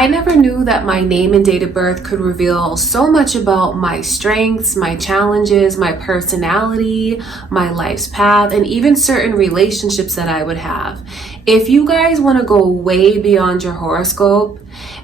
I never knew that my name and date of birth could reveal so much about my strengths, my challenges, my personality, my life's path, and even certain relationships that I would have. If you guys want to go way beyond your horoscope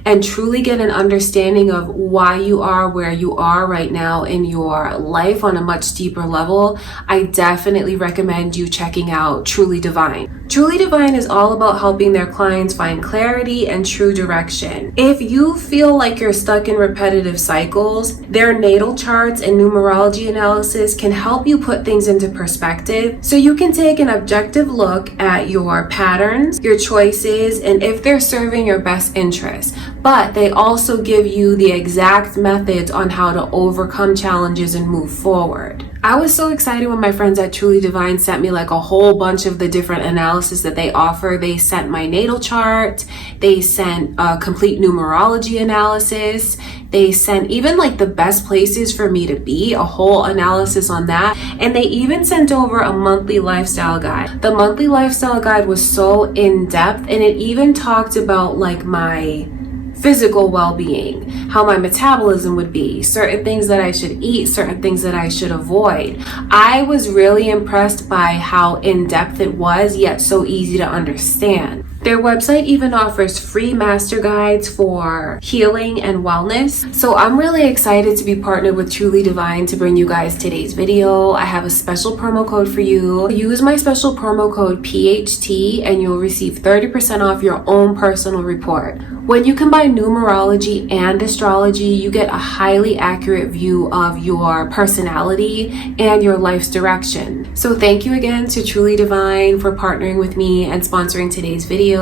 and truly get an understanding of why you are where you are right now in your life on a much deeper level, I definitely recommend you checking out Truly Divine. Truly Divine is all about helping their clients find clarity and true direction. If you feel like you're stuck in repetitive cycles, their natal charts and numerology analysis can help you put things into perspective so you can take an objective look at your patterns, your choices, and if they're serving your best interests. But they also give you the exact methods on how to overcome challenges and move forward. I was so excited when my friends at Truly Divine sent me like a whole bunch of the different analysis that they offer. They sent my natal chart, they sent a complete numerology analysis, they sent even like the best places for me to be, a whole analysis on that, and they even sent over a monthly lifestyle guide. The monthly lifestyle guide was so in-depth, and it even talked about like my physical well-being, how my metabolism would be, certain things that I should eat, certain things that I should avoid. I was really impressed by how in-depth it was, yet so easy to understand. Their website even offers free master guides for healing and wellness. So I'm really excited to be partnered with Truly Divine to bring you guys today's video. I have a special promo code for you. Use my special promo code PHT and you'll receive 30% off your own personal report. When you combine numerology and astrology, you get a highly accurate view of your personality and your life's direction. So thank you again to Truly Divine for partnering with me and sponsoring today's video.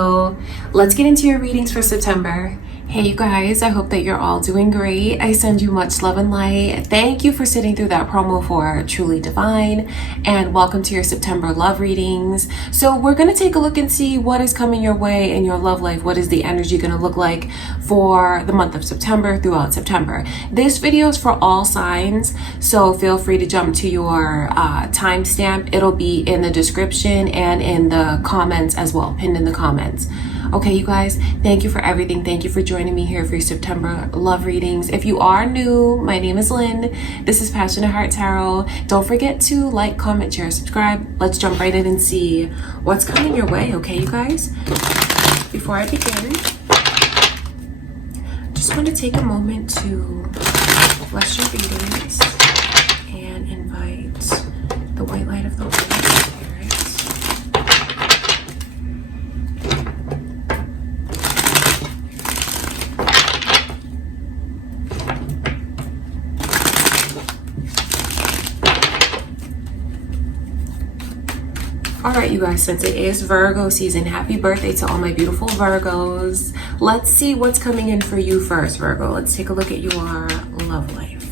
Let's get into your readings for September. Hey you guys, I hope that you're all doing great. I send you much love and light. Thank you for sitting through that promo for Truly Divine, and welcome to your September love readings. So we're going to take a look and see what is coming your way in your love life. What is the energy going to look like for the month of September throughout September? This video is for all signs, so feel free to jump to your timestamp. It'll be in the description and in the comments as well, pinned in the comments. Okay, you guys, thank you for everything. Thank you for joining me here for your September love readings. If you are new, my name is Lynn. This is Passionate Heart Tarot. Don't forget to like, comment, share, subscribe. Let's jump right in and see what's coming your way, okay, you guys? Before I begin, just want to take a moment to bless your readings and invite the white light of the Holy Spirit. All right, you guys, since it is Virgo season, happy birthday to all my beautiful Virgos. Let's see what's coming in for you first, Virgo. Let's take a look at your love life.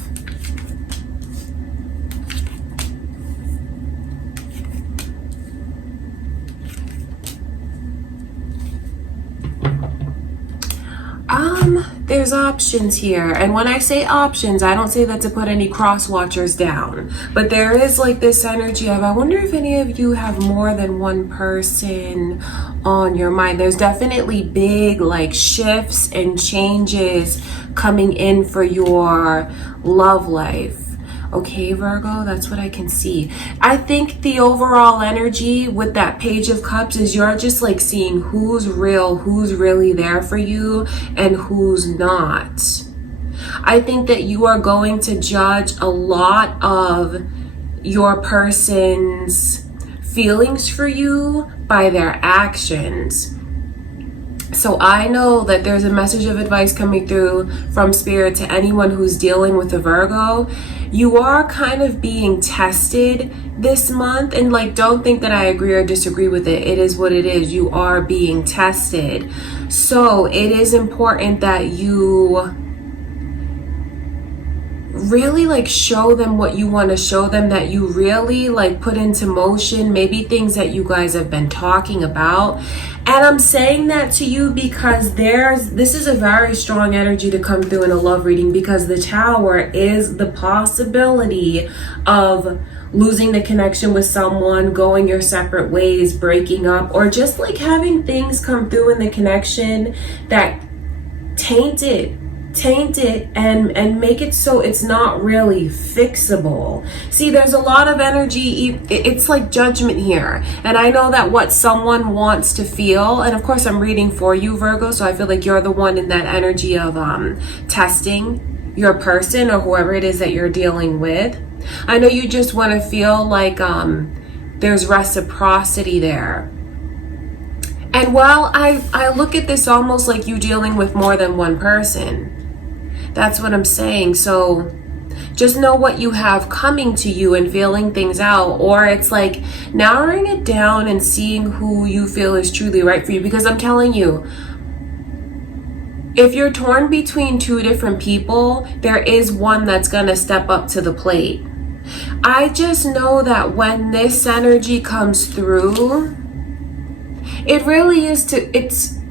There's options here, and when I say options, I don't say that to put any cross watchers down, but there is like this energy of, I wonder if any of you have more than one person on your mind. There's definitely big like shifts and changes coming in for your love life. Okay, Virgo, that's what I can see. I think the overall energy with that Page of Cups is you're just like seeing who's real, who's really there for you, and who's not. I think that you are going to judge a lot of your person's feelings for you by their actions. So I know that there's a message of advice coming through from Spirit to anyone who's dealing with a Virgo. You are kind of being tested this month, and like, don't think that I agree or disagree with it. It is what it is. You are being tested. So it is important that you really like show them what you want to show them, that you really like put into motion, maybe things that you guys have been talking about. And I'm saying that to you because this is a very strong energy to come through in a love reading, because the Tower is the possibility of losing the connection with someone, going your separate ways, breaking up, or just like having things come through in the connection that taint it and make it so it's not really fixable. See, there's a lot of energy. It's like judgment here, and I know that what someone wants to feel, and of course I'm reading for you, Virgo, so I feel like you're the one in that energy of testing your person or whoever it is that you're dealing with. I know you just want to feel like there's reciprocity there. And while I look at this almost like you dealing with more than one person, that's what I'm saying. So just know what you have coming to you and feeling things out, or it's like narrowing it down and seeing who you feel is truly right for you. Because I'm telling you, if you're torn between two different people, there is one that's going to step up to the plate. I just know that when this energy comes through, it really is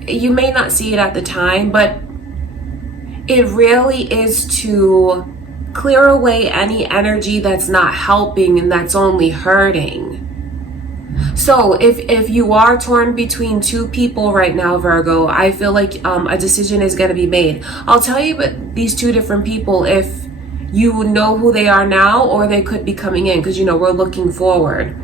you may not see it at the time, but it really is to clear away any energy that's not helping and that's only hurting. So if you are torn between two people right now, Virgo, I feel like a decision is going to be made. I'll tell you about these two different people if you know who they are now, or they could be coming in, because we're looking forward.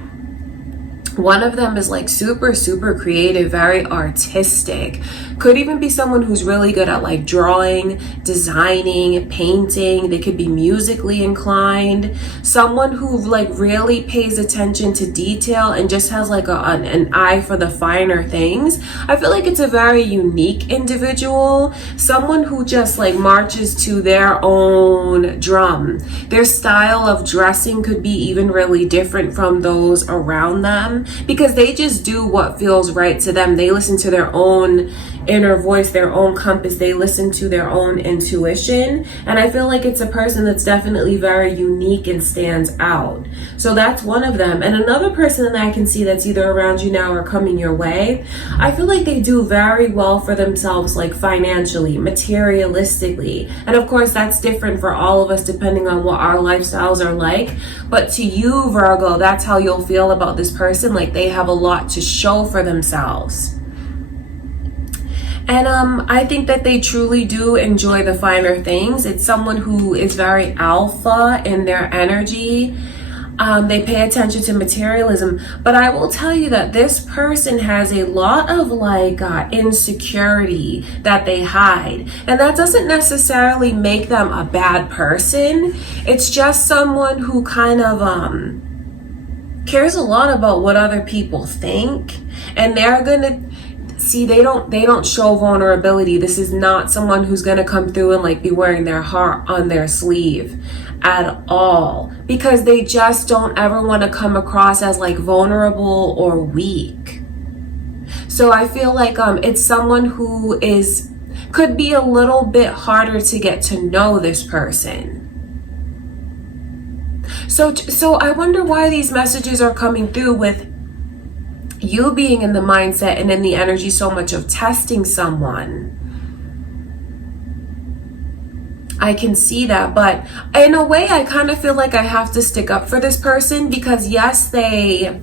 One of them is like super, super creative, very artistic. Could even be someone who's really good at like drawing, designing, painting. They could be musically inclined. Someone who like really pays attention to detail and just has like an eye for the finer things. I feel like it's a very unique individual. Someone who just like marches to their own drum. Their style of dressing could be even really different from those around them, because they just do what feels right to them. They listen to their own inner voice, their own compass. They listen to their own intuition. And I feel like it's a person that's definitely very unique and stands out. So that's one of them. And another person that I can see that's either around you now or coming your way, I feel like they do very well for themselves, like financially, materialistically. And of course, that's different for all of us depending on what our lifestyles are like. But to you, Virgo, that's how you'll feel about this person. Like they have a lot to show for themselves. And I think that they truly do enjoy the finer things. It's someone who is very alpha in their energy. They pay attention to materialism. But I will tell you that this person has a lot of like insecurity that they hide. And that doesn't necessarily make them a bad person. It's just someone who kind of cares a lot about what other people think. And they're gonna see, they don't show vulnerability. This is not someone who's gonna come through and like be wearing their heart on their sleeve at all, because they just don't ever want to come across as like vulnerable or weak. So I feel like it's someone who could be a little bit harder to get to know this person. So I wonder why these messages are coming through with you being in the mindset and in the energy so much of testing someone. I can see that, but in a way I kind of feel like I have to stick up for this person, because yes, they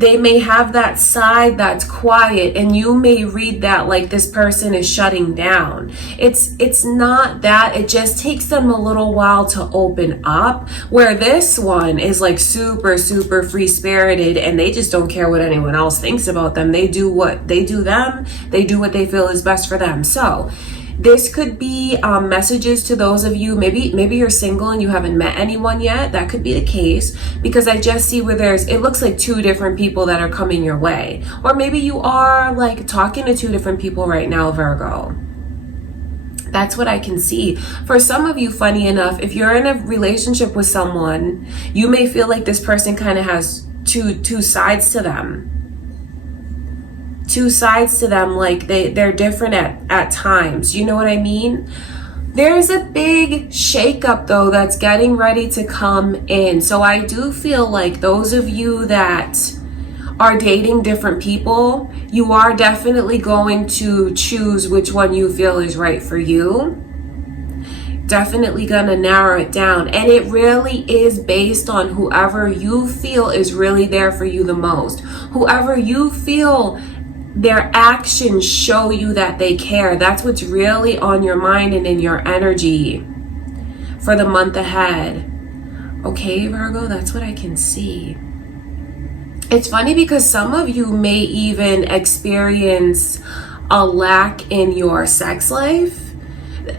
may have that side that's quiet, and you may read that like this person is shutting down. It's not that. It just takes them a little while to open up, where this one is like super, super free-spirited, and they just don't care what anyone else thinks about them. They do what they do they do what they feel is best for them. So this could be messages to those of you, maybe you're single and you haven't met anyone yet. That could be the case, because I just see where it looks like two different people that are coming your way. Or maybe you are like talking to two different people right now, Virgo. That's what I can see. For some of you, funny enough, if you're in a relationship with someone, you may feel like this person kind of has two sides to them. Two sides to them, like they're different at times. You know what I mean? There's a big shakeup though that's getting ready to come in. So I do feel like those of you that are dating different people, you are definitely going to choose which one you feel is right for you. Definitely gonna narrow it down. And it really is based on whoever you feel is really there for you the most. Whoever you feel their actions show you that they care. That's what's really on your mind and in your energy for the month ahead. Okay, Virgo, that's what I can see. It's funny because some of you may even experience a lack in your sex life.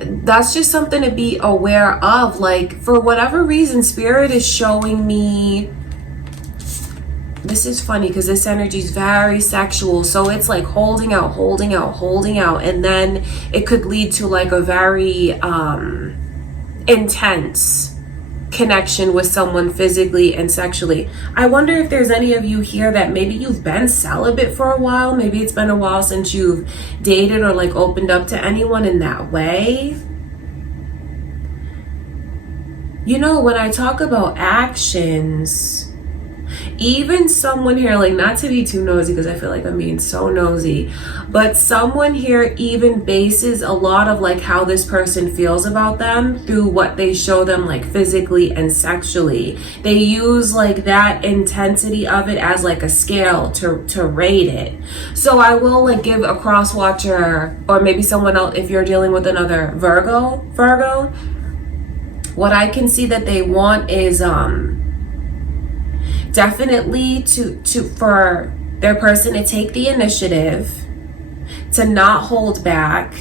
That's just something to be aware of. Like, for whatever reason, Spirit is showing me, this is funny because this energy is very sexual. So it's like holding out, holding out, holding out. And then it could lead to like a very intense connection with someone physically and sexually. I wonder if there's any of you here that maybe you've been celibate for a while. Maybe it's been a while since you've dated or like opened up to anyone in that way. You know, when I talk about actions, even someone here, like, not to be too nosy because I feel like I'm being so nosy, but someone here even bases a lot of like how this person feels about them through what they show them, like physically and sexually. They use like that intensity of it as like a scale to rate it. So I will like give a cross watcher, or maybe someone else, if you're dealing with another Virgo, what I can see that they want is definitely for their person to take the initiative, to not hold back.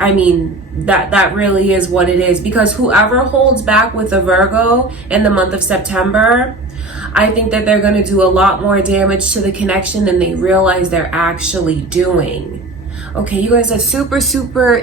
I mean, that really is what it is, because whoever holds back with a Virgo in the month of September, I think that they're going to do a lot more damage to the connection than they realize they're actually doing. Okay, you guys are super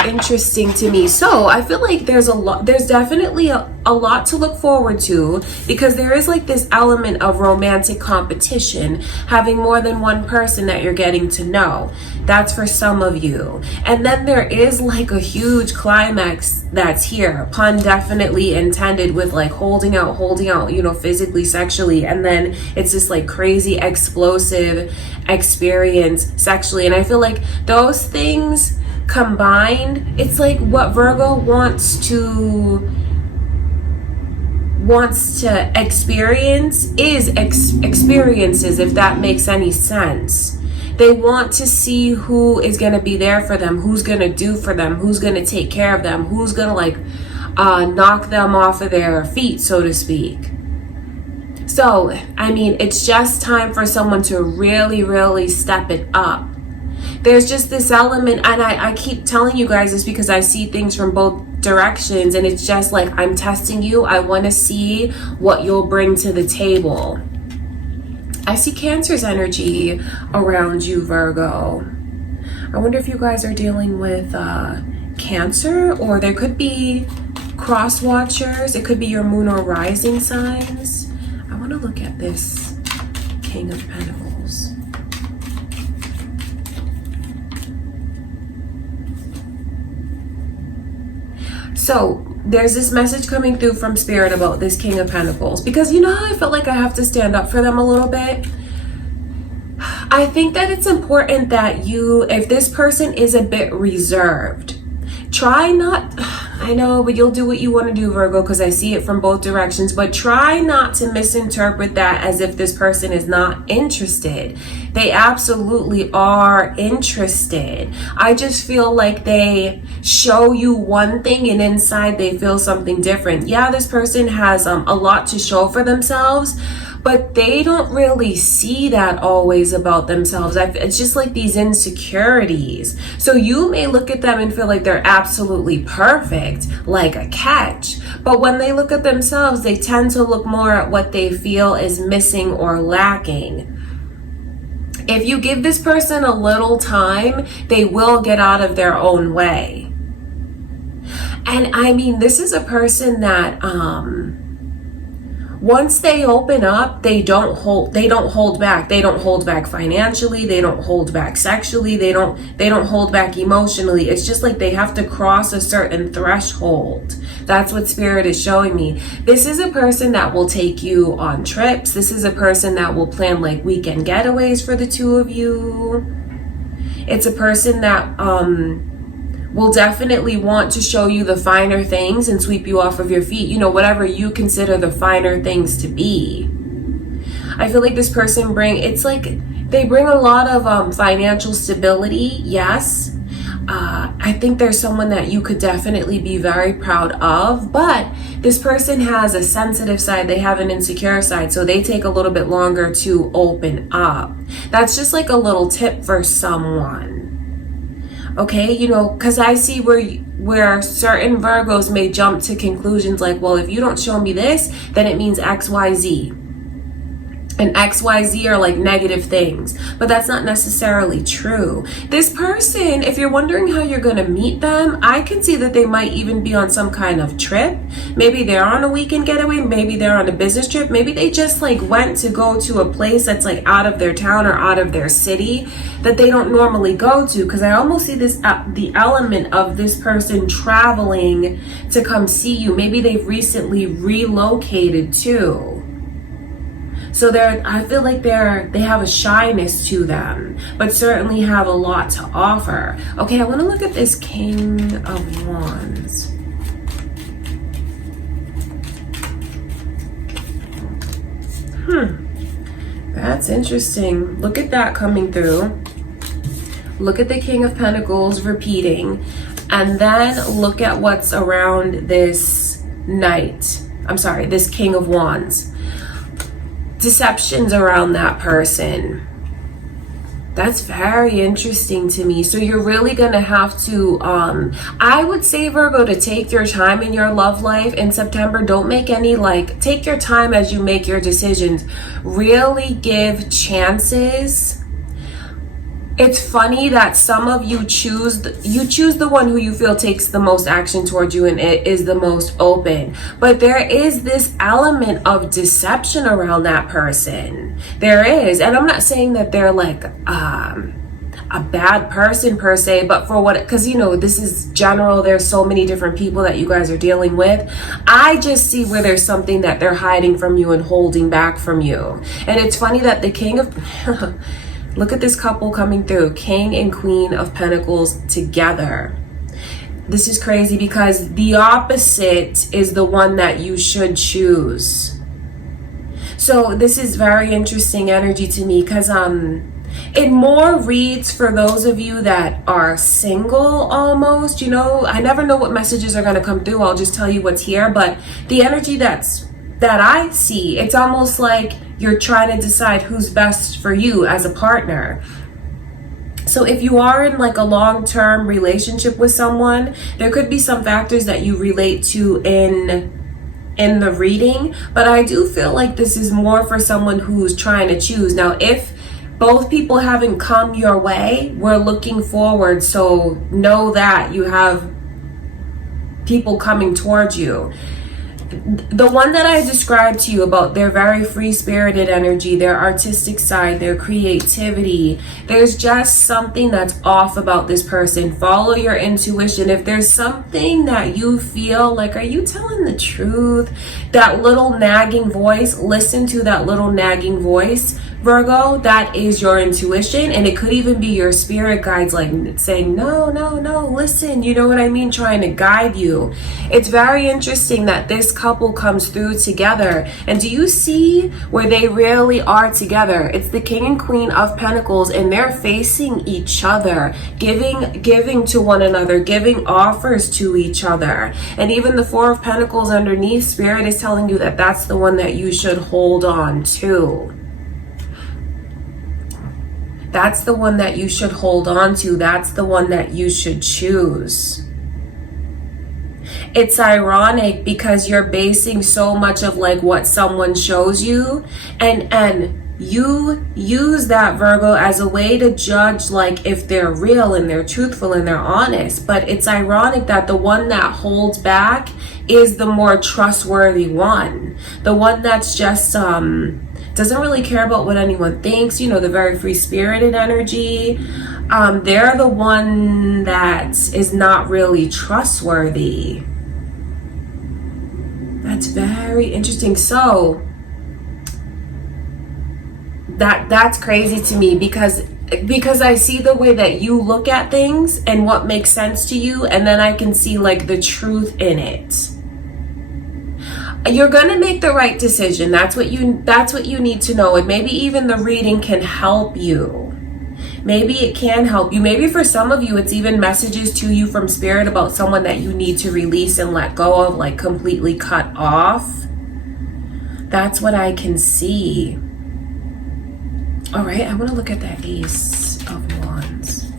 interesting to me. So I feel like there's definitely a lot to look forward to, because there is like this element of romantic competition, having more than one person that you're getting to know. That's for some of you. And then there is like a huge climax that's here, pun definitely intended, with like holding out, you know, physically, sexually, and then it's this like crazy explosive experience sexually. And I feel like those things combined, it's like what Virgo wants to experience is experiences, if that makes any sense. They want to see who is going to be there for them, who's going to do for them, who's going to take care of them, who's going to like knock them off of their feet, so to speak. So, I mean, it's just time for someone to really step it up. There's just this element, and I keep telling you guys this because I see things from both directions, and it's just like, I'm testing you. I want to see what you'll bring to the table. I see Cancer's energy around you, Virgo. I wonder if you guys are dealing with Cancer, or there could be cross watchers. It could be your moon or rising signs. I want to look at this King of Pentacles. So there's this message coming through from Spirit about this King of Pentacles, because you know how I felt like I have to stand up for them a little bit? I think that it's important that you, if this person is a bit reserved, try not, I know, but you'll do what you want to do, Virgo, because I see it from both directions, but try not to misinterpret that as if this person is not interested. They absolutely are interested. I just feel like they show you one thing and inside they feel something different. Yeah, this person has a lot to show for themselves, but they don't really see that always about themselves. It's just like these insecurities. So you may look at them and feel like they're absolutely perfect, like a catch. But when they look at themselves, they tend to look more at what they feel is missing or lacking. If you give this person a little time, they will get out of their own way. And I mean, this is a person that, once they open up, they don't hold back. They don't hold back financially. They don't hold back sexually. They don't hold back emotionally. It's just like they have to cross a certain threshold. That's what Spirit is showing me. This is a person that will take you on trips. This is a person that will plan like weekend getaways for the two of you. It's a person that will definitely want to show you the finer things and sweep you off of your feet, you know, whatever you consider the finer things to be. I feel like this person it's like They bring a lot of financial stability, yes. I think there's someone that you could definitely be very proud of, but this person has a sensitive side, they have an insecure side, so they take a little bit longer to open up. That's just like a little tip for someone. Okay, you know, because I see where certain Virgos may jump to conclusions like, well, if you don't show me this, then it means XYZ. And XYZ are like negative things, but that's not necessarily true. This person, if you're wondering how you're going to meet them, I can see that they might even be on some kind of trip. Maybe they're on a weekend getaway, maybe they're on a business trip, maybe they just like went to go to a place that's like out of their town or out of their city that they don't normally go to, because I almost see this the element of this person traveling to come see you. Maybe they've recently relocated too. So I feel like they have a shyness to them, but certainly have a lot to offer. Okay, I want to look at this King of Wands. That's interesting. Look at that coming through. Look at the King of Pentacles repeating, and then look at what's around this Knight. I'm sorry, this King of Wands. Deceptions around that person. That's very interesting to me. So you're really going to have to, I would say, Virgo, to take your time in your love life in September. Don't make any, take your time as you make your decisions. Really give chances. It's funny that some of you choose the one who you feel takes the most action towards you and it is the most open. But there is this element of deception around that person. There is. And I'm not saying that they're like a bad person per se, but because you know, this is general. There's so many different people that you guys are dealing with. I just see where there's something that they're hiding from you and holding back from you. And it's funny that the King of... Look at this couple coming through, King and Queen of Pentacles together. This is crazy because the opposite is the one that you should choose. So this is very interesting energy to me because it more reads for those of you that are single almost, you know. I never know what messages are going to come through. I'll just tell you what's here. But the energy that I see, it's almost like you're trying to decide who's best for you as a partner. So if you are in like a long-term relationship with someone, there could be some factors that you relate to in the reading, but I do feel like this is more for someone who's trying to choose. Now, if both people haven't come your way, we're looking forward, so know that you have people coming towards you. The one that I described to you about their very free-spirited energy, their artistic side, their creativity, there's just something that's off about this person. Follow your intuition. If there's something that you feel like, are you telling the truth? That little nagging voice, listen to that little nagging voice, Virgo. That is your intuition, and it could even be your spirit guides like saying, no, listen, you know what I mean? Trying to guide you. It's very interesting that this couple comes through together. And do you see where they really are together? It's the King and Queen of Pentacles, and they're facing each other, giving to one another, giving offers to each other. And even the Four of Pentacles underneath, Spirit is telling you that that's the one that you should hold on to. That's the one that you should hold on to. That's the one that you should choose. It's ironic because you're basing so much of like what someone shows you, and you use that, Virgo, as a way to judge like if they're real and they're truthful and they're honest. But it's ironic that the one that holds back is the more trustworthy one. The one that's just doesn't really care about what anyone thinks, you know, the very free-spirited energy. They're the one that is not really trustworthy. That's very interesting. So that's crazy to me because I see the way that you look at things and what makes sense to you, and then I can see like the truth in it. You're going to make the right decision. That's what you need to know. And maybe even the reading can help you. Maybe it can help you. Maybe for some of you, it's even messages to you from spirit about someone that you need to release and let go of, like completely cut off. That's what I can see. All right, I want to look at that Ace of Wands.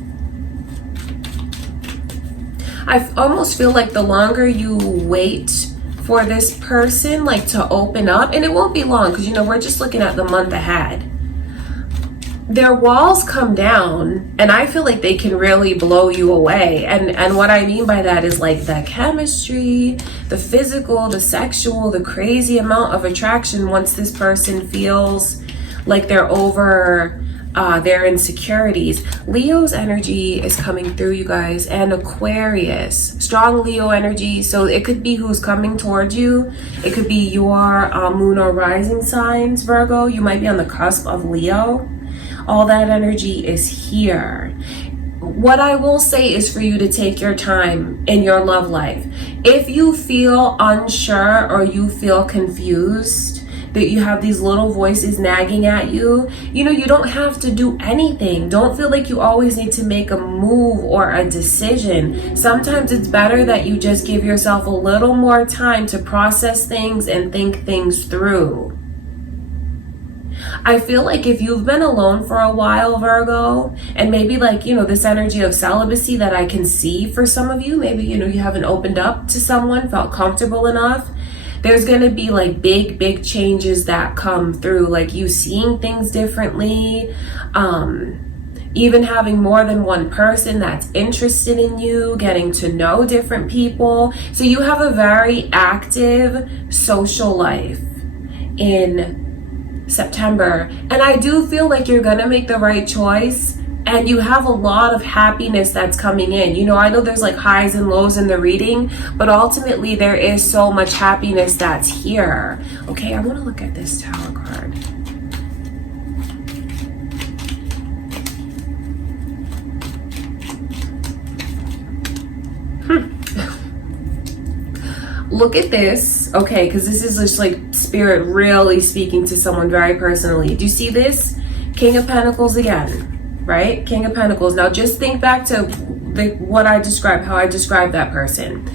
I almost feel like the longer you wait for this person, like to open up, and it won't be long because, you know, we're just looking at the month ahead. Their walls come down and I feel like they can really blow you away. And what I mean by that is like the chemistry, the physical, the sexual, the crazy amount of attraction once this person feels like they're over their insecurities. Leo's energy is coming through, you guys, and Aquarius, strong Leo energy. So it could be who's coming towards you. It could be your moon or rising signs, Virgo. You might be on the cusp of Leo. All that energy is here. What I will say is for you to take your time in your love life. If you feel unsure or you feel confused, that you have these little voices nagging at you, you know, you don't have to do anything. Don't feel like you always need to make a move or a decision. Sometimes it's better that you just give yourself a little more time to process things and think things through. I feel like if you've been alone for a while, Virgo, and maybe like, you know, this energy of celibacy that I can see for some of you, maybe, you know, you haven't opened up to someone, felt comfortable enough. There's going to be like big changes that come through, like you seeing things differently, even having more than one person that's interested in you, getting to know different people. So you have a very active social life in September. And I do feel like you're going to make the right choice. And you have a lot of happiness that's coming in. You know, I know there's like highs and lows in the reading, but ultimately there is so much happiness that's here. Okay, I want to look at this Tower card. Look at this, okay, because this is just like spirit really speaking to someone very personally. Do you see this? King of Pentacles again. Right? King of Pentacles. Now just think back to what I described, how I described that person.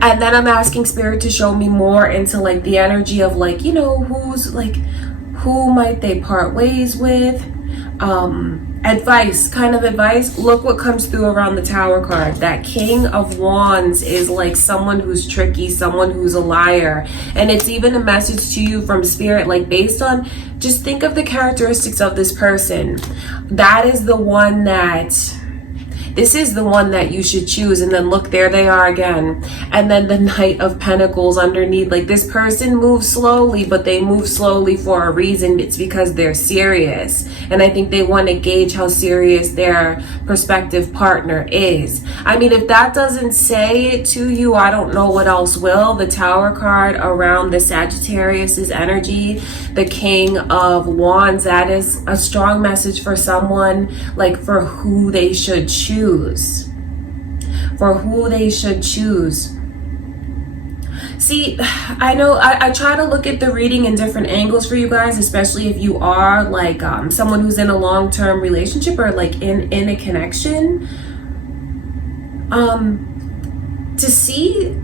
And then I'm asking spirit to show me more into like the energy of like, you know, who might they part ways with? Advice, kind of advice. Look what comes through around the Tower card. That King of Wands is like someone who's tricky, someone who's a liar. And it's even a message to you from spirit, like based on, just think of the characteristics of this person. That is the one that, this is the one that you should choose. And then look, there they are again. And then the Knight of Pentacles underneath. Like this person moves slowly, but they move slowly for a reason. It's because they're serious. And I think they want to gauge how serious their prospective partner is. I mean, if that doesn't say it to you, I don't know what else will. The Tower card around the Sagittarius' energy, the King of Wands, that is a strong message for someone, like for who they should choose. For who they should choose. See, I know I try to look at the reading in different angles for you guys, especially if you are like someone who's in a long-term relationship or like in a connection. To see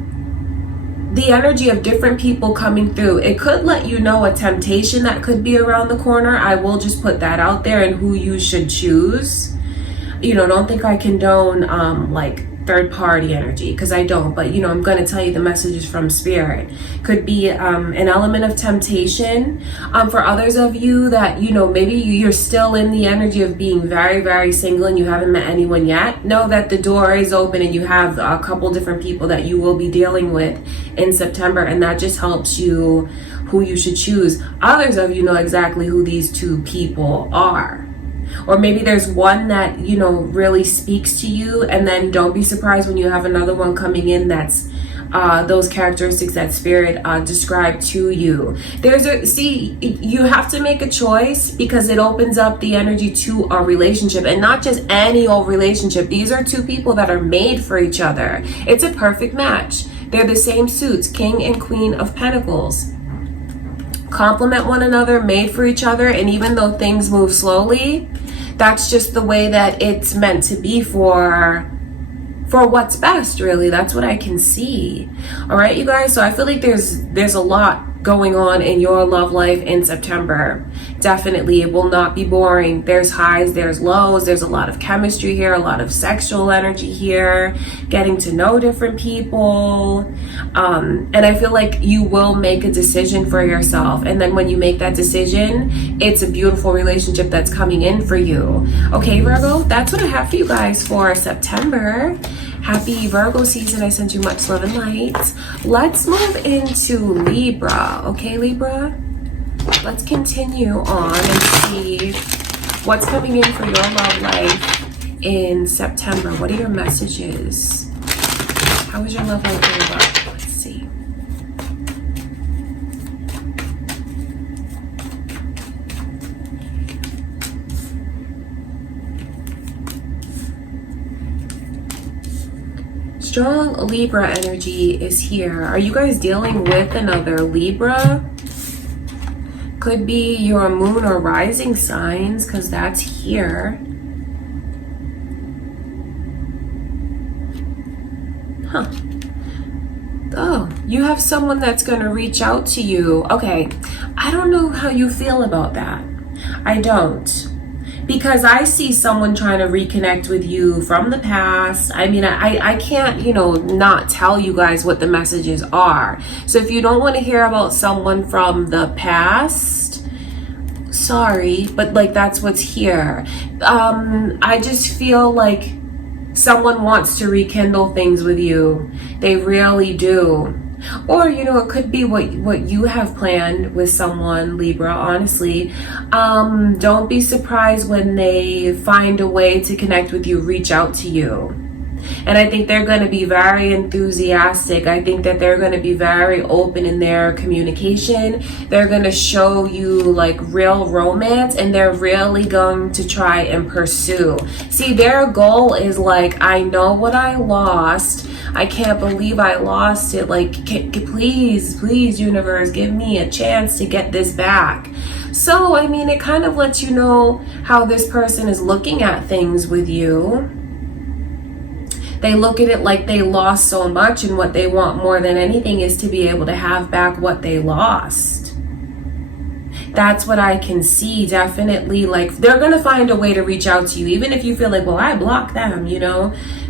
the energy of different people coming through, it could let you know a temptation that could be around the corner. I will just put that out there, and who you should choose. You know, don't think I condone like third party energy, because I don't, but you know, I'm going to tell you the messages from spirit. Could be an element of temptation. For others of you that, you know, maybe you're still in the energy of being very single and you haven't met anyone yet, know that the door is open and you have a couple different people that you will be dealing with in September, and that just helps you who you should choose. Others of you know exactly who these two people are. Or maybe there's one that, you know, really speaks to you, and then don't be surprised when you have another one coming in that's those characteristics that spirit described to you. See, you have to make a choice, because it opens up the energy to a relationship, and not just any old relationship. These are two people that are made for each other. It's a perfect match. They're the same suits, King and Queen of Pentacles. Complement one another, made for each other, and even though things move slowly, that's just the way that it's meant to be for what's best, really. That's what I can see. All right, you guys, so I feel like there's a lot going on in your love life in September. Definitely, it will not be boring. There's highs, there's lows, there's a lot of chemistry here, a lot of sexual energy here, getting to know different people. And I feel like you will make a decision for yourself. And then when you make that decision, it's a beautiful relationship that's coming in for you. Okay, Virgo, that's what I have for you guys for September. Happy Virgo season. I send you much love and light. Let's move into Libra. Okay, Libra? Let's continue on and see what's coming in for your love life in September. What are your messages? How is your love life, Libra? Let's see. Strong Libra energy is here. Are you guys dealing with another Libra? Could be your moon or rising signs, because that's here. Huh. Oh, you have someone that's going to reach out to you. Okay, I don't know how you feel about that. I don't. Because I see someone trying to reconnect with you from the past. I mean, I can't, not tell you guys what the messages are. So if you don't want to hear about someone from the past, sorry, but like that's what's here. I just feel like someone wants to rekindle things with you. They really do. Or, it could be what you have planned with someone, Libra, honestly. Don't be surprised when they find a way to connect with you, reach out to you. And I think they're going to be very enthusiastic. I think that they're going to be very open in their communication. They're going to show you like real romance, and they're really going to try and pursue. See, their goal is like, I know what I lost. I can't believe I lost it. Like, please, universe, give me a chance to get this back. So, I mean, it kind of lets you know how this person is looking at things with you. They look at it like they lost so much, and what they want more than anything is to be able to have back what they lost. That's what I can see, definitely. Like, they're going to find a way to reach out to you, even if you feel like, well, I blocked them,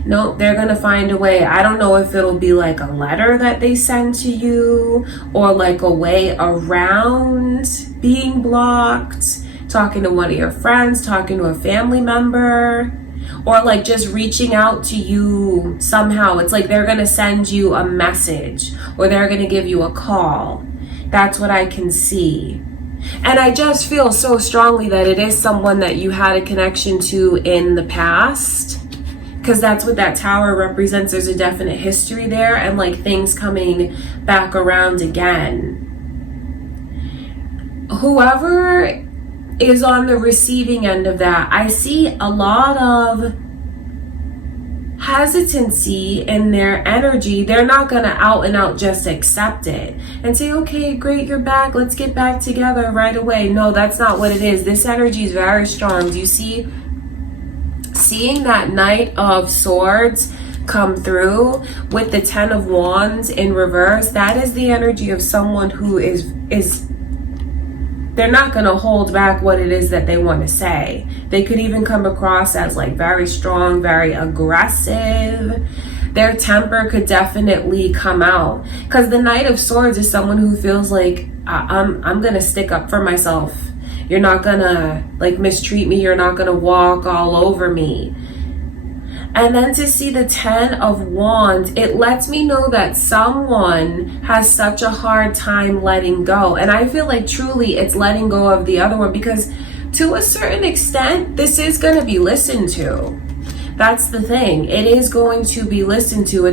No, they're going to find a way. I don't know if it'll be like a letter that they send to you, or like a way around being blocked, talking to one of your friends, talking to a family member, or like just reaching out to you somehow. It's like they're going to send you a message, or they're going to give you a call. That's what I can see. And I just feel so strongly that it is someone that you had a connection to in the past, because that's what that tower represents. There's a definite history there, and like things coming back around again. Whoever is on the receiving end of that, I see a lot of hesitancy in their energy. They're not going to out and out just accept it and say, okay, great, you're back, let's get back together right away. No, that's not what it is. This energy is very strong. Do you see? Seeing that Knight of Swords come through with the Ten of Wands in reverse, that is the energy of someone who is they're not going to hold back what it is that they want to say. They could even come across as like very strong, very aggressive. Their temper could definitely come out, because the Knight of Swords is someone who feels like I'm going to stick up for myself. You're not going to like mistreat me. You're not going to walk all over me. And then to see the Ten of Wands, it lets me know that someone has such a hard time letting go. And I feel like truly it's letting go of the other one, because to a certain extent, this is going to be listened to. That's the thing. It is going to be listened to.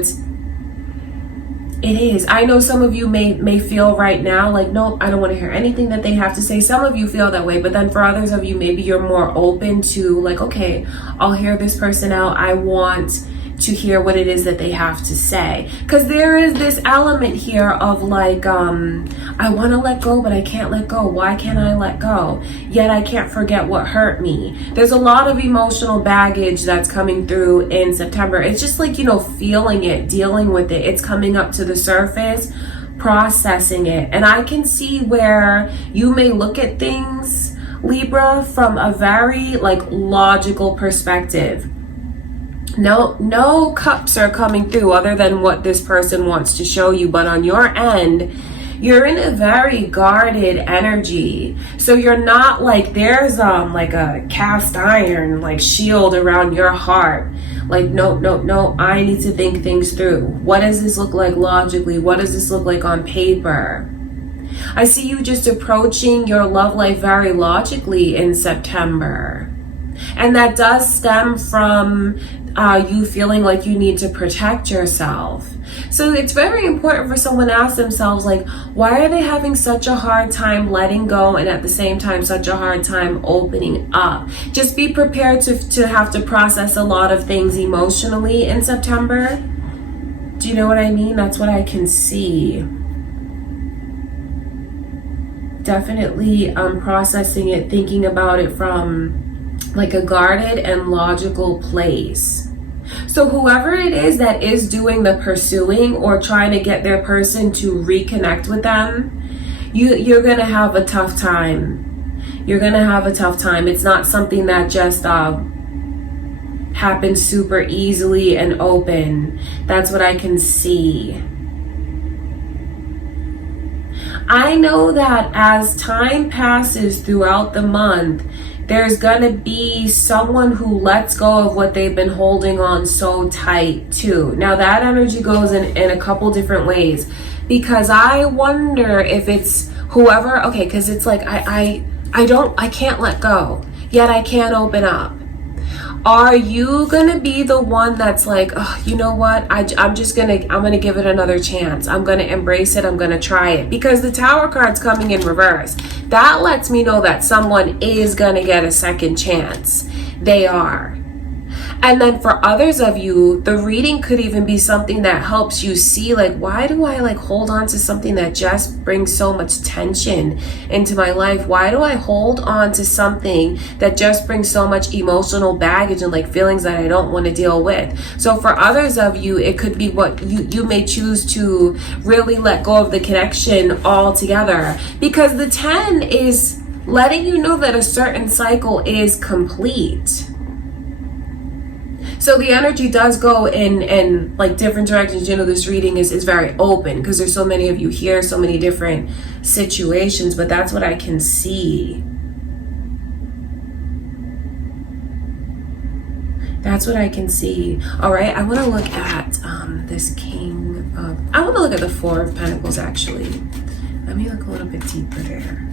It is. I know some of you may feel right now like, nope, I don't want to hear anything that they have to say. Some of you feel that way, but then for others of you, maybe you're more open to like, okay, I'll hear this person out. I want to hear what it is that they have to say. Because there is this element here of like, I want to let go, but I can't let go. Why can't I let go? Yet I can't forget what hurt me. There's a lot of emotional baggage that's coming through in September. It's just like, you know, feeling it, dealing with it. It's coming up to the surface, processing it. And I can see where you may look at things, Libra, from a very like logical perspective. No cups are coming through other than what this person wants to show you. But on your end, you're in a very guarded energy. So you're not like, there's like a cast iron like shield around your heart. Like, no, I need to think things through. What does this look like logically? What does this look like on paper? I see you just approaching your love life very logically in September. And that does stem from you feeling like you need to protect yourself. So it's very important for someone to ask themselves, like, why are they having such a hard time letting go and at the same time such a hard time opening up? Just be prepared to have to process a lot of things emotionally in September. Do you know what I mean? That's what I can see. Definitely processing it, thinking about it from like a guarded and logical place. So whoever it is that is doing the pursuing or trying to get their person to reconnect with them, you're gonna have a tough time. You're gonna have a tough time. It's not something that just happens super easily and open. That's what I can see. I know that as time passes throughout the month, there's gonna be someone who lets go of what they've been holding on so tight to. Now that energy goes in a couple different ways, because I wonder if it's whoever, okay, because it's like I can't let go, yet I can't open up. Are you gonna be the one that's like, oh, you know what? I'm gonna give it another chance. I'm gonna embrace it. I'm gonna try it, because the Tower card's coming in reverse. That lets me know that someone is gonna get a second chance. They are. And then for others of you, the reading could even be something that helps you see, like, why do I like hold on to something that just brings so much tension into my life? Why do I hold on to something that just brings so much emotional baggage and like feelings that I don't want to deal with? So for others of you, it could be what you may choose to really let go of the connection altogether, because the 10 is letting you know that a certain cycle is complete. So the energy does go in like different directions. You know, this reading is very open because there's so many of you here, so many different situations, but that's what I can see. That's what I can see. All right, I want to look at this King of... I want to look at the Four of Pentacles, actually. Let me look a little bit deeper there.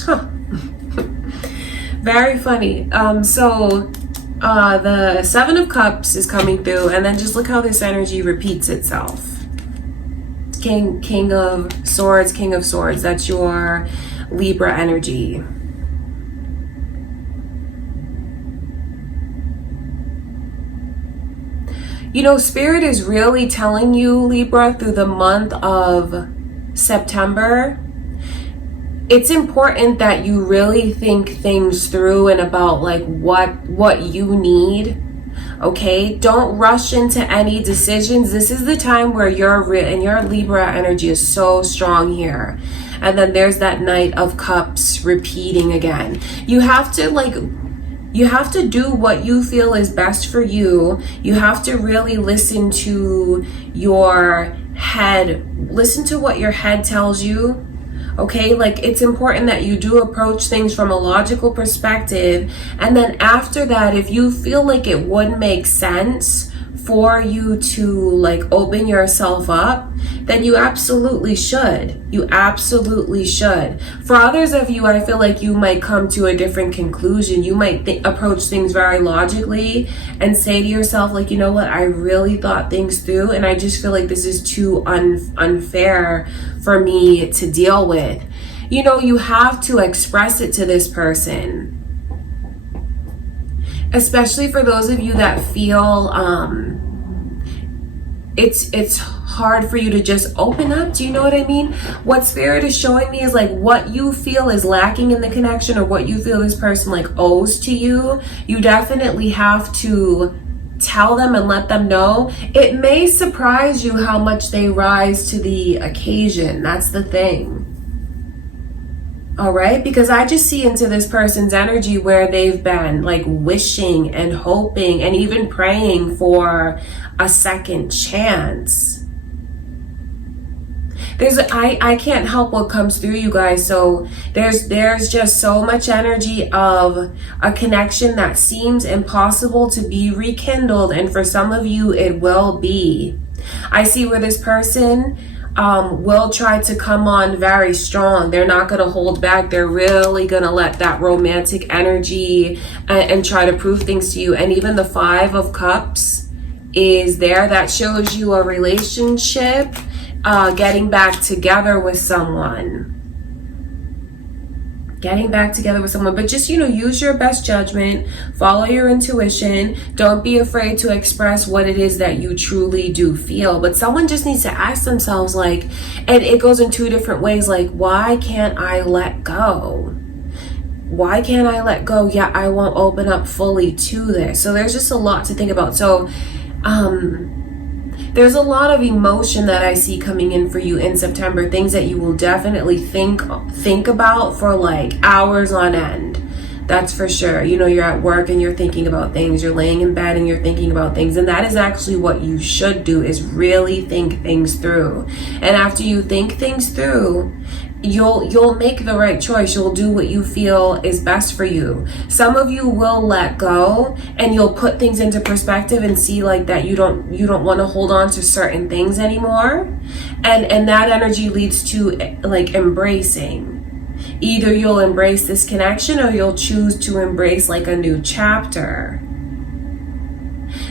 Huh. Very funny. So the Seven of Cups is coming through, and then just look how this energy repeats itself. King of Swords, King of Swords. That's your Libra energy. You know, Spirit is really telling you, Libra, through the month of September, it's important that you really think things through and about like what you need. Okay, don't rush into any decisions. This is the time where your Libra energy is so strong here. And then there's that Knight of Cups repeating again. You have to do what you feel is best for you. You have to really listen to your head. Listen to what your head tells you. Okay, like it's important that you do approach things from a logical perspective. And then after that, if you feel like it would make sense for you to like open yourself up, then you absolutely should. You absolutely should. For others of you, I feel like you might come to a different conclusion. You might approach things very logically and say to yourself, like, you know what, I really thought things through and I just feel like this is too unfair for me to deal with. You know, you have to express it to this person. especially for those of you that feel it's hard for you to just open up. Do you know what I mean? What Spirit is showing me is like what you feel is lacking in the connection, or what you feel this person like owes to you. You definitely have to tell them and let them know. It may surprise you how much they rise to the occasion. That's the thing. All right, because I just see into this person's energy where they've been like wishing and hoping and even praying for a second chance. I can't help what comes through, you guys. So there's just so much energy of a connection that seems impossible to be rekindled, and for some of you it will be. I see where this person will try to come on very strong. They're not going to hold back. They're really going to let that romantic energy and try to prove things to you. And even the 5 of Cups is there. That shows you a relationship getting back together with someone. But just, use your best judgment, follow your intuition. Don't be afraid to express what it is that you truly do feel. But someone just needs to ask themselves, like, and it goes in 2 different ways, like, why can't I let go? Why can't I let go? Yeah, I won't open up fully to this. So there's just a lot to think about. So there's a lot of emotion that I see coming in for you in September. Things that you will definitely think about for like hours on end. That's for sure. You're at work and you're thinking about things. You're laying in bed and you're thinking about things. And that is actually what you should do, is really think things through. And after you think things through, you'll make the right choice. You'll do what you feel is best for you. Some of you will let go and you'll put things into perspective and see like that you don't want to hold on to certain things anymore. And that energy leads to like embracing. Either you'll embrace this connection or you'll choose to embrace like a new chapter.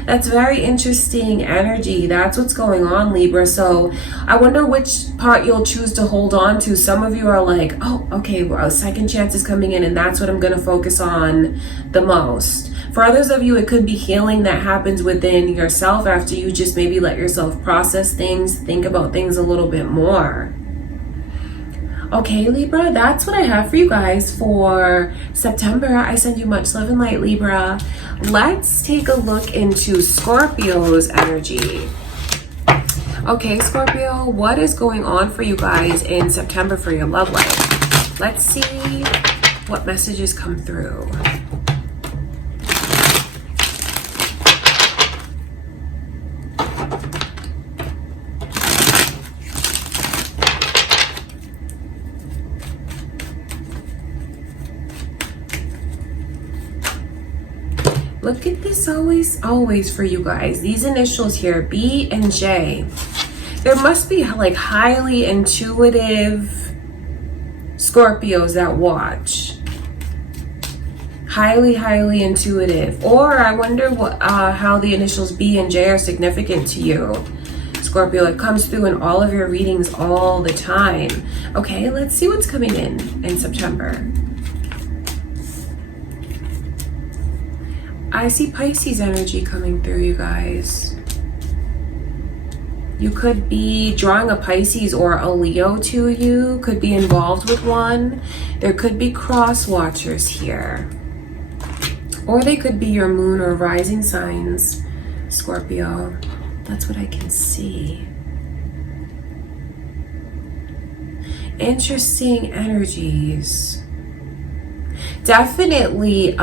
That's very interesting energy. That's what's going on, Libra. So I wonder which part you'll choose to hold on to. Some of you are like, oh, okay, well, a second chance is coming in and that's what I'm going to focus on the most. For others of you, it could be healing that happens within yourself after you just maybe let yourself process things, think about things a little bit more. Okay, Libra, that's what I have for you guys for September. I send you much love and light, Libra. Let's take a look into Scorpio's energy. Okay, Scorpio, what is going on for you guys in September for your love life? Let's see what messages come through. Look at this, always for you guys. These initials here, B and J. There must be like highly intuitive Scorpios that watch. Highly intuitive. Or I wonder how the initials B and J are significant to you, Scorpio. It comes through in all of your readings all the time. Okay, let's see what's coming in September. I see Pisces energy coming through, you guys. You could be drawing a Pisces or a Leo to you, could be involved with one. There could be cross watchers here. Or they could be your moon or rising signs, Scorpio. That's what I can see. Interesting energies. Definitely,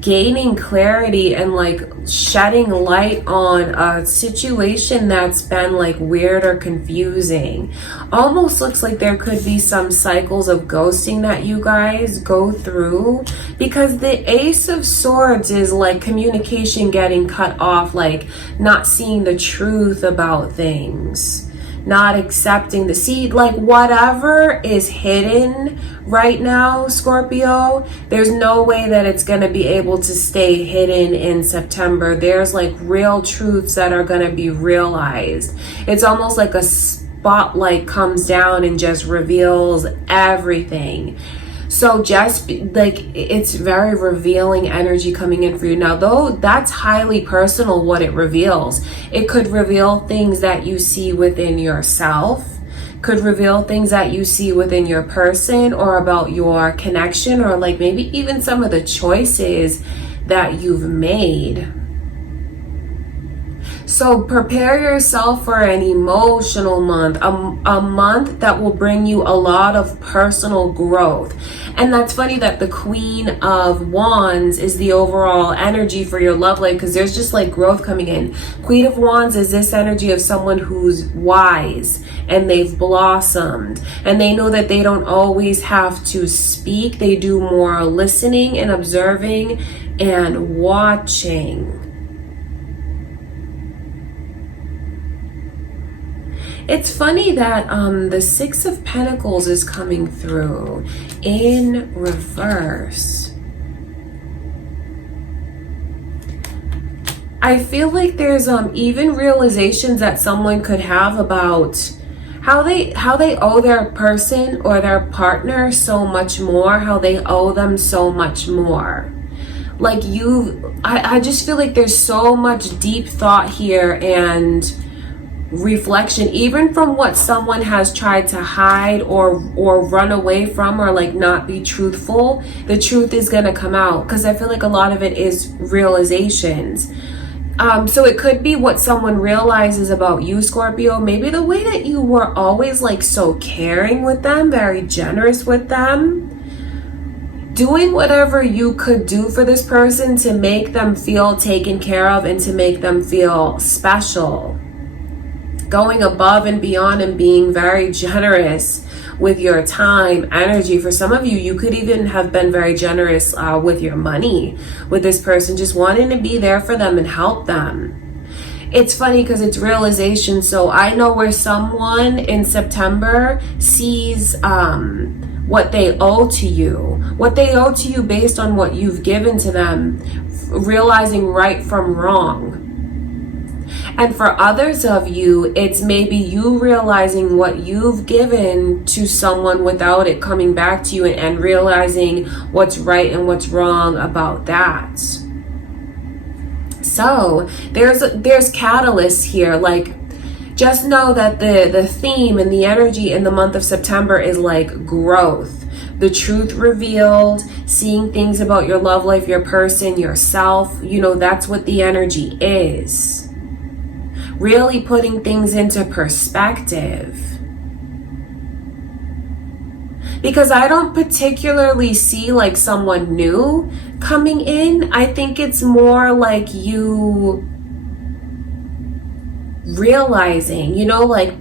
gaining clarity and like shedding light on a situation that's been like weird or confusing. Almost looks like there could be some cycles of ghosting that you guys go through, because the Ace of Swords is like communication getting cut off, like not seeing the truth about things, not accepting the seed, like whatever is hidden right now, Scorpio, there's no way that it's going to be able to stay hidden in September. There's like real truths that are going to be realized. It's almost like a spotlight comes down and just reveals everything. So just like, it's very revealing energy coming in for you. Now, though, that's highly personal what it reveals. It could reveal things that you see within yourself, could reveal things that you see within your person or about your connection, or like maybe even some of the choices that you've made. So prepare yourself for an emotional month, a month that will bring you a lot of personal growth. And that's funny that the Queen of Wands is the overall energy for your love life, because there's just like growth coming in. Queen of Wands is this energy of someone who's wise and they've blossomed and they know that they don't always have to speak. They do more listening and observing and watching. It's funny that the Six of Pentacles is coming through in reverse. I feel like there's even realizations that someone could have about how they owe their person or their partner so much more, how they owe them so much more. Like I just feel like there's so much deep thought here and reflection, even from what someone has tried to hide or run away from, or like not be truthful. The truth is gonna come out, because I feel like a lot of it is realizations. So it could be what someone realizes about you, Scorpio. Maybe the way that you were always like so caring with them, very generous with them, doing whatever you could do for this person to make them feel taken care of and to make them feel special. Going above and beyond and being very generous with your time, energy. For some of you, you could even have been very generous with your money with this person, just wanting to be there for them and help them. It's funny because it's realization. So I know where someone in September sees what they owe to you based on what you've given to them, realizing right from wrong. And for others of you, it's maybe you realizing what you've given to someone without it coming back to you, and realizing what's right and what's wrong about that. So there's catalysts here. Like, just know that the theme and the energy in the month of September is like growth. The truth revealed, seeing things about your love life, your person, yourself. You know, that's what the energy is. Really putting things into perspective. Because I don't particularly see like someone new coming in. I think it's more like you realizing, you know, like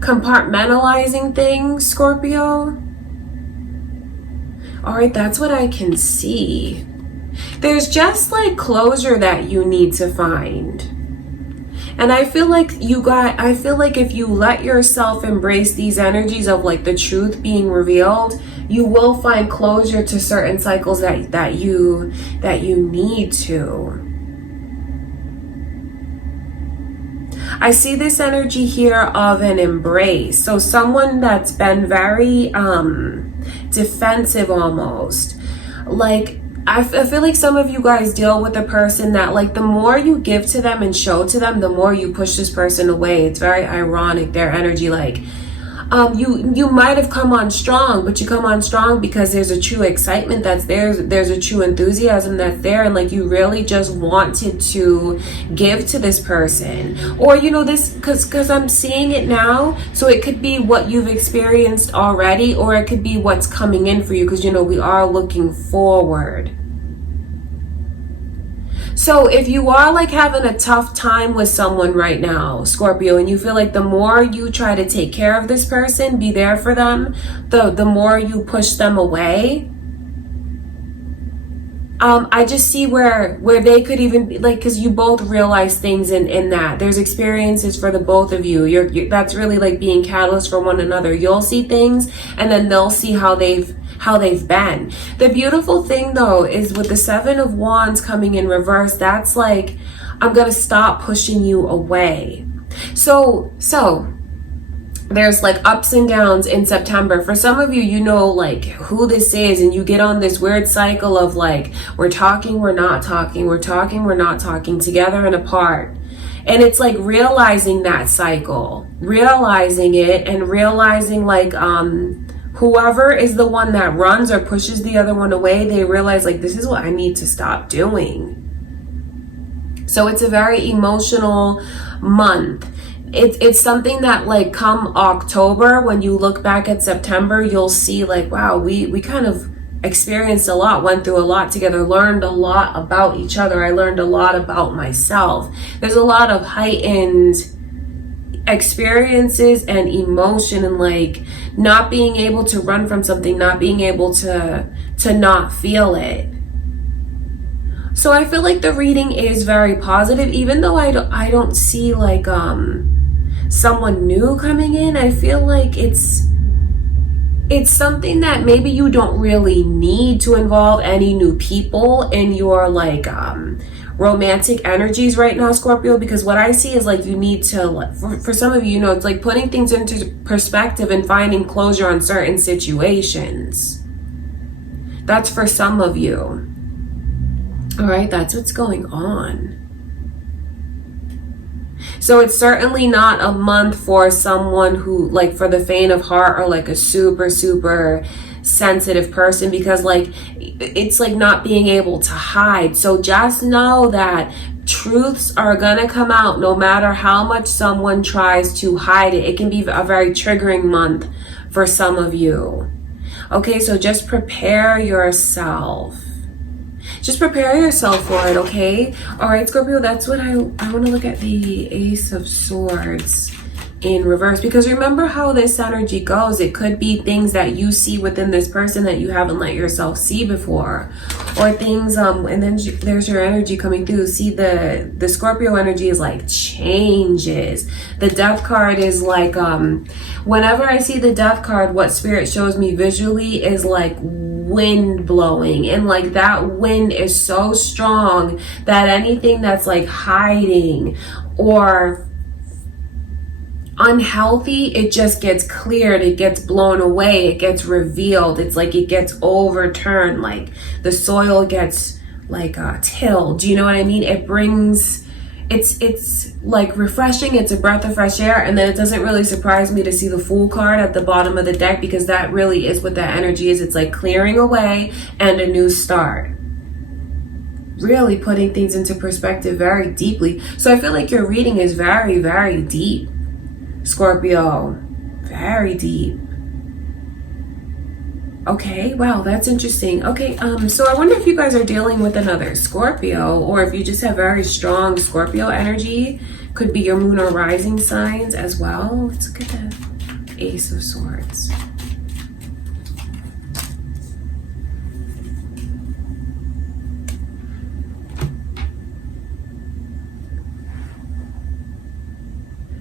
compartmentalizing things, Scorpio. All right, that's what I can see. There's just like closure that you need to find. And I feel like if you let yourself embrace these energies of like the truth being revealed, you will find closure to certain cycles that you need to. I see this energy here of an embrace. So someone that's been very defensive almost. Like, I feel like some of you guys deal with a person that like the more you give to them and show to them, the more you push this person away. It's very ironic, their energy. Like you might have come on strong, but you come on strong because there's a true excitement that's there. There's a true enthusiasm that's there. And like you really just wanted to give to this person. Or, you know, this, because I'm seeing it now. So it could be what you've experienced already, or it could be what's coming in for you. Because, you know, we are looking forward. So if you are like having a tough time with someone right now, Scorpio, and you feel like the more you try to take care of this person, be there for them, the more you push them away. I just see where they could even be like, because you both realize things in that. There's experiences for the both of you. That's really like being catalysts for one another. You'll see things and then they'll see how they've been. The beautiful thing though is with the Seven of Wands coming in reverse, that's like, I'm gonna stop pushing you away. So there's like ups and downs in September. For some of you, you know like who this is, and you get on this weird cycle of like, we're talking, we're not talking, we're talking, we're not talking, together and apart. And it's like realizing that cycle, realizing it, and realizing like whoever is the one that runs or pushes the other one away, they realize like, this is what I need to stop doing. So it's a very emotional month. It's something that like come October, when you look back at September, you'll see like, wow, we kind of experienced a lot, went through a lot together, learned a lot about each other. I learned a lot about myself. There's a lot of heightened experiences and emotion, and like not being able to run from something, not being able to not feel it. So I feel like the reading is very positive, even though I don't see like someone new coming in. I feel like it's something that maybe you don't really need to involve any new people in your like romantic energies right now, Scorpio, because what I see is like you need to, for some of you, you know, it's like putting things into perspective and finding closure on certain situations. That's for some of you. All right, that's what's going on. So it's certainly not a month for someone who, like, for the faint of heart or like a super, super sensitive person, because like it's like not being able to hide. So just know that truths are gonna come out no matter how much someone tries to hide it. It can be a very triggering month for some of you. Okay, so just prepare yourself. Just prepare yourself for it, okay? All right, Scorpio, that's what I want to look at the Ace of Swords in reverse, because remember how this energy goes. It could be things that you see within this person that you haven't let yourself see before, or things and then there's your energy coming through. See, the Scorpio energy is like changes. The Death card is like whenever I see the Death card, what Spirit shows me visually is like wind blowing, and like that wind is so strong that anything that's like hiding or unhealthy, it just gets cleared, it gets blown away, it gets revealed. It's like it gets overturned, like the soil gets like tilled. You know what I mean? It brings, it's like refreshing. It's a breath of fresh air. And then it doesn't really surprise me to see the Fool card at the bottom of the deck, because that really is what that energy is. It's like clearing away and a new start. Really putting things into perspective very deeply. So I feel like your reading is very, very deep, Scorpio. Very deep. Okay, wow, that's interesting. Okay, so I wonder if you guys are dealing with another Scorpio, or if you just have very strong Scorpio energy. Could be your moon or rising signs as well. Let's look at the Ace of Swords.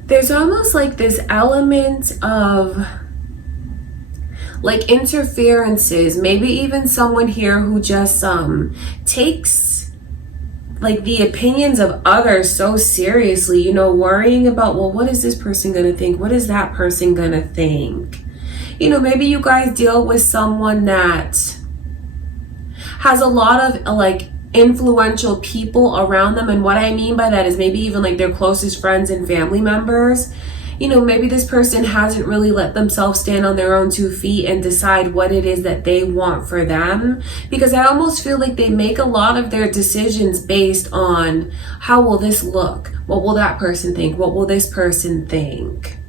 There's almost like this element of like interferences, maybe even someone here who just takes like the opinions of others so seriously, you know, worrying about, well, what is this person gonna think? What is that person gonna think? You know, maybe you guys deal with someone that has a lot of like influential people around them, and what I mean by that is maybe even like their closest friends and family members. You know, maybe this person hasn't really let themselves stand on their own 2 feet and decide what it is that they want for them, because I almost feel like they make a lot of their decisions based on how will this look, what will that person think, what will this person think.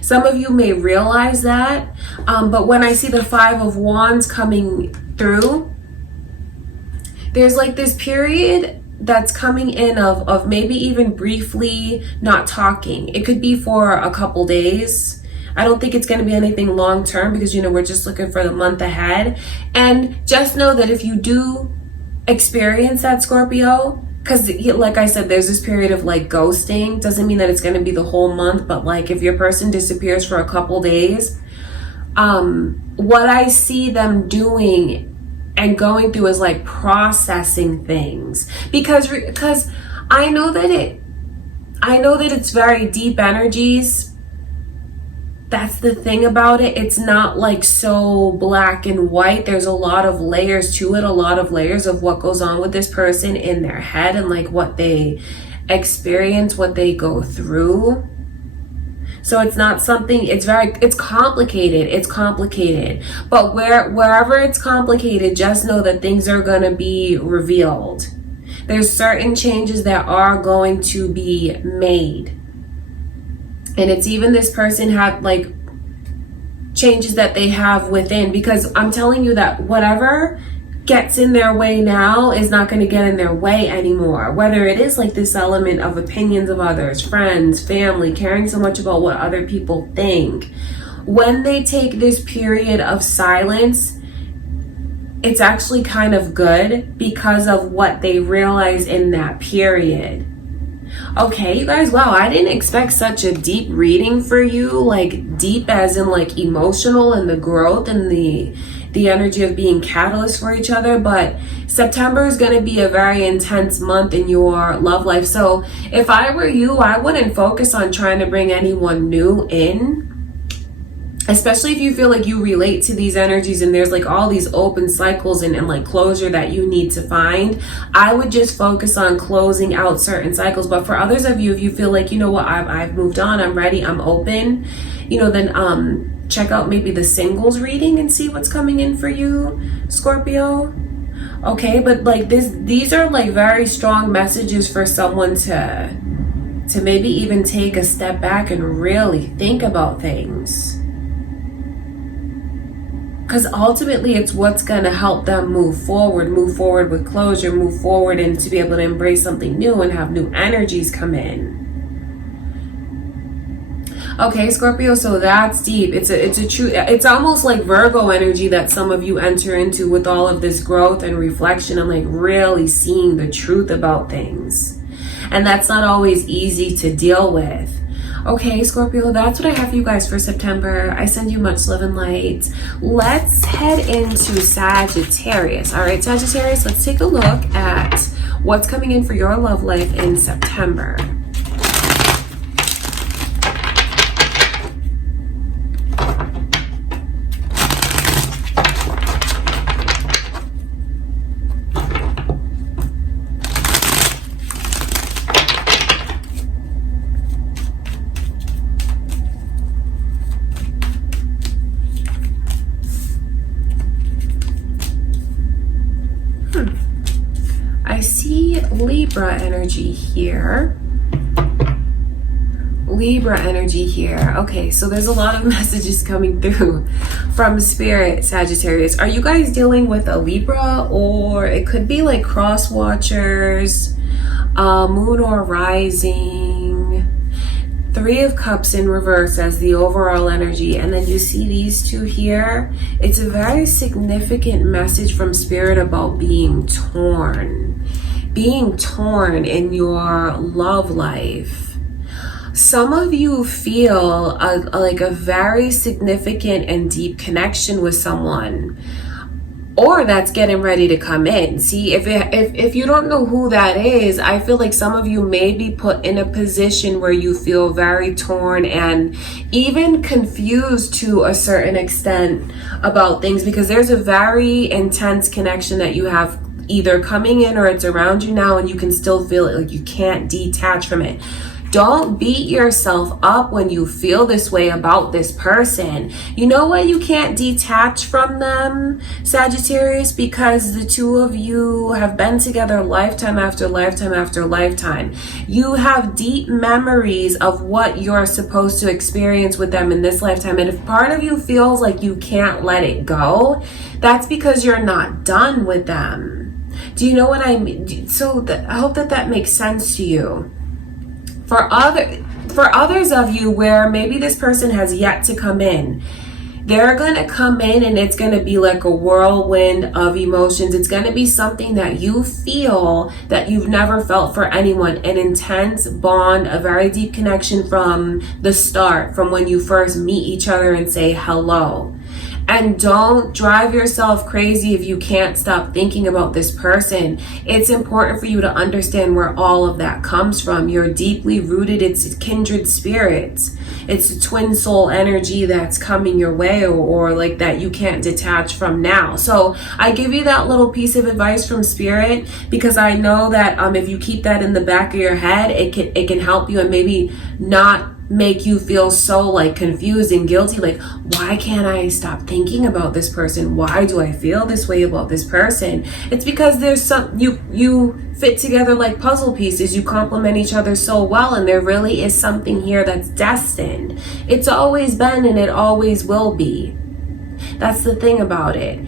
Some of you may realize that, but when I see the Five of Wands coming through, there's like this period that's coming in of maybe even briefly not talking. It could be for a couple days. I don't think it's going to be anything long term, because, you know, we're just looking for the month ahead. And just know that if you do experience that, Scorpio, because like I said, there's this period of like ghosting. Doesn't mean that it's going to be the whole month, but like if your person disappears for a couple days, what I see them doing and going through is like processing things, because I know that it's very deep energies, that's the thing about it. It's not like so black and white. There's a lot of layers to it, a lot of layers of what goes on with this person in their head and like what they experience, what they go through. So it's not something, it's complicated. It's complicated. But wherever it's complicated, just know that things are going to be revealed. There's certain changes that are going to be made. And it's even this person have like changes that they have within, because I'm telling you that whatever gets in their way now is not going to get in their way anymore. Whether it is like this element of opinions of others, friends, family, caring so much about what other people think. When they take this period of silence, it's actually kind of good because of what they realize in that period. Okay, you guys, wow, I didn't expect such a deep reading for you, like deep as in like emotional and the growth and the energy of being catalyst for each other. But September is going to be a very intense month in your love life. So if I were you, I wouldn't focus on trying to bring anyone new in. Especially if you feel like you relate to these energies and there's like all these open cycles and like closure that you need to find. I would just focus on closing out certain cycles. But for others of you, if you feel like, you know what, I've moved on, I'm ready, I'm open, you know, then check out maybe the singles reading and see what's coming in for you, Scorpio. Okay, but like these are like very strong messages for someone to maybe even take a step back and really think about things. Because ultimately it's what's going to help them move forward with closure, move forward and to be able to embrace something new and have new energies come in. Okay, Scorpio, so that's deep. It's almost like Virgo energy that some of you enter into with all of this growth and reflection and like really seeing the truth about things. And that's not always easy to deal with. Okay, Scorpio, that's what I have for you guys for September. I send you much love and light. Let's head into Sagittarius. All right, Sagittarius, let's take a look at what's coming in for your love life in September. I see Libra energy here. Libra energy here. Okay, so there's a lot of messages coming through from Spirit, Sagittarius. Are you guys dealing with a Libra, or it could be like cross watchers, moon or rising? Three of Cups in reverse as the overall energy, and then you see these two here. It's a very significant message from Spirit about being torn in your love life. Some of you feel like a very significant and deep connection with someone, or that's getting ready to come in. See, if you don't know who that is, I feel like some of you may be put in a position where you feel very torn and even confused to a certain extent about things, because there's a very intense connection that you have either coming in or it's around you now, and you can still feel it, like you can't detach from it. Don't beat yourself up when you feel this way about this person. You know why you can't detach from them, Sagittarius? Because the two of you have been together lifetime after lifetime after lifetime. You have deep memories of what you're supposed to experience with them in this lifetime. And if part of you feels like you can't let it go, that's because you're not done with them. Do you know what I mean? So I hope that makes sense to you. For others of you where maybe this person has yet to come in, they're going to come in and it's going to be like a whirlwind of emotions. It's going to be something that you feel that you've never felt for anyone, an intense bond, a very deep connection from the start, from when you first meet each other and say hello. And don't drive yourself crazy if you can't stop thinking about this person. It's important for you to understand where all of that comes from. You're deeply rooted. It's kindred spirits. It's a twin soul energy that's coming your way, or like that you can't detach from now. So I give you that little piece of advice from spirit because I know that if you keep that in the back of your head, it can help you and maybe not make you feel so like confused and guilty, like, why can't I stop thinking about this person? Why do I feel this way about this person? It's because there's some, you fit together like puzzle pieces. You complement each other so well, and there really is something here that's destined. It's always been and it always will be. That's the thing about it.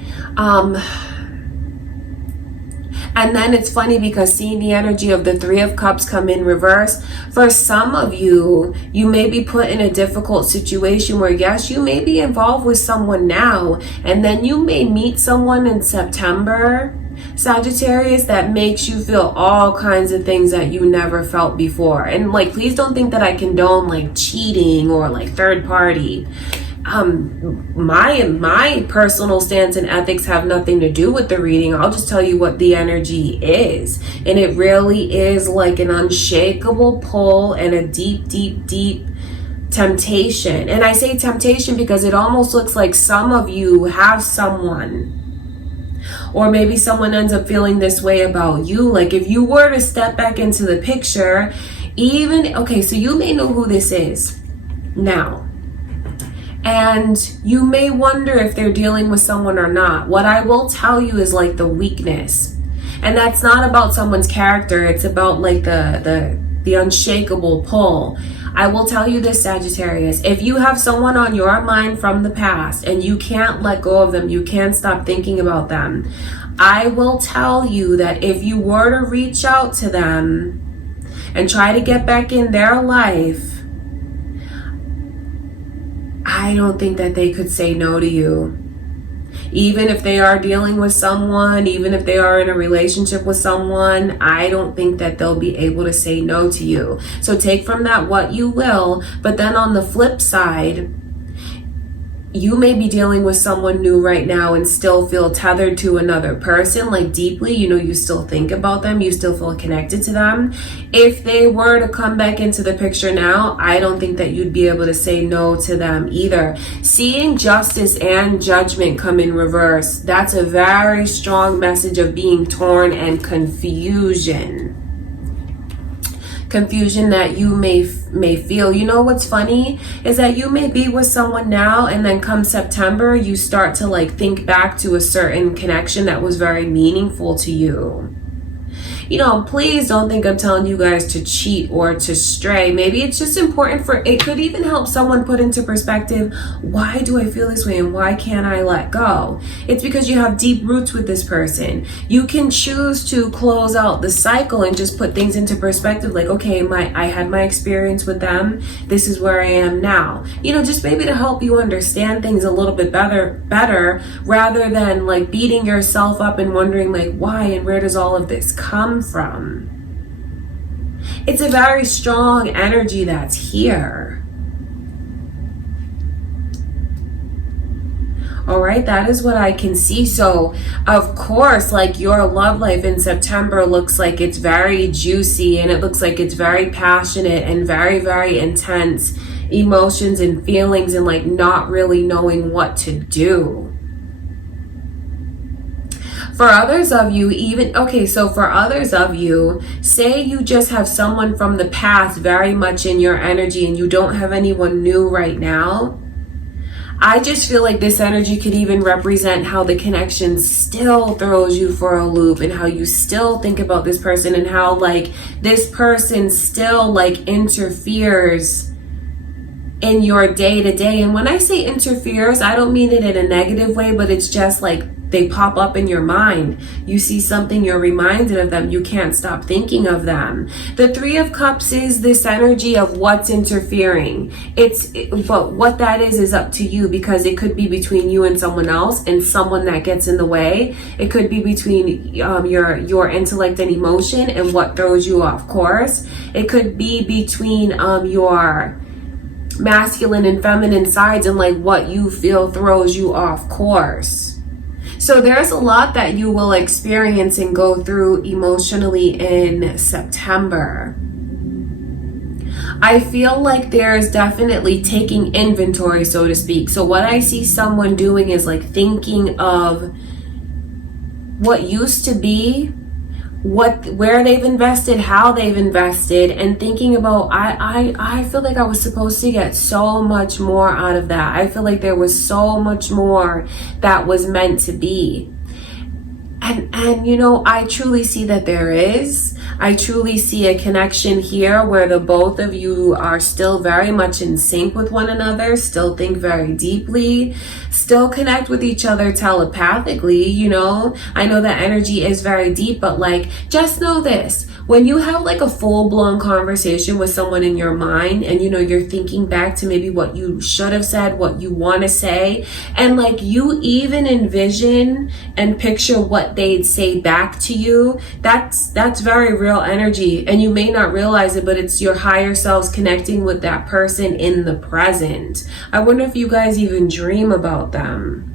And then it's funny because seeing the energy of the Three of Cups come in reverse, for some of you, you may be put in a difficult situation where, yes, you may be involved with someone now, and then you may meet someone in September, Sagittarius, that makes you feel all kinds of things that you never felt before. And like, please don't think that I condone like cheating or like third party. My personal stance and ethics have nothing to do with the reading. I'll just tell you what the energy is. And it really is like an unshakable pull and a deep, deep, deep temptation. And I say temptation because it almost looks like some of you have someone, or maybe someone ends up feeling this way about you. Like if you were to step back into the picture, okay, so you may know who this is now. And you may wonder if they're dealing with someone or not. What I will tell you is like the weakness. And that's not about someone's character. It's about like the unshakable pull. I will tell you this, Sagittarius. If you have someone on your mind from the past and you can't let go of them, you can't stop thinking about them, I will tell you that if you were to reach out to them and try to get back in their life, I don't think that they could say no to you. Even if they are dealing with someone, even if they are in a relationship with someone, I don't think that they'll be able to say no to you. So take from that what you will. But then on the flip side, you may be dealing with someone new right now and still feel tethered to another person, like deeply, you still think about them, you still feel connected to them. If they were to come back into the picture now, I don't think that you'd be able to say no to them either. Seeing justice and judgment come in reverse, that's a very strong message of being torn and confusion that you may feel. You know what's funny is that you may be with someone now, and then come September you start to like think back to a certain connection that was very meaningful to you. Please don't think I'm telling you guys to cheat or to stray. Maybe it's just important it could even help someone put into perspective, why do I feel this way and why can't I let go? It's because you have deep roots with this person. You can choose to close out the cycle and just put things into perspective, like, okay, I had my experience with them. This is where I am now. Just maybe to help you understand things a little bit better, rather than like beating yourself up and wondering like, why and where does all of this come from. It's a very strong energy that's here. All right, that is what I can see. So of course, like, your love life in September looks like it's very juicy, and it looks like it's very passionate and very, very intense emotions and feelings, and like not really knowing what to do. For others of you, say you just have someone from the past very much in your energy and you don't have anyone new right now. I just feel like this energy could even represent how the connection still throws you for a loop, and how you still think about this person, and how like this person still like interferes in your day to day. And when I say interferes, I don't mean it in a negative way, but it's just like they pop up in your mind. You see something, you're reminded of them, you can't stop thinking of them. The Three of Cups is this energy of what's interfering. But what that is up to you, because it could be between you and someone else, and someone that gets in the way. It could be between your intellect and emotion and what throws you off course. It could be between your masculine and feminine sides and like what you feel throws you off course. So there's a lot that you will experience and go through emotionally in September. I feel like there's definitely taking inventory, so to speak. So what I see someone doing is like thinking of what used to be, where they've invested, how they've invested, and thinking about, I feel like I was supposed to get so much more out of that. I feel like there was so much more that was meant to be. And you know, I truly see that there is. I truly see a connection here where the both of you are still very much in sync with one another, still think very deeply, still connect with each other telepathically, you know. I know that energy is very deep, but like, just know this. When you have like a full-blown conversation with someone in your mind and, you know, you're thinking back to maybe what you should have said, what you want to say, and like you even envision and picture what they'd say back to you, that's very real energy. And you may not realize it, but it's your higher selves connecting with that person in the present. I wonder if you guys even dream about them.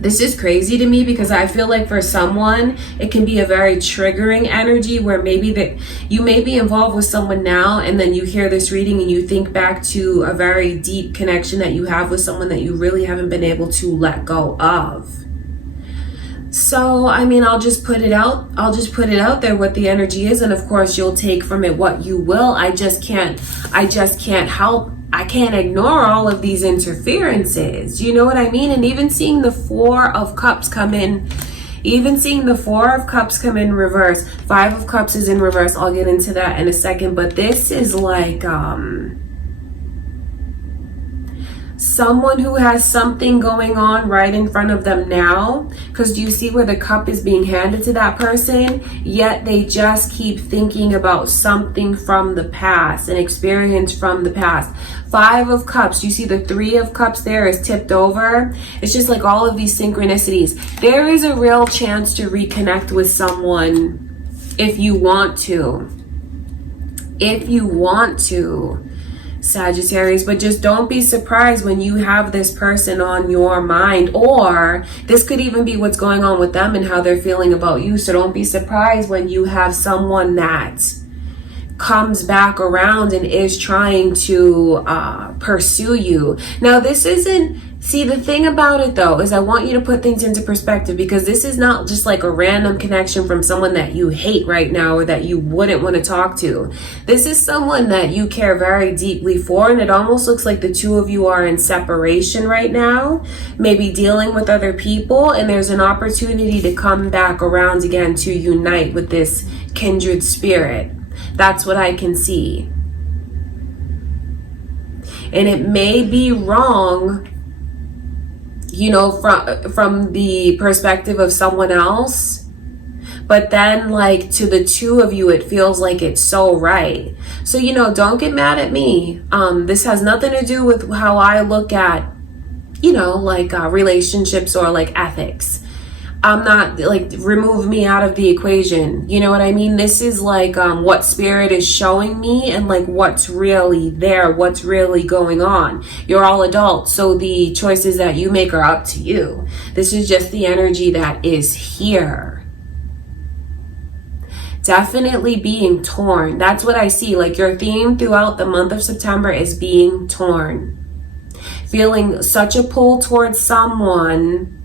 This is crazy to me because I feel like for someone, it can be a very triggering energy where maybe that you may be involved with someone now and then you hear this reading and you think back to a very deep connection that you have with someone that you really haven't been able to let go of. So, I mean, I'll just put it out there what the energy is, and of course you'll take from it what you will. I just can't help. I can't ignore all of these interferences. You know what I mean? And even seeing the Four of Cups come in, reverse. Five of Cups is in reverse. I'll get into that in a second. But this is like someone who has something going on right in front of them now. Because do you see where the cup is being handed to that person? Yet they just keep thinking about something from the past, an experience from the past. Five of Cups, you see the Three of Cups there is tipped over. It's just like all of these synchronicities. There is a real chance to reconnect with someone if you want to. Sagittarius, but just don't be surprised when you have this person on your mind, or this could even be what's going on with them and how they're feeling about you. So don't be surprised when you have someone that comes back around and is trying to pursue you. Now, this isn't, see, the thing about it though is I want you to put things into perspective, because this is not just like a random connection from someone that you hate right now or that you wouldn't want to talk to. This is someone that you care very deeply for, and it almost looks like the two of you are in separation right now, maybe dealing with other people, and there's an opportunity to come back around again to unite with this kindred spirit. That's what I can see. And it may be wrong, you know, from the perspective of someone else, but then like to the two of you, it feels like it's so right. So, you know, don't get mad at me. This has nothing to do with how I look at, you know, like relationships or like ethics. I'm not like, remove me out of the equation. You know what I mean? This is like what spirit is showing me and like what's really there, what's really going on. You're all adults, so the choices that you make are up to you. This is just the energy that is here. Definitely being torn. That's what I see. Like your theme throughout the month of September is being torn. Feeling such a pull towards someone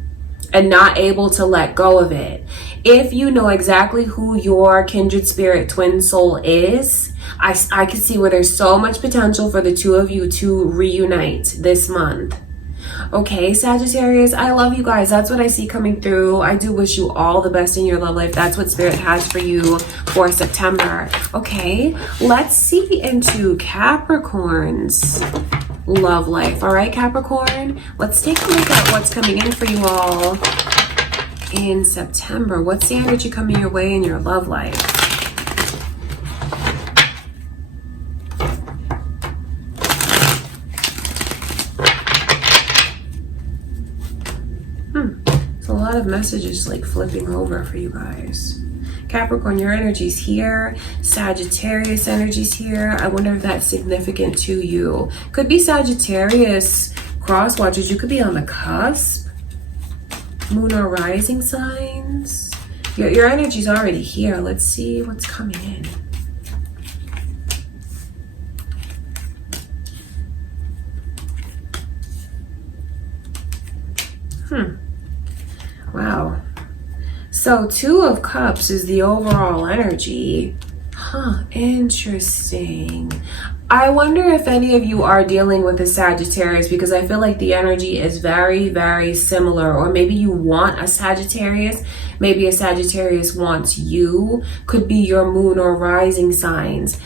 and not able to let go of it. If you know exactly who your kindred spirit twin soul is, I can see where there's so much potential for the two of you to reunite this month. Okay, Sagittarius, I love you guys. That's what I see coming through. I do wish you all the best in your love life. That's what Spirit has for you for September. Okay, let's see into Capricorn's love life. All right, Capricorn, let's take a look at what's coming in for you all in September. What's the energy coming your way in your love life? A lot of messages like flipping over for you guys. Capricorn, your energy's here. Sagittarius energy's here. I wonder if that's significant to you. Could be Sagittarius cross watchers. You could be on the cusp. Moon or rising signs. Your energy's already here. Let's see what's coming in. Wow. So 2 of Cups is the overall energy. Interesting. I wonder if any of you are dealing with a Sagittarius, because I feel like the energy is very, very similar. Or maybe you want a Sagittarius. Maybe a Sagittarius wants you. Could be your moon or rising signs.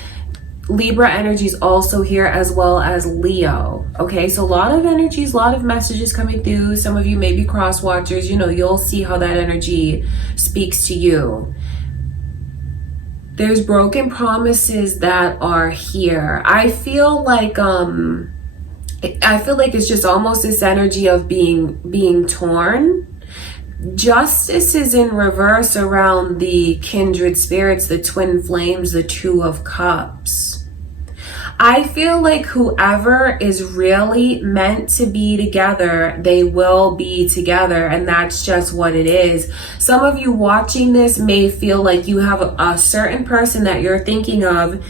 Libra energy is also here, as well as Leo. Okay, so a lot of energies, a lot of messages coming through. Some of you may be cross watchers. You'll see how that energy speaks to you. There's broken promises that are here. I feel like it's just almost this energy of being torn. Justice is in reverse around the kindred spirits, the twin flames, the 2 of Cups. I feel like whoever is really meant to be together, they will be together, and that's just what it is. Some of you watching this may feel like you have a certain person that you're thinking of,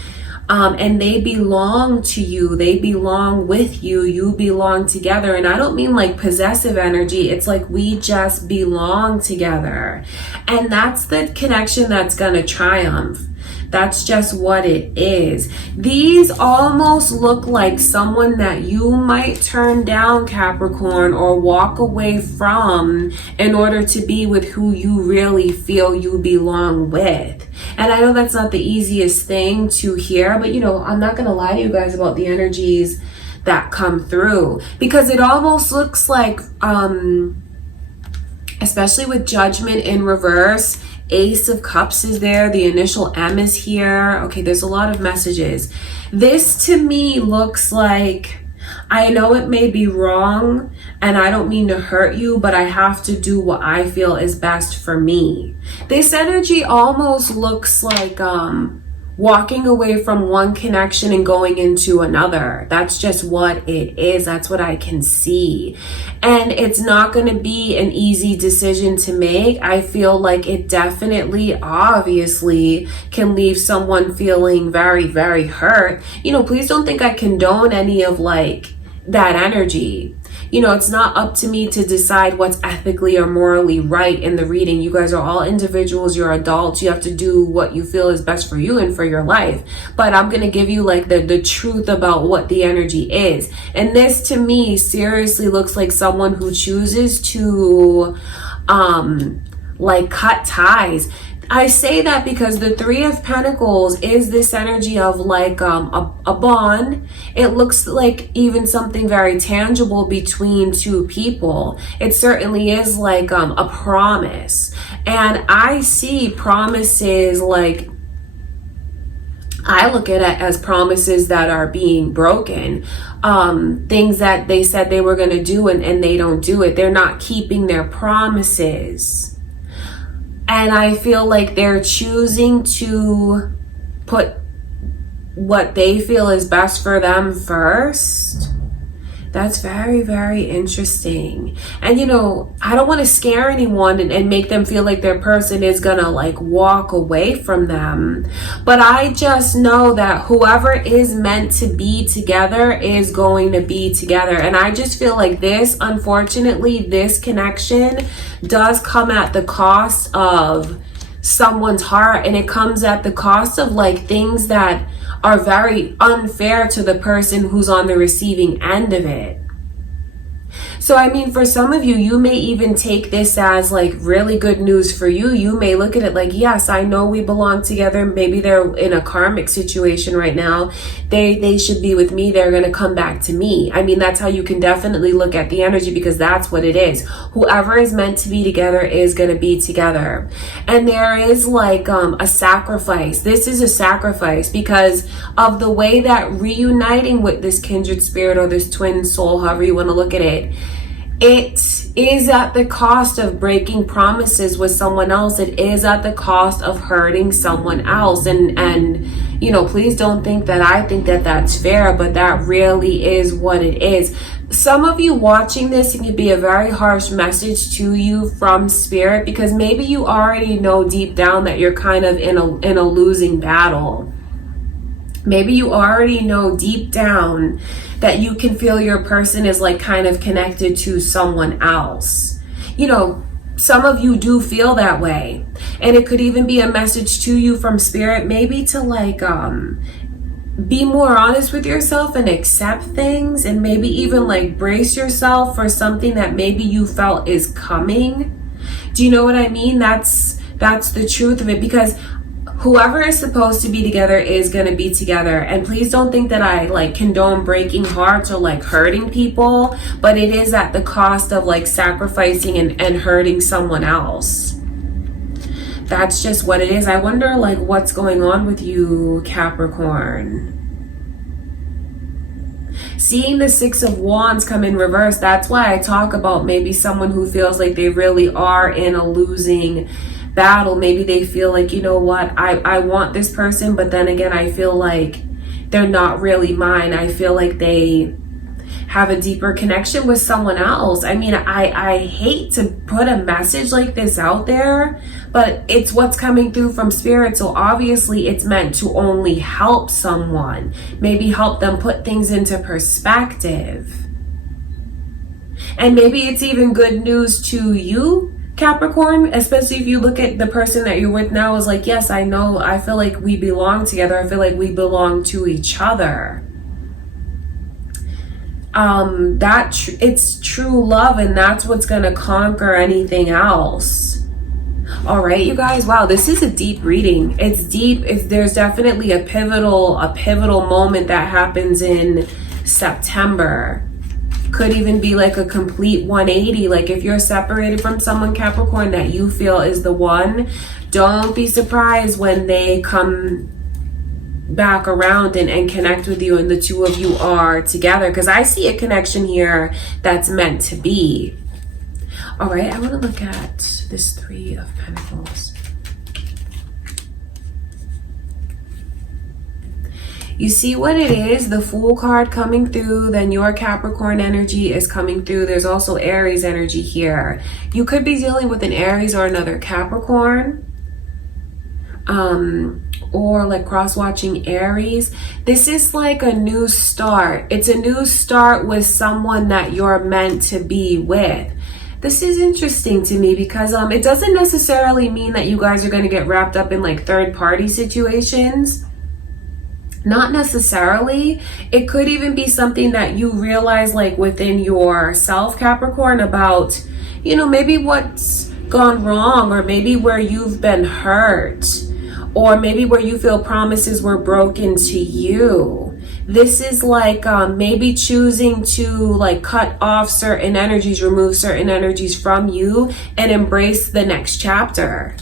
and they belong to you. They belong with you. You belong together. And I don't mean like possessive energy. It's like we just belong together. And that's the connection that's going to triumph. That's just what it is. These almost look like someone that you might turn down, Capricorn, or walk away from in order to be with who you really feel you belong with. And I know that's not the easiest thing to hear, but I'm not going to lie to you guys about the energies that come through, because it almost looks like, especially with Judgment in reverse, Ace of Cups is there. The initial M is here. Okay, there's a lot of messages. This to me looks like, I know it may be wrong and I don't mean to hurt you, but I have to do what I feel is best for me. This energy almost looks like walking away from one connection and going into another. That's just what it is. That's what I can see. And it's not going to be an easy decision to make. I feel like it definitely, obviously, can leave someone feeling very, very hurt. Please don't think I condone any of that energy. It's not up to me to decide what's ethically or morally right in the reading. You guys are all individuals. You're adults. You have to do what you feel is best for you and for your life. But I'm going to give you the truth about what the energy is. And this to me seriously looks like someone who chooses to cut ties. I say that because the 3 of Pentacles is this energy of a bond. It looks like even something very tangible between 2 people. It certainly is a promise. And I see promises I look at it as promises that are being broken. Things that they said they were going to do and they don't do it. They're not keeping their promises. And I feel like they're choosing to put what they feel is best for them first. That's very, very interesting. And I don't want to scare anyone and make them feel like their person is gonna walk away from them. But I just know that whoever is meant to be together is going to be together. And I just feel like this, unfortunately, this connection does come at the cost of someone's heart. And it comes at the cost of things that are very unfair to the person who's on the receiving end of it. So, I mean, for some of you, you may even take this as really good news for you. You may look at it yes, I know we belong together. Maybe they're in a karmic situation right now. They should be with me. They're going to come back to me. I mean, that's how you can definitely look at the energy, because that's what it is. Whoever is meant to be together is going to be together. And there is a sacrifice. This is a sacrifice because of the way that reuniting with this kindred spirit or this twin soul, however you want to look at it, it is at the cost of breaking promises with someone else. It is at the cost of hurting someone else. And you know, please don't think that I think that that's fair, but that really is what it is. Some of you watching this, it could be a very harsh message to you from spirit, because maybe you already know deep down that you're kind of in a losing battle. Maybe you already know deep down that you can feel your person is like kind of connected to someone else. You know, some of you do feel that way. And it could even be a message to you from spirit, maybe to like be more honest with yourself and accept things, and maybe even like brace yourself for something that maybe you felt is coming. Do you know what I mean? That's the truth of it, because whoever is supposed to be together is going to be together. And please don't think that I like condone breaking hearts or like hurting people, but it is at the cost of like sacrificing and hurting someone else. That's just what it is. I wonder like what's going on with you, Capricorn. Seeing the Six of Wands come in reverse, that's why I talk about maybe someone who feels like they really are in a losing battle. Maybe they feel like, you know what, I want this person, but then again, I feel like they're not really mine. I feel like they have a deeper connection with someone else. I mean, I hate to put a message like this out there, but it's what's coming through from spirit. So obviously it's meant to only help someone, maybe help them put things into perspective. And maybe it's even good news to you, Capricorn, especially if you look at the person that you're with now as like, yes, I know, I feel like we belong together. I feel like we belong to each other. It's true love, and that's what's gonna conquer anything else. All right, you guys, wow, this is a deep reading. It's deep. There's definitely a pivotal moment that happens in September. Could even be like a complete 180. Like if you're separated from someone, Capricorn, that you feel is the one, don't be surprised when they come back around and connect with you and the two of you are together, because I see a connection here that's meant to be. All right, I want to look at this Three of Pentacles. You see what it is, the Fool card coming through, then your Capricorn energy is coming through. There's also Aries energy here. You could be dealing with an Aries or another Capricorn, or like cross-watching Aries. This is like a new start. It's a new start with someone that you're meant to be with. This is interesting to me because it doesn't necessarily mean that you guys are going to get wrapped up in like third-party situations. Not necessarily. It could even be something that you realize like within yourself, Capricorn, about, you know, maybe what's gone wrong, or maybe where you've been hurt, or maybe where you feel promises were broken to you. This is like maybe choosing to like cut off certain energies, remove certain energies from you, and embrace the next chapter.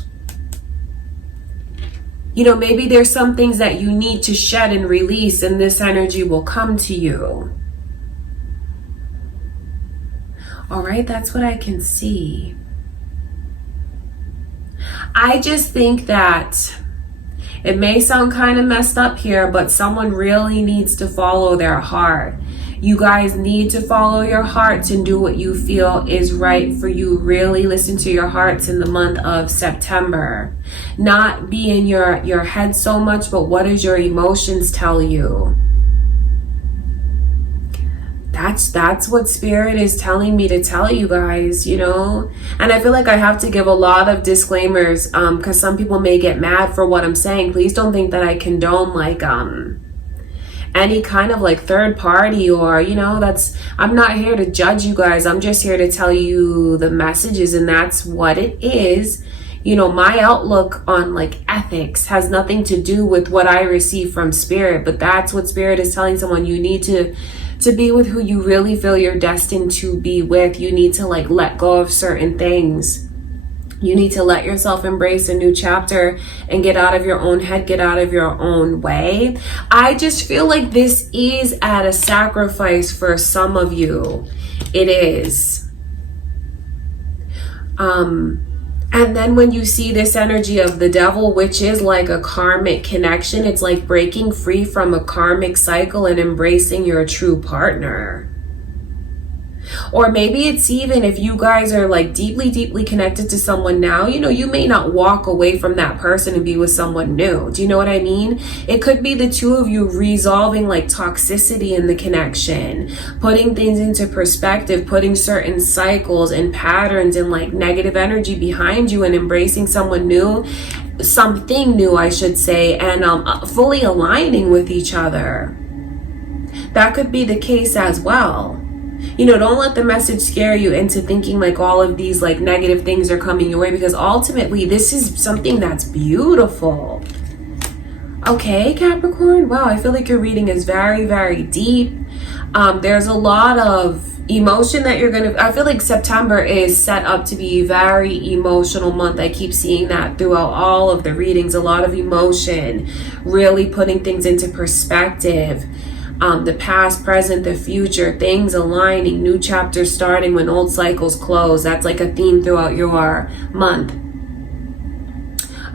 You know, maybe there's some things that you need to shed and release, and this energy will come to you. All right, that's what I can see. I just think that it may sound kind of messed up here, but someone really needs to follow their heart. You guys need to follow your hearts and do what you feel is right for you. Really listen to your hearts in the month of September. Not be in your head so much, but what does your emotions tell you? That's what Spirit is telling me to tell you guys, you know? And I feel like I have to give a lot of disclaimers because some people may get mad for what I'm saying. Please don't think that I condone like any kind of like third party, or, you know, I'm not here to judge you guys. I'm just here to tell you the messages, and that's what it is. You know, my outlook on like ethics has nothing to do with what I receive from Spirit, but that's what Spirit is telling someone. You need to be with who you really feel you're destined to be with. You need to like let go of certain things. You need to let yourself embrace a new chapter and get out of your own head, get out of your own way. I just feel like this is at a sacrifice for some of you. It is. And then when you see this energy of the devil, which is like a karmic connection, it's like breaking free from a karmic cycle and embracing your true partner. Or maybe it's even if you guys are like deeply connected to someone now, you know, you may not walk away from that person and be with someone new. Do you know what I mean? It could be the two of you resolving like toxicity in the connection, putting things into perspective, putting certain cycles and patterns and like negative energy behind you and embracing someone new, something new, I should say, and fully aligning with each other. That could be the case as well. You know, don't let the message scare you into thinking like all of these like negative things are coming your way, because ultimately this is something that's beautiful. Okay, Capricorn. Wow, I feel like your reading is very deep. There's a lot of emotion that you're gonna, I feel like September is set up to be a very emotional month. I keep seeing that throughout all of the readings. A lot of emotion, really putting things into perspective. The past, present, the future, things aligning, new chapters starting when old cycles close. That's like a theme throughout your month.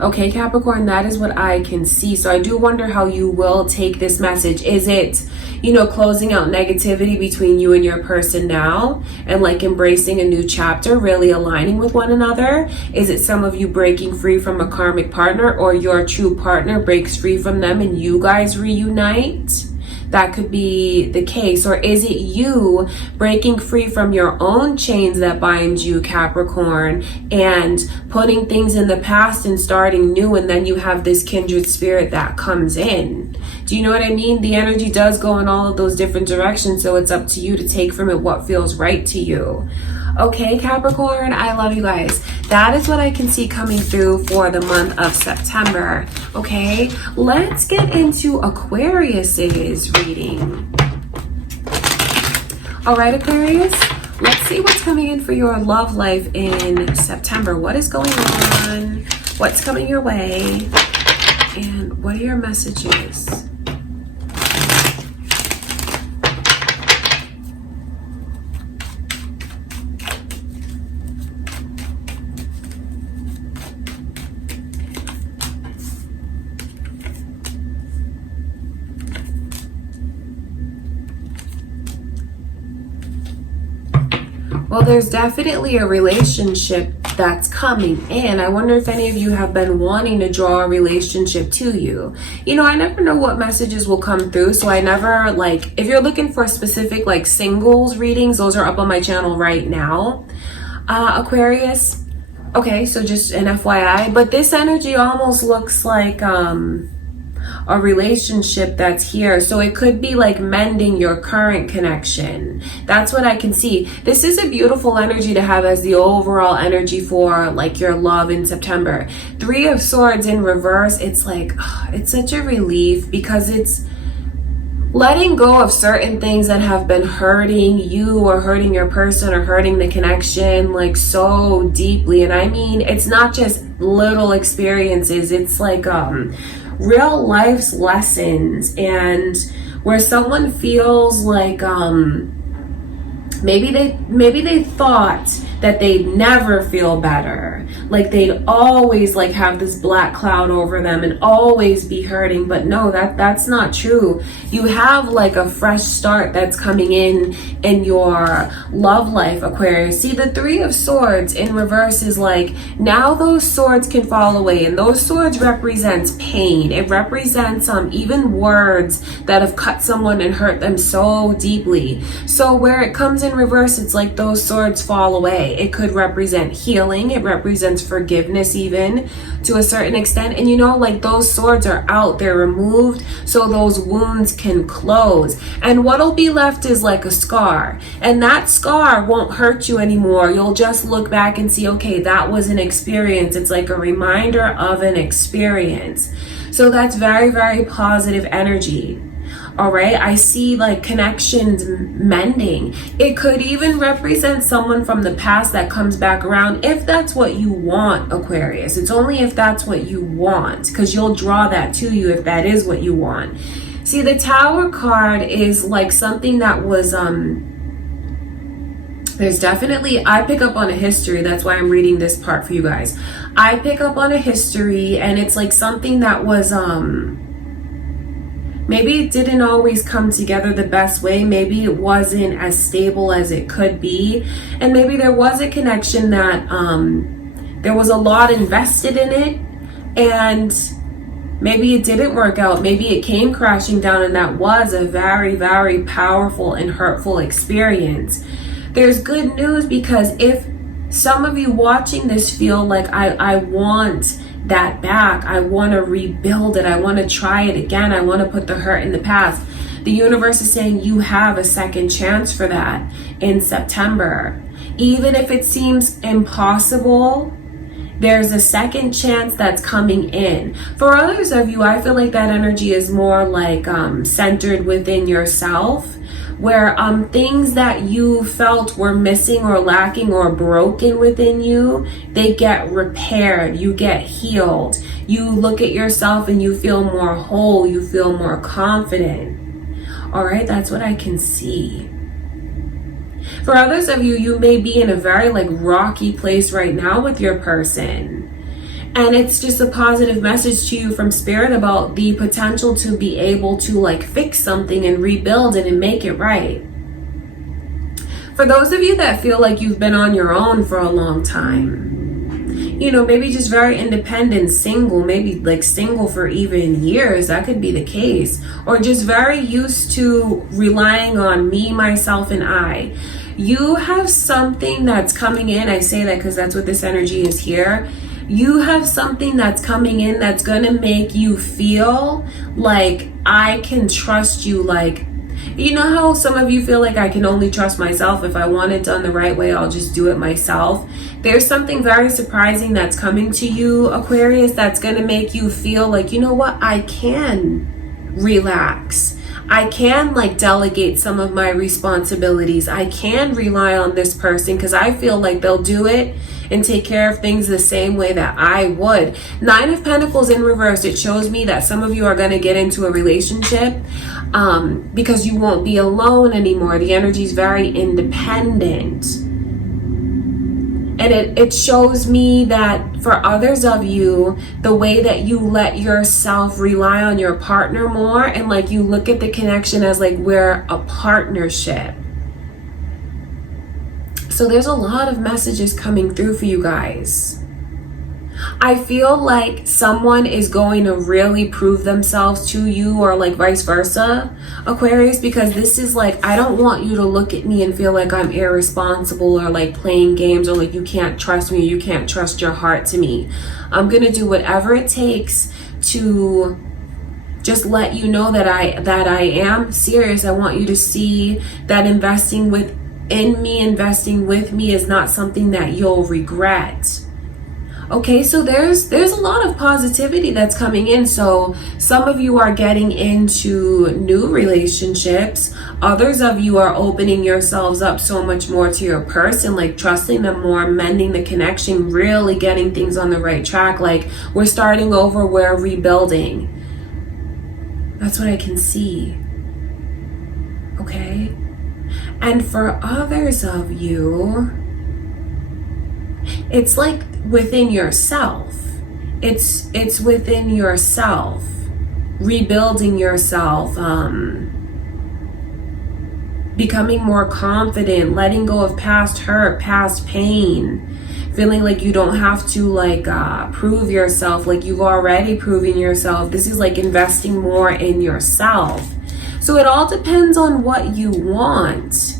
Okay, Capricorn, that is what I can see. So I do wonder how you will take this message. Is it, you know, closing out negativity between you and your person now and like embracing a new chapter, really aligning with one another? Is it some of you breaking free from a karmic partner, or your true partner breaks free from them and you guys reunite? That could be the case. Or is it you breaking free from your own chains that bind you, Capricorn, and putting things in the past and starting new, and then you have this kindred spirit that comes in? Do you know what I mean? The energy does go in all of those different directions, so it's up to you to take from it what feels right to you. Okay, Capricorn, I love you guys. That is what I can see coming through for the month of September. Okay, let's get into Aquarius's reading. All right, Aquarius, let's see what's coming in for your love life in September. What is going on? What's coming your way? And what are your messages? Well, there's definitely a relationship that's coming in. I wonder if any of you have been wanting to draw a relationship to you. You know, I never know what messages will come through, so I never, like, if you're looking for specific, like, singles readings, those are up on my channel right now. Aquarius. Okay, so just an FYI. But this energy almost looks like, a relationship that's here. So it could be like mending your current connection. That's what I can see. This is a beautiful energy to have as the overall energy for like your love in September. 3 of Swords in reverse. It's like, it's such a relief, because it's letting go of certain things that have been hurting you or hurting your person or hurting the connection like so deeply. And I mean, it's not just little experiences. It's like, real life's lessons, and where someone feels like maybe they thought that they'd never feel better, like they'd always like have this black cloud over them and always be hurting. But no, that's not true. You have like a fresh start that's coming in your love life, Aquarius. See, the 3 of Swords in reverse is like, now those swords can fall away, and those swords represents pain. It represents even words that have cut someone and hurt them so deeply. So where it comes in reverse, it's like those swords fall away. It could represent healing. It represents forgiveness, even to a certain extent. And you know, like those swords are out, they're removed, so those wounds can close. And what'll be left is like a scar. And that scar won't hurt you anymore. You'll just look back and see, okay, that was an experience. It's like a reminder of an experience. So that's very positive energy. All right, I see like connections mending. It could even represent someone from the past that comes back around, if that's what you want, Aquarius. It's only if that's what you want, because you'll draw that to you if that is what you want. See, the Tower card is like something that was There's definitely, I pick up on a history. That's why I'm reading this part for you guys. I pick up on a history, and it's like something that was, maybe it didn't always come together the best way. Maybe it wasn't as stable as it could be. And maybe there was a connection that there was a lot invested in it, and maybe it didn't work out. Maybe it came crashing down, and that was a very, very powerful and hurtful experience. There's good news, because if some of you watching this feel like I want that back, I want to rebuild it, I want to try it again, I want to put the hurt in the past, the universe is saying you have a second chance for that in September. Even if it seems impossible, there's a second chance that's coming in. For others of you, I feel like that energy is more like centered within yourself, where things that you felt were missing or lacking or broken within you, they get repaired, you get healed. You look at yourself and you feel more whole, you feel more confident. All right, that's what I can see. For others of you, you may be in a very like rocky place right now with your person. And it's just a positive message to you from Spirit about the potential to be able to like fix something and rebuild it and make it right. For those of you that feel like you've been on your own for a long time, you know, maybe just very independent, single, maybe like single for even years, that could be the case. Or just very used to relying on me, myself, and I. You have something that's coming in. I say that because that's what this energy is here. You have something that's coming in that's going to make you feel like I can trust you. Like, you know how some of you feel like I can only trust myself. If I want it done the right way, I'll just do it myself. There's something very surprising that's coming to you, Aquarius, that's going to make you feel like, you know what, I can relax. I can like delegate some of my responsibilities. I can rely on this person because I feel like they'll do it and take care of things the same way that I would. 9 of Pentacles in reverse. It shows me that some of you are going to get into a relationship because you won't be alone anymore. The energy is very independent. And it shows me that for others of you, the way that you let yourself rely on your partner more, and like you look at the connection as like we're a partnership. So there's a lot of messages coming through for you guys. I feel like someone is going to really prove themselves to you, or like vice versa, Aquarius, because this is like, I don't want you to look at me and feel like I'm irresponsible or like playing games or like you can't trust me, you can't trust your heart to me. I'm going to do whatever it takes to just let you know that I am serious. I want you to see that investing with me is not something that you'll regret. Okay, so there's a lot of positivity that's coming in. So some of you are getting into new relationships. Others of you are opening yourselves up so much more to your person, like trusting them more, mending the connection, really getting things on the right track. Like we're starting over, we're rebuilding. That's what I can see. Okay? And for others of you, it's like within yourself. It's within yourself. Rebuilding yourself. Becoming more confident. Letting go of past hurt, past pain. Feeling like you don't have to like prove yourself. Like you've already proven yourself. This is like investing more in yourself. So it all depends on what you want.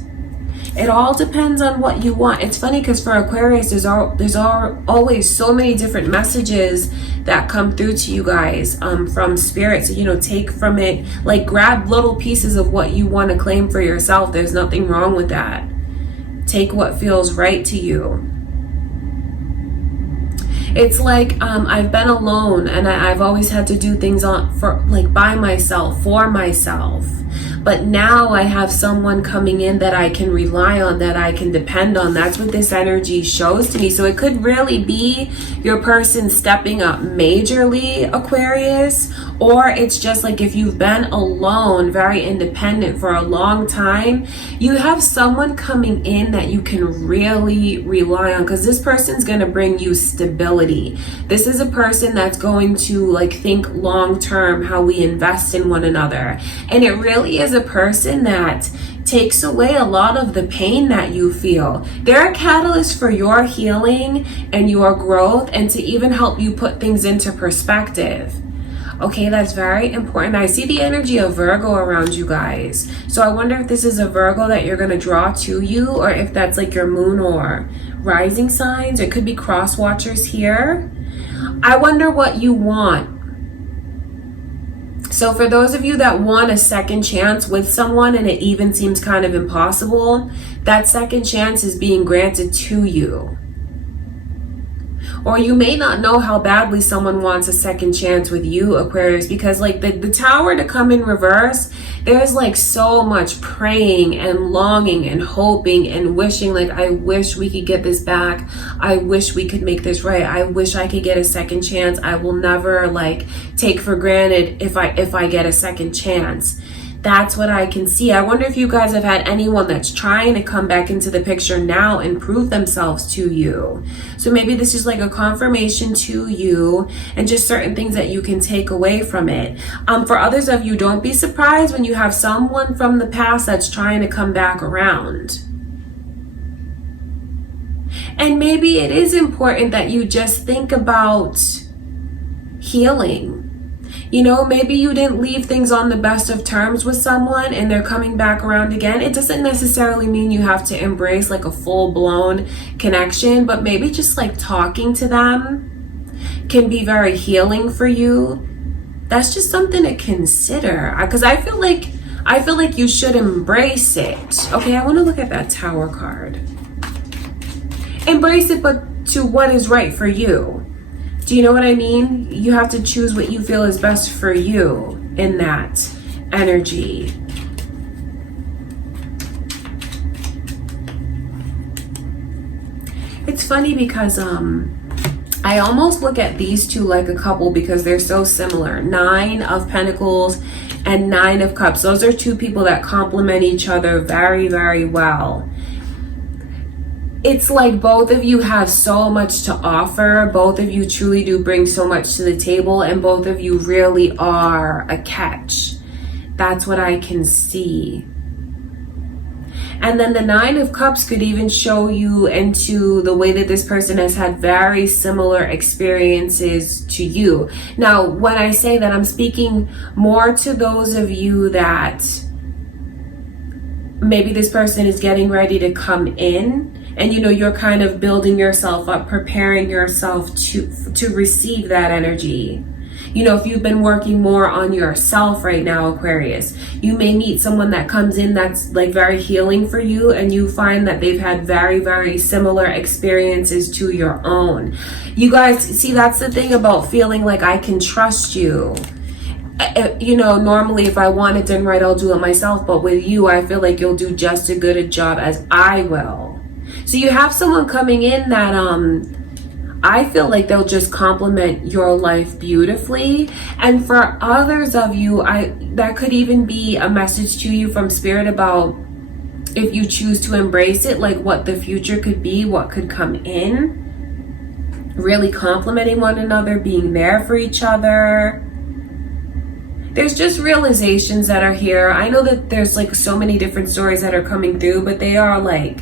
It all depends on what you want. It's funny because for Aquarius, there's always so many different messages that come through to you guys from Spirit. So, you know, take from it, like grab little pieces of what you want to claim for yourself. There's nothing wrong with that. Take what feels right to you. It's like I've been alone and I've always had to do things by myself, for myself. but now I have someone coming in that I can rely on, that I can depend on. That's what this energy shows to me. So it could really be your person stepping up majorly, Aquarius, or it's just like if you've been alone, very independent for a long time, you have someone coming in that you can really rely on, because this person's going to bring you stability. This is a person that's going to like think long term, how we invest in one another. And it really is a person that takes away a lot of the pain that you feel. They're a catalyst for your healing and your growth, and to even help you put things into perspective. Okay, that's very important. I see the energy of Virgo around you guys. So I wonder if this is a Virgo that you're going to draw to you, or if that's like your moon or rising signs. It could be cross watchers here. I wonder what you want. So for those of you that want a second chance with someone and it even seems kind of impossible, that second chance is being granted to you. Or you may not know how badly someone wants a second chance with you, Aquarius, because like the Tower to come in reverse, there's like so much praying and longing and hoping and wishing, like, I wish we could get this back. I wish we could make this right. I wish I could get a second chance. I will never like take for granted if I get a second chance. That's what I can see. I wonder if you guys have had anyone that's trying to come back into the picture now and prove themselves to you. So maybe this is like a confirmation to you and just certain things that you can take away from it. For others of you, don't be surprised when you have someone from the past that's trying to come back around. And maybe it is important that you just think about healing. You know, maybe you didn't leave things on the best of terms with someone and they're coming back around again. It doesn't necessarily mean you have to embrace like a full-blown connection, but maybe just like talking to them can be very healing for you. That's just something to consider, because I feel like you should embrace it. Okay, I want to look at that Tower card. Embrace it, but to what is right for you. Do you know what I mean? You have to choose what you feel is best for you in that energy. It's funny because I almost look at these two like a couple because they're so similar. 9 of Pentacles and 9 of Cups. Those are two people that complement each other very, very well. It's like both of you have so much to offer. Both of you truly do bring so much to the table, and both of you really are a catch. That's what I can see. And then the 9 of Cups could even show you into the way that this person has had very similar experiences to you. Now, when I say that, I'm speaking more to those of you that maybe this person is getting ready to come in, and you know, you're kind of building yourself up, preparing yourself to receive that energy. You know, if you've been working more on yourself right now, Aquarius, you may meet someone that comes in that's like very healing for you, and you find that they've had very, very similar experiences to your own. You guys, see, that's the thing about feeling like I can trust you. You know, normally if I want it done right, I'll do it myself. But with you, I feel like you'll do just as good a job as I will. So you have someone coming in that I feel like they'll just complement your life beautifully. And for others of you, that could even be a message to you from Spirit about, if you choose to embrace it, like what the future could be, what could come in. Really complementing one another, being there for each other. There's just realizations that are here. I know that there's like so many different stories that are coming through, but they are like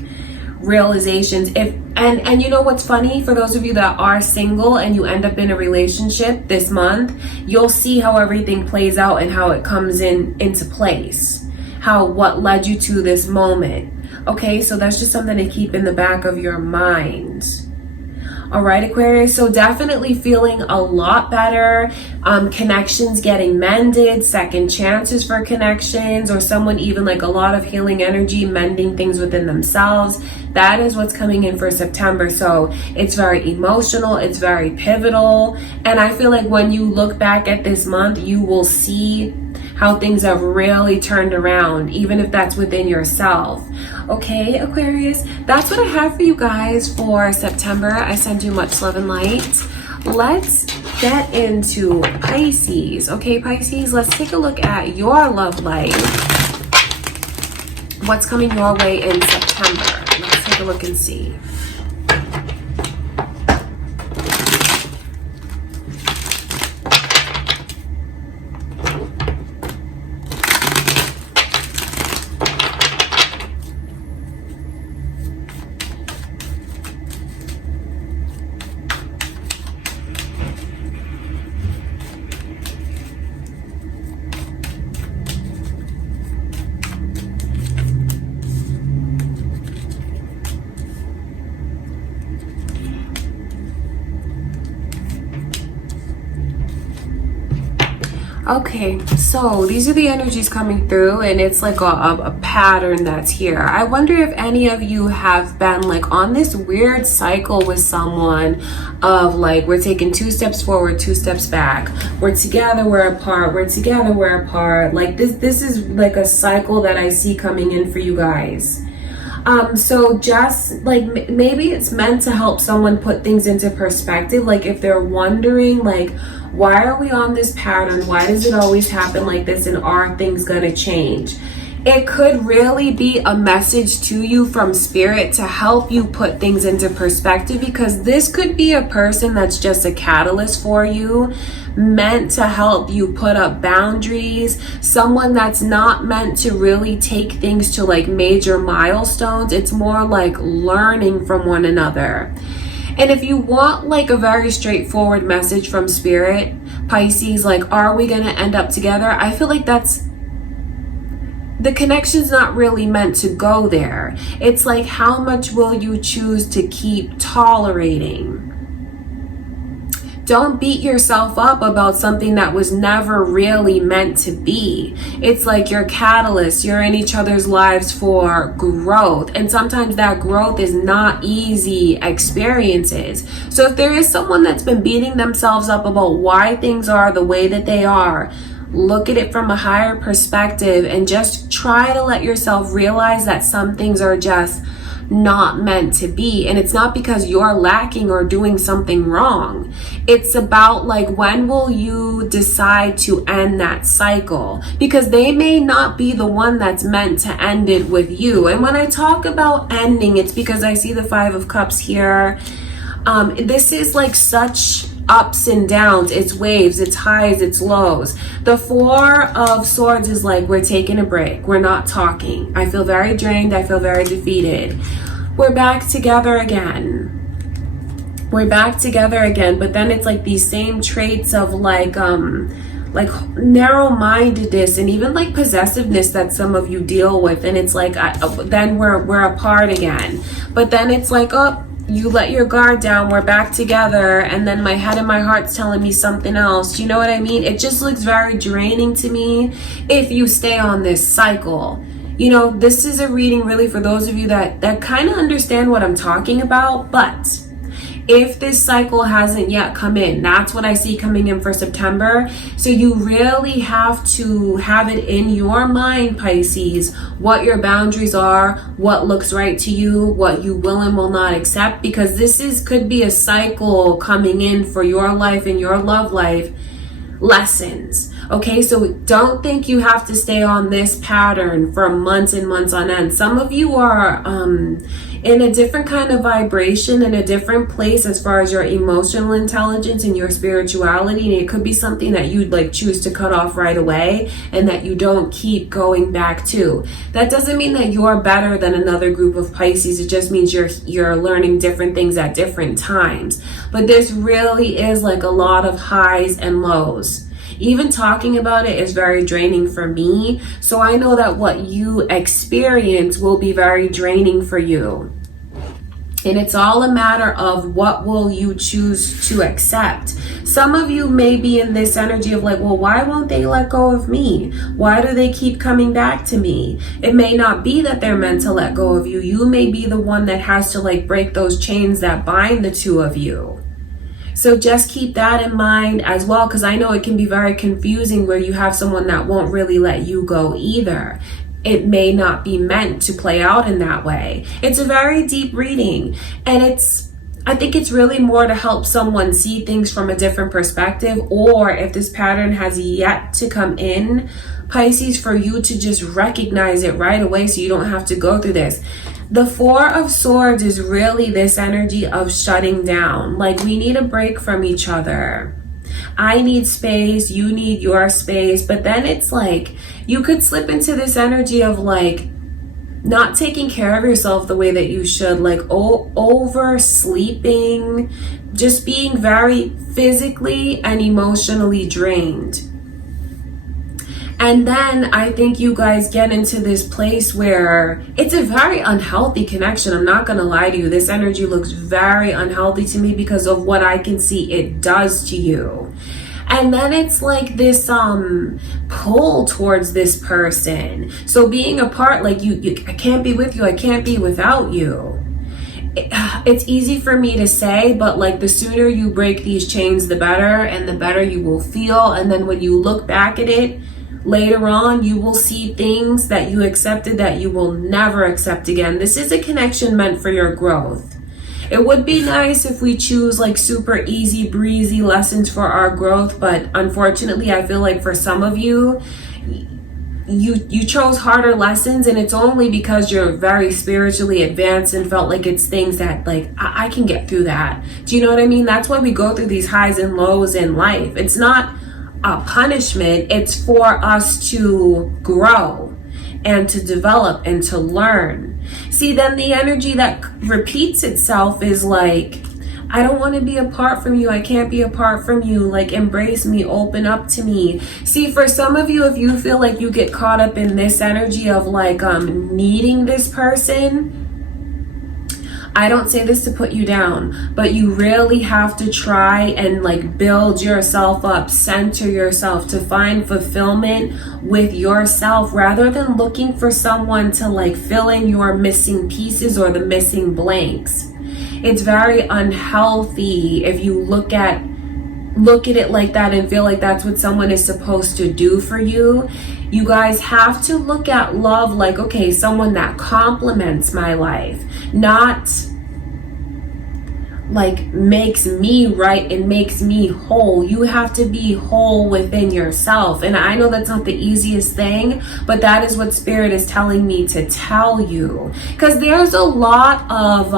realizations. And you know what's funny, for those of you that are single and you end up in a relationship this month, you'll see how everything plays out and how it comes into place, what led you to this moment. Okay, so that's just something to keep in the back of your mind. All right, Aquarius, so definitely feeling a lot better. Connections getting mended, second chances for connections, or someone even like a lot of healing energy, mending things within themselves. That is what's coming in for September. So it's very emotional, it's very pivotal. And I feel like when you look back at this month, you will see how things have really turned around, even if that's within yourself. Okay, Aquarius, that's what I have for you guys for September. I send you much love and light. Let's get into Pisces. Okay, Pisces, let's take a look at your love life. What's coming your way in September? Let's take a look and see. Okay, so these are the energies coming through, and it's like a pattern that's here. I wonder if any of you have been like on this weird cycle with someone of like, we're taking 2 steps forward, 2 steps back. We're together, we're apart. We're together, we're apart. Like this is like a cycle that I see coming in for you guys. So just like maybe it's meant to help someone put things into perspective. Like if they're wondering like, why are we on this pattern? Why does it always happen like this? And are things gonna change? It could really be a message to you from spirit to help you put things into perspective, because this could be a person that's just a catalyst for you, meant to help you put up boundaries, someone that's not meant to really take things to like major milestones. It's more like learning from one another. And if you want like a very straightforward message from spirit, Pisces, like, are we going to end up together? I feel like the connection's not really meant to go there. It's like, how much will you choose to keep tolerating? Don't beat yourself up about something that was never really meant to be. It's like you're catalysts. You're in each other's lives for growth. And sometimes that growth is not easy experiences. So if there is someone that's been beating themselves up about why things are the way that they are, look at it from a higher perspective and just try to let yourself realize that some things are just not meant to be. And it's not because you're lacking or doing something wrong. It's about like, when will you decide to end that cycle? Because they may not be the one that's meant to end it with you. And when I talk about ending, it's because I see the 5 of Cups here. This is like such ups and downs. It's waves, it's highs, it's lows. The 4 of Swords is like, we're taking a break. We're not talking. I feel very drained. I feel very defeated. We're back together again. We're back together again. But then it's like these same traits of like narrow-mindedness and even like possessiveness that some of you deal with. And it's like, then we're apart again. But then it's like, oh, you let your guard down, we're back together, and then my head and my heart's telling me something else. You know what I mean? It just looks very draining to me if you stay on this cycle. You know, this is a reading really for those of you that kind of understand what I'm talking about. But if this cycle hasn't yet come in, that's what I see coming in for September. So you really have to have it in your mind, Pisces, what your boundaries are, what looks right to you, what you will and will not accept, because this could be a cycle coming in for your life and your love life lessons. Okay, so don't think you have to stay on this pattern for months and months on end. Some of you are in a different kind of vibration, in a different place as far as your emotional intelligence and your spirituality, and it could be something that you'd like choose to cut off right away and that you don't keep going back to. That doesn't mean that you're better than another group of Pisces. It just means you're learning different things at different times. But this really is like a lot of highs and lows. Even talking about it is very draining for me. So I know that what you experience will be very draining for you. And it's all a matter of what will you choose to accept. Some of you may be in this energy of like, well, why won't they let go of me? Why do they keep coming back to me? It may not be that they're meant to let go of you. You may be the one that has to like break those chains that bind the two of you. So just keep that in mind as well, because I know it can be very confusing where you have someone that won't really let you go either. It may not be meant to play out in that way. It's a very deep reading, and I think it's really more to help someone see things from a different perspective, or if this pattern has yet to come in, Pisces, for you to just recognize it right away so you don't have to go through this. The Four of Swords is really this energy of shutting down. Like, we need a break from each other. I need space, you need your space. But then it's like, you could slip into this energy of like, not taking care of yourself the way that you should, like oversleeping, just being very physically and emotionally drained. And then I think you guys get into this place where it's a very unhealthy connection. I'm not going to lie to you. This energy looks very unhealthy to me because of what I can see it does to you. And then it's like this pull towards this person. So being apart, like I can't be with you, I can't be without you. It's easy for me to say, but like the sooner you break these chains, the better, and the better you will feel. And then when you look back at it later on, you will see things that you accepted that you will never accept again. This is a connection meant for your growth. It would be nice if we choose like super easy breezy lessons for our growth, but unfortunately I feel like for some of you, you chose harder lessons, and it's only because you're very spiritually advanced and felt like it's things that like I can get through that. Do you know what I mean? That's why we go through these highs and lows in life. It's not a punishment, it's for us to grow and to develop and to learn. See, then the energy that repeats itself is like, I don't want to be apart from you, I can't be apart from you, like embrace me, open up to me. See, for some of you, if you feel like you get caught up in this energy of like needing this person, I don't say this to put you down, but you really have to try and like build yourself up, center yourself to find fulfillment with yourself rather than looking for someone to like fill in your missing pieces or the missing blanks. It's very unhealthy if you look at it like that and feel like that's what someone is supposed to do for you. You guys have to look at love like, okay, someone that complements my life, not like makes me right and makes me whole. You have to be whole within yourself. And I know that's not the easiest thing, but that is what Spirit is telling me to tell you. Because there's a lot of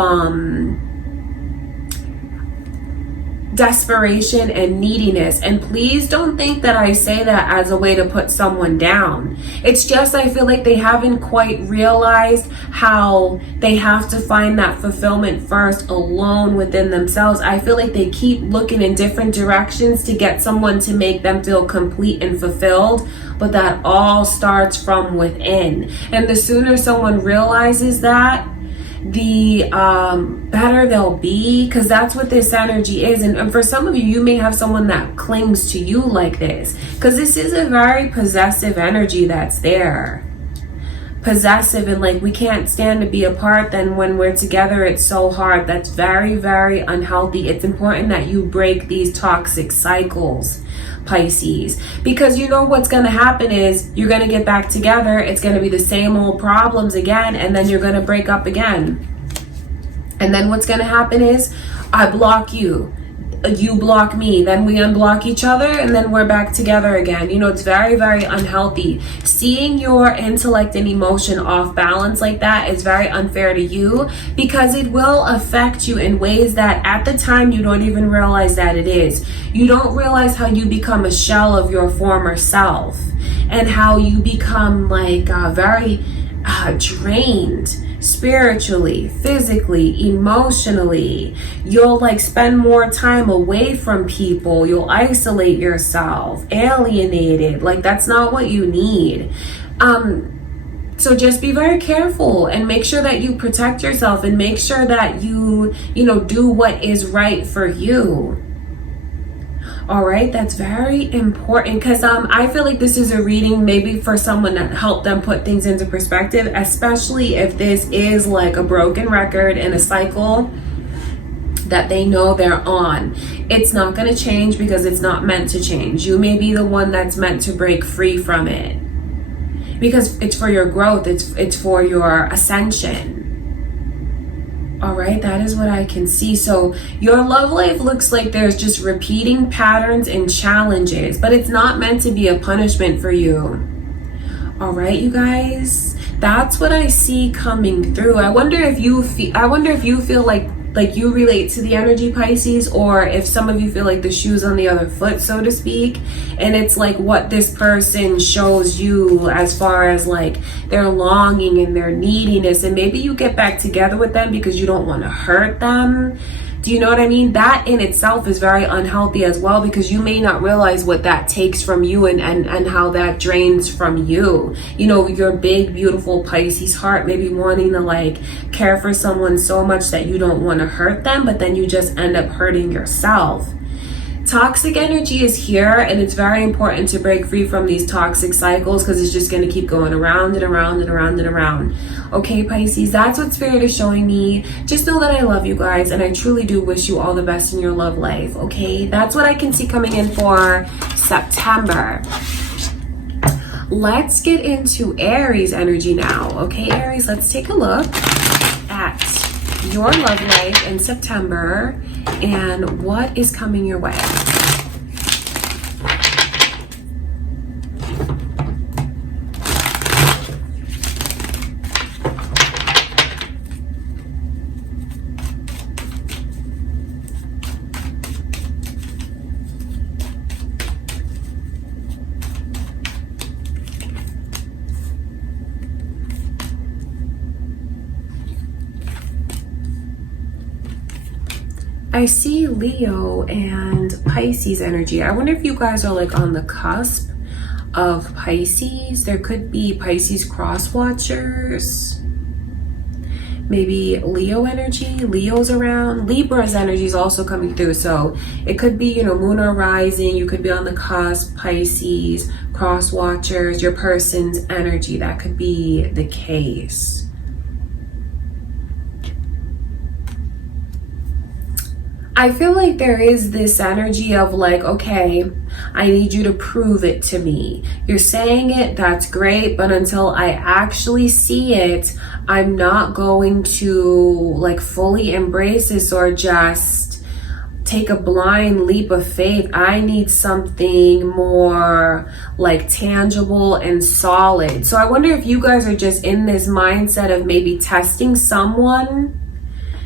desperation and neediness, and please don't think that I say that as a way to put someone down. It's just I feel like they haven't quite realized how they have to find that fulfillment first alone within themselves. I feel like they keep looking in different directions to get someone to make them feel complete and fulfilled, but that all starts from within. And the sooner someone realizes that, the better they'll be, because that's what this energy is. And for some of you, you may have someone that clings to you like this, because this is a very possessive energy that's there. Possessive and like we can't stand to be apart, then when we're together it's so hard. That's very, very unhealthy. It's important that you break these toxic cycles, Pisces, because you know what's going to happen is you're going to get back together, it's going to be the same old problems again, and then you're going to break up again. And then what's going to happen is I block you, you block me, then we unblock each other, and then we're back together again. You know, it's very, very unhealthy. Seeing your intellect and emotion off balance like that is very unfair to you, because it will affect you in ways that at the time you don't even realize that it is. You don't realize how you become a shell of your former self, and how you become like very drained spiritually, physically, emotionally. You'll like spend more time away from people. You'll isolate yourself, alienated. Like that's not what you need. So just be very careful and make sure that you protect yourself, and make sure that you do what is right for you. All right, that's very important, because I feel like this is a reading maybe for someone that helped them put things into perspective, especially if this is like a broken record and a cycle that they know they're on. It's not going to change because it's not meant to change. You may be the one that's meant to break free from it because it's for your growth. It's for your ascension. All right, that is what I can see. So your love life looks like there's just repeating patterns and challenges, but it's not meant to be a punishment for you. All right, you guys, that's what I see coming through. I wonder if you feel like you relate to the energy, Pisces, or if some of you feel like the shoe's on the other foot, so to speak, and it's like what this person shows you as far as like their longing and their neediness, and maybe you get back together with them because you don't want to hurt them. Do you know what I mean? That in itself is very unhealthy as well, because you may not realize what that takes from you and how that drains from you. You know, your big, beautiful Pisces heart, maybe wanting to like care for someone so much that you don't want to hurt them, but then you just end up hurting yourself. Toxic energy is here, and it's very important to break free from these toxic cycles because it's just going to keep going around and around and around and around. Okay, Pisces, that's what Spirit is showing me. Just know that I love you guys, and I truly do wish you all the best in your love life, okay? That's what I can see coming in for September. Let's get into Aries energy now, okay, Aries? Let's take a look at your love life in September and what is coming your way. I see Leo and Pisces energy. I wonder if you guys are like on the cusp of Pisces. There could be Pisces cross watchers. Maybe Leo energy. Leo's around. Libra's energy is also coming through. So it could be, you know, moon or rising. You could be on the cusp, Pisces, cross watchers, your person's energy. That could be the case. I feel like there is this energy of like, okay, I need you to prove it to me. You're saying it, that's great, but until I actually see it, I'm not going to like fully embrace this or just take a blind leap of faith. I need something more like tangible and solid. So I wonder if you guys are just in this mindset of maybe testing someone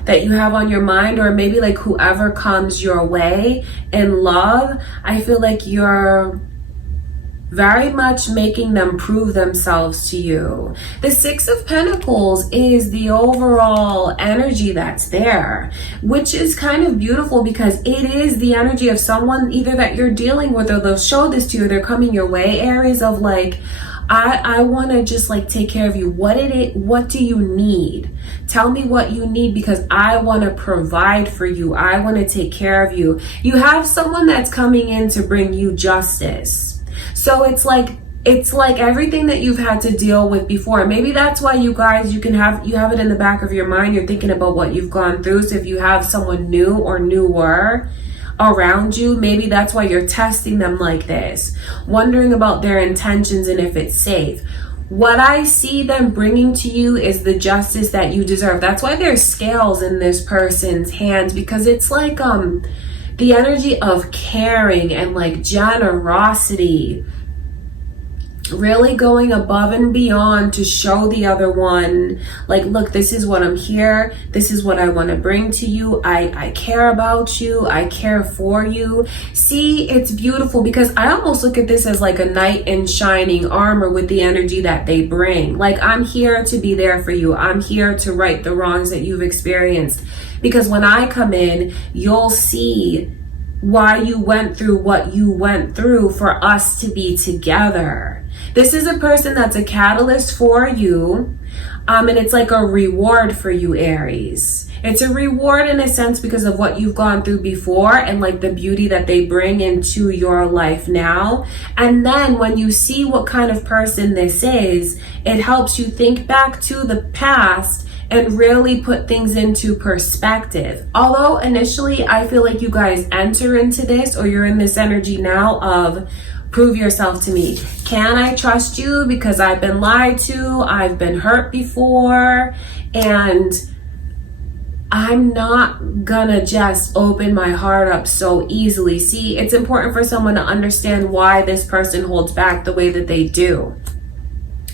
that you have on your mind, or maybe like whoever comes your way in love. I feel like you're very much making them prove themselves to you. The Six of Pentacles is the overall energy that's there, which is kind of beautiful because it is the energy of someone either that you're dealing with, or they'll show this to you, they're coming your way, Aries, of like, I want to just like take care of you. What do you need? Tell me what you need, because I want to provide for you. I want to take care of you. You have someone that's coming in to bring you justice. So it's like everything that you've had to deal with before. Maybe that's why you guys, you have it in the back of your mind. You're thinking about what you've gone through. So if you have someone new or newer around you, maybe that's why you're testing them like this, wondering about their intentions and if it's safe. What I see them bringing to you is the justice that you deserve. That's why there's scales in this person's hands, because it's like the energy of caring and like generosity, really going above and beyond to show the other one, like, look, this is what I'm here. This is what I want to bring to you. I care about you. I care for you. See, it's beautiful because I almost look at this as like a knight in shining armor with the energy that they bring. Like, I'm here to be there for you. I'm here to right the wrongs that you've experienced. Because when I come in, you'll see why you went through what you went through for us to be together. This is a person that's a catalyst for you, and it's like a reward for you, Aries. It's a reward in a sense because of what you've gone through before and like the beauty that they bring into your life now. And then when you see what kind of person this is, it helps you think back to the past and really put things into perspective. Although initially I feel like you guys enter into this, or you're in this energy now of prove yourself to me. Can I trust you? Because I've been lied to, I've been hurt before, and I'm not gonna just open my heart up so easily. See, it's important for someone to understand why this person holds back the way that they do.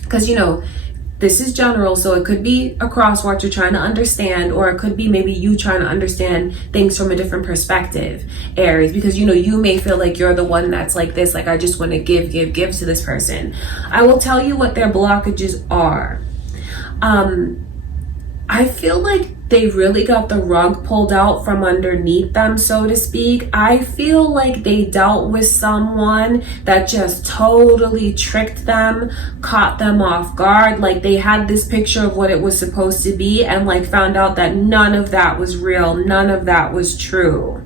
Because, you know, this is general, so it could be across what you're trying to understand, or it could be maybe you trying to understand things from a different perspective, Aries, because, you know, you may feel like you're the one that's like this, like I just want to give to this person. I will tell you what their blockages are. I feel like they really got the rug pulled out from underneath them, so to speak. I feel like they dealt with someone that just totally tricked them, caught them off guard. Like they had this picture of what it was supposed to be and like found out that none of that was real, none of that was true.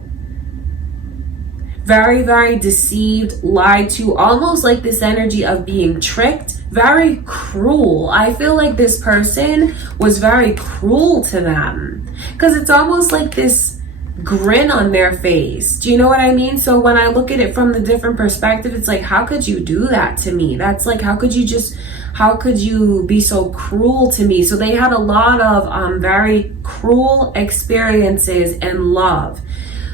Very, very deceived, lied to, almost like this energy of being tricked. Very cruel. I feel like this person was very cruel to them, because it's almost like this grin on their face. Do you know what I mean? So when I look at it from the different perspective, it's like, how could you do that to me? That's like, how could you be so cruel to me? So they had a lot of very cruel experiences in love.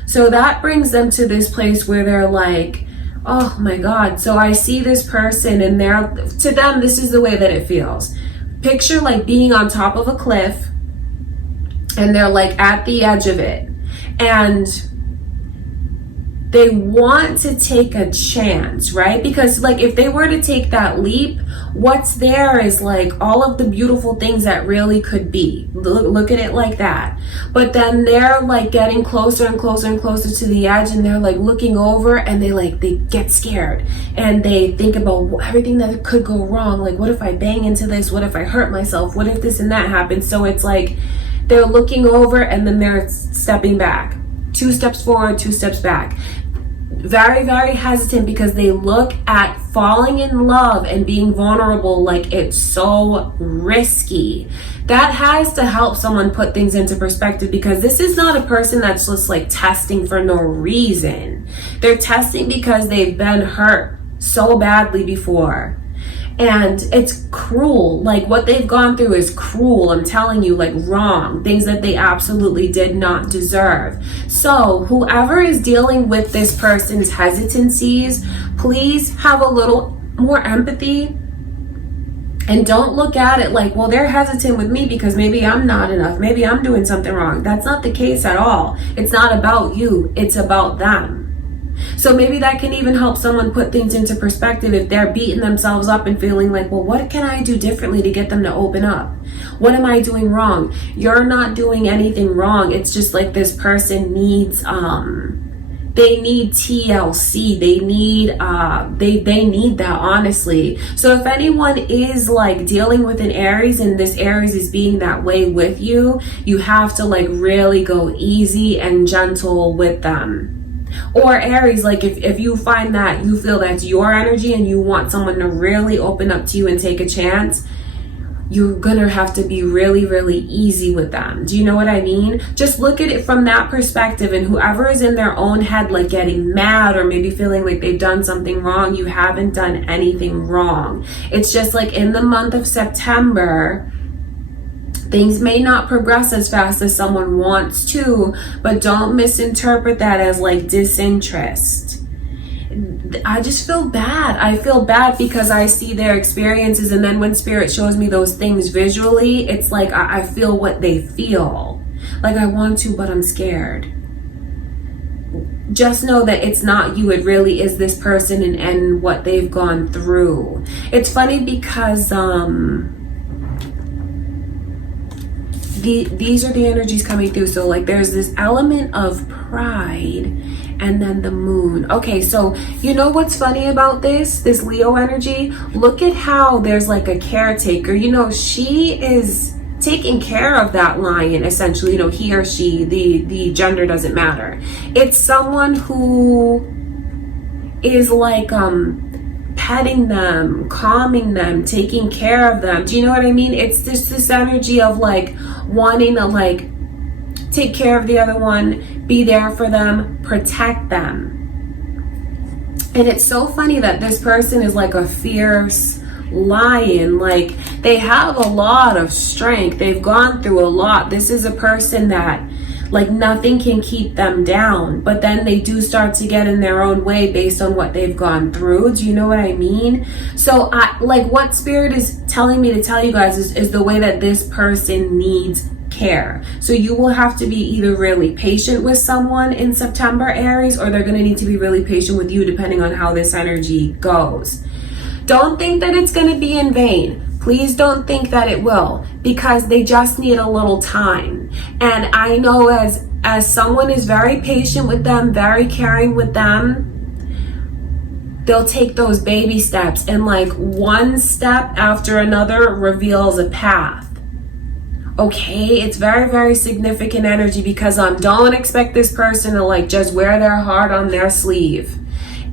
So that brings them to this place where they're like, oh my God. So I see this person and to them, this is the way that it feels. Picture like being on top of a cliff and they're like at the edge of it. And they want to take a chance, right? Because like if they were to take that leap, what's there is like all of the beautiful things that really could be. Look at it like that. But then they're like getting closer and closer and closer to the edge, and they're like looking over and they get scared and they think about everything that could go wrong. Like, what if I bang into this? What if I hurt myself? What if this and that happens? So it's like they're looking over and then they're stepping back. 2 steps forward, 2 steps back. Very, very hesitant because they look at falling in love and being vulnerable like it's so risky. That has to help someone put things into perspective, because this is not a person that's just like testing for no reason. They're testing because they've been hurt so badly before. And it's cruel. Like what they've gone through is cruel. I'm telling you, like wrong. Things that they absolutely did not deserve. So whoever is dealing with this person's hesitancies, please have a little more empathy. And don't look at it like, well, they're hesitant with me because maybe I'm not enough. Maybe I'm doing something wrong. That's not the case at all. It's not about you. It's about them. So maybe that can even help someone put things into perspective if they're beating themselves up and feeling like, well, what can I do differently to get them to open up? What am I doing wrong? You're not doing anything wrong. It's just like this person needs, they need TLC. They need, they need that, honestly. So if anyone is like dealing with an Aries and this Aries is being that way with you, you have to like really go easy and gentle with them. Or Aries, like if you find that you feel that's your energy and you want someone to really open up to you and take a chance, you're gonna have to be really, really easy with them. Do you know what I mean? Just look at it from that perspective, and whoever is in their own head like getting mad or maybe feeling like they've done something wrong, you haven't done anything wrong. It's just like in the month of September, things may not progress as fast as someone wants to, but don't misinterpret that as like disinterest. I just feel bad. I feel bad because I see their experiences, and then when Spirit shows me those things visually, it's like I feel what they feel. Like I want to, but I'm scared. Just know that it's not you. It really is this person and what they've gone through. It's funny because these are the energies coming through. So like there's this element of pride and then the moon. Okay, so you know what's funny about this Leo energy? Look at how there's like a caretaker. You know, she is taking care of that lion, essentially. You know, he or she, the gender doesn't matter. It's someone who is like petting them, calming them, taking care of them. Do you know what I mean? It's just this energy of like wanting to like take care of the other one, be there for them, protect them. And it's so funny that this person is like a fierce lion. Like, they have a lot of strength. They've gone through a lot. This is a person that like nothing can keep them down, but then they do start to get in their own way based on what they've gone through. Do you know what I mean? So what Spirit is telling me to tell you guys is the way that this person needs care. So you will have to be either really patient with someone in September, Aries, or they're going to need to be really patient with you depending on how this energy goes. Don't think that it's going to be in vain. Please don't think that it will, because they just need a little time. And I know as someone is very patient with them, very caring with them, they'll take those baby steps, and like one step after another reveals a path. Okay, it's very, very significant energy, because don't expect this person to like just wear their heart on their sleeve.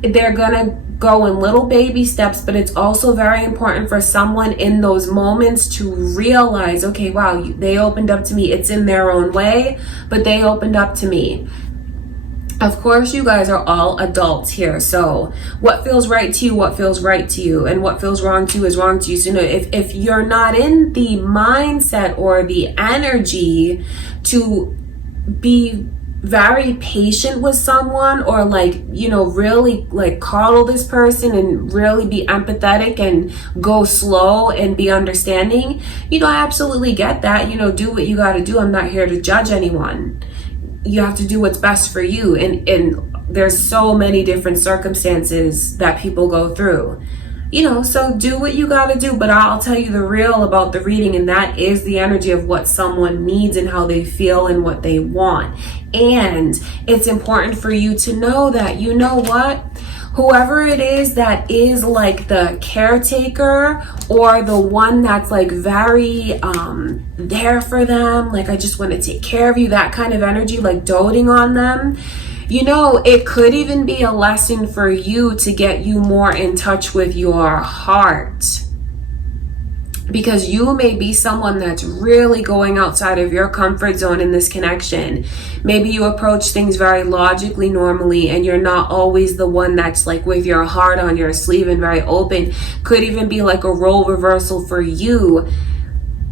They're gonna go in little baby steps, but it's also very important for someone in those moments to realize, okay, wow, they opened up to me. It's in their own way, but they opened up to me. Of course, you guys are all adults here. So what feels right to you, what feels right to you, and what feels wrong to you is wrong to you. So, if you're not in the mindset or the energy to be very patient with someone, or like, really like coddle this person and really be empathetic and go slow and be understanding, I absolutely get that. Do what you got to do. I'm not here to judge anyone. You have to do what's best for you, and there's so many different circumstances that people go through. So do what you got to do, but I'll tell you the real about the reading, and that is the energy of what someone needs and how they feel and what they want. And it's important for you to know that, whoever it is that is like the caretaker, or the one that's like very there for them, like I just want to take care of you, that kind of energy, like doting on them, it could even be a lesson for you to get you more in touch with your heart. Because you may be someone that's really going outside of your comfort zone in this connection. Maybe you approach things very logically normally, and you're not always the one that's like with your heart on your sleeve and very open. Could even be like a role reversal for you,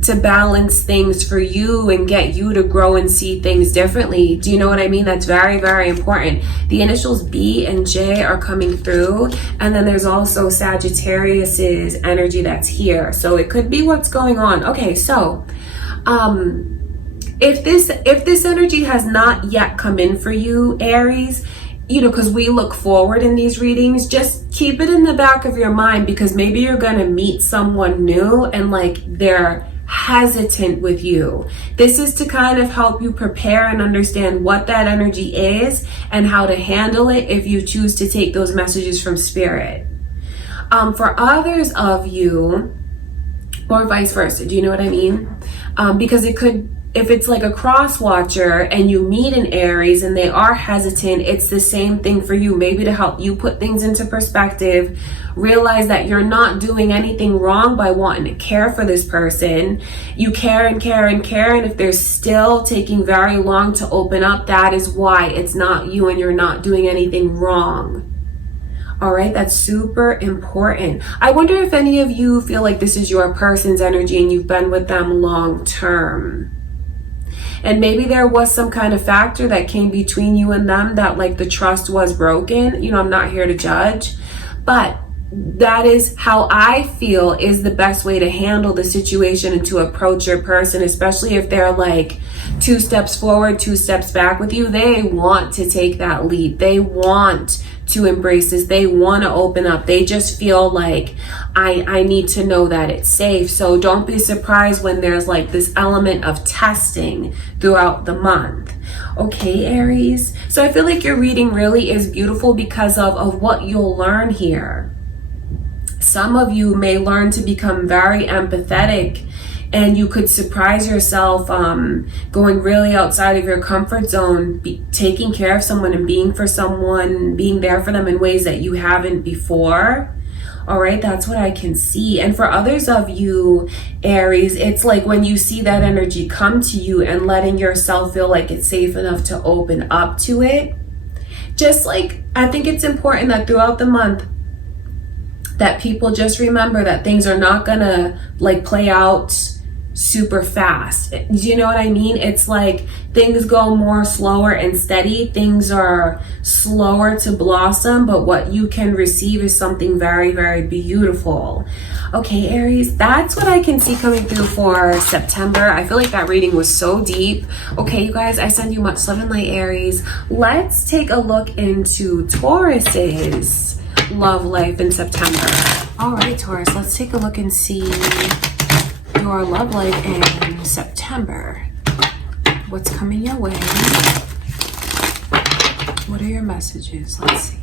to balance things for you and get you to grow and see things differently. Do you know what I mean? That's very, very important. The initials B and J are coming through, and then there's also Sagittarius's energy that's here. So it could be what's going on. Okay, so if this energy has not yet come in for you, Aries, because we look forward in these readings, just keep it in the back of your mind, because maybe you're going to meet someone new and like they're hesitant with you. This is to kind of help you prepare and understand what that energy is and how to handle it if you choose to take those messages from Spirit. For others of you, or vice versa, do you know what I mean? Because it could, if it's like a cross watcher and you meet an Aries and they are hesitant, it's the same thing for you. Maybe to help you put things into perspective, realize that you're not doing anything wrong by wanting to care for this person. You care and care and care, and if they're still taking very long to open up, that is why it's not you and you're not doing anything wrong. All right, that's super important. I wonder if any of you feel like this is your person's energy and you've been with them long term. And maybe there was some kind of factor that came between you and them that like the trust was broken. I'm not here to judge, but that is how I feel is the best way to handle the situation and to approach your person, especially if they're like 2 steps forward, 2 steps back with you. They want to take that leap. They want to embrace this. They want to open up. They just feel like I need to know that it's safe. So don't be surprised when there's like this element of testing throughout the month. Okay, Aries. So I feel like your reading really is beautiful because of what you'll learn here. Some of you may learn to become very empathetic, and you could surprise yourself going really outside of your comfort zone, taking care of someone and being for someone, being there for them in ways that you haven't before. All right, that's what I can see. And for others of you, Aries, it's like when you see that energy come to you and letting yourself feel like it's safe enough to open up to it. Just like, I think it's important that throughout the month that people just remember that things are not gonna like play out super fast. Do you know what I mean? It's like things go more slower and steady. Things are slower to blossom, but what you can receive is something very, very beautiful. Okay, Aries, that's what I can see coming through for September. I feel like that reading was so deep. Okay, you guys, I send you much love and light, Aries. Let's take a look into Taurus's love life in September. All right, Taurus, let's take a look and see your love life in September. What's coming your way? What are your messages? Let's see.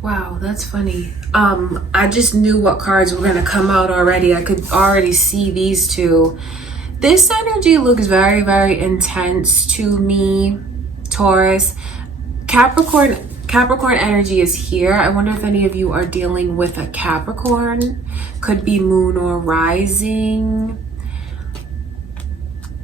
Wow, that's funny. I just knew what cards were gonna come out already. I could already see these two. This energy looks very, very intense to me, Taurus. Capricorn energy is here. I wonder if any of you are dealing with a Capricorn. Could be moon or rising.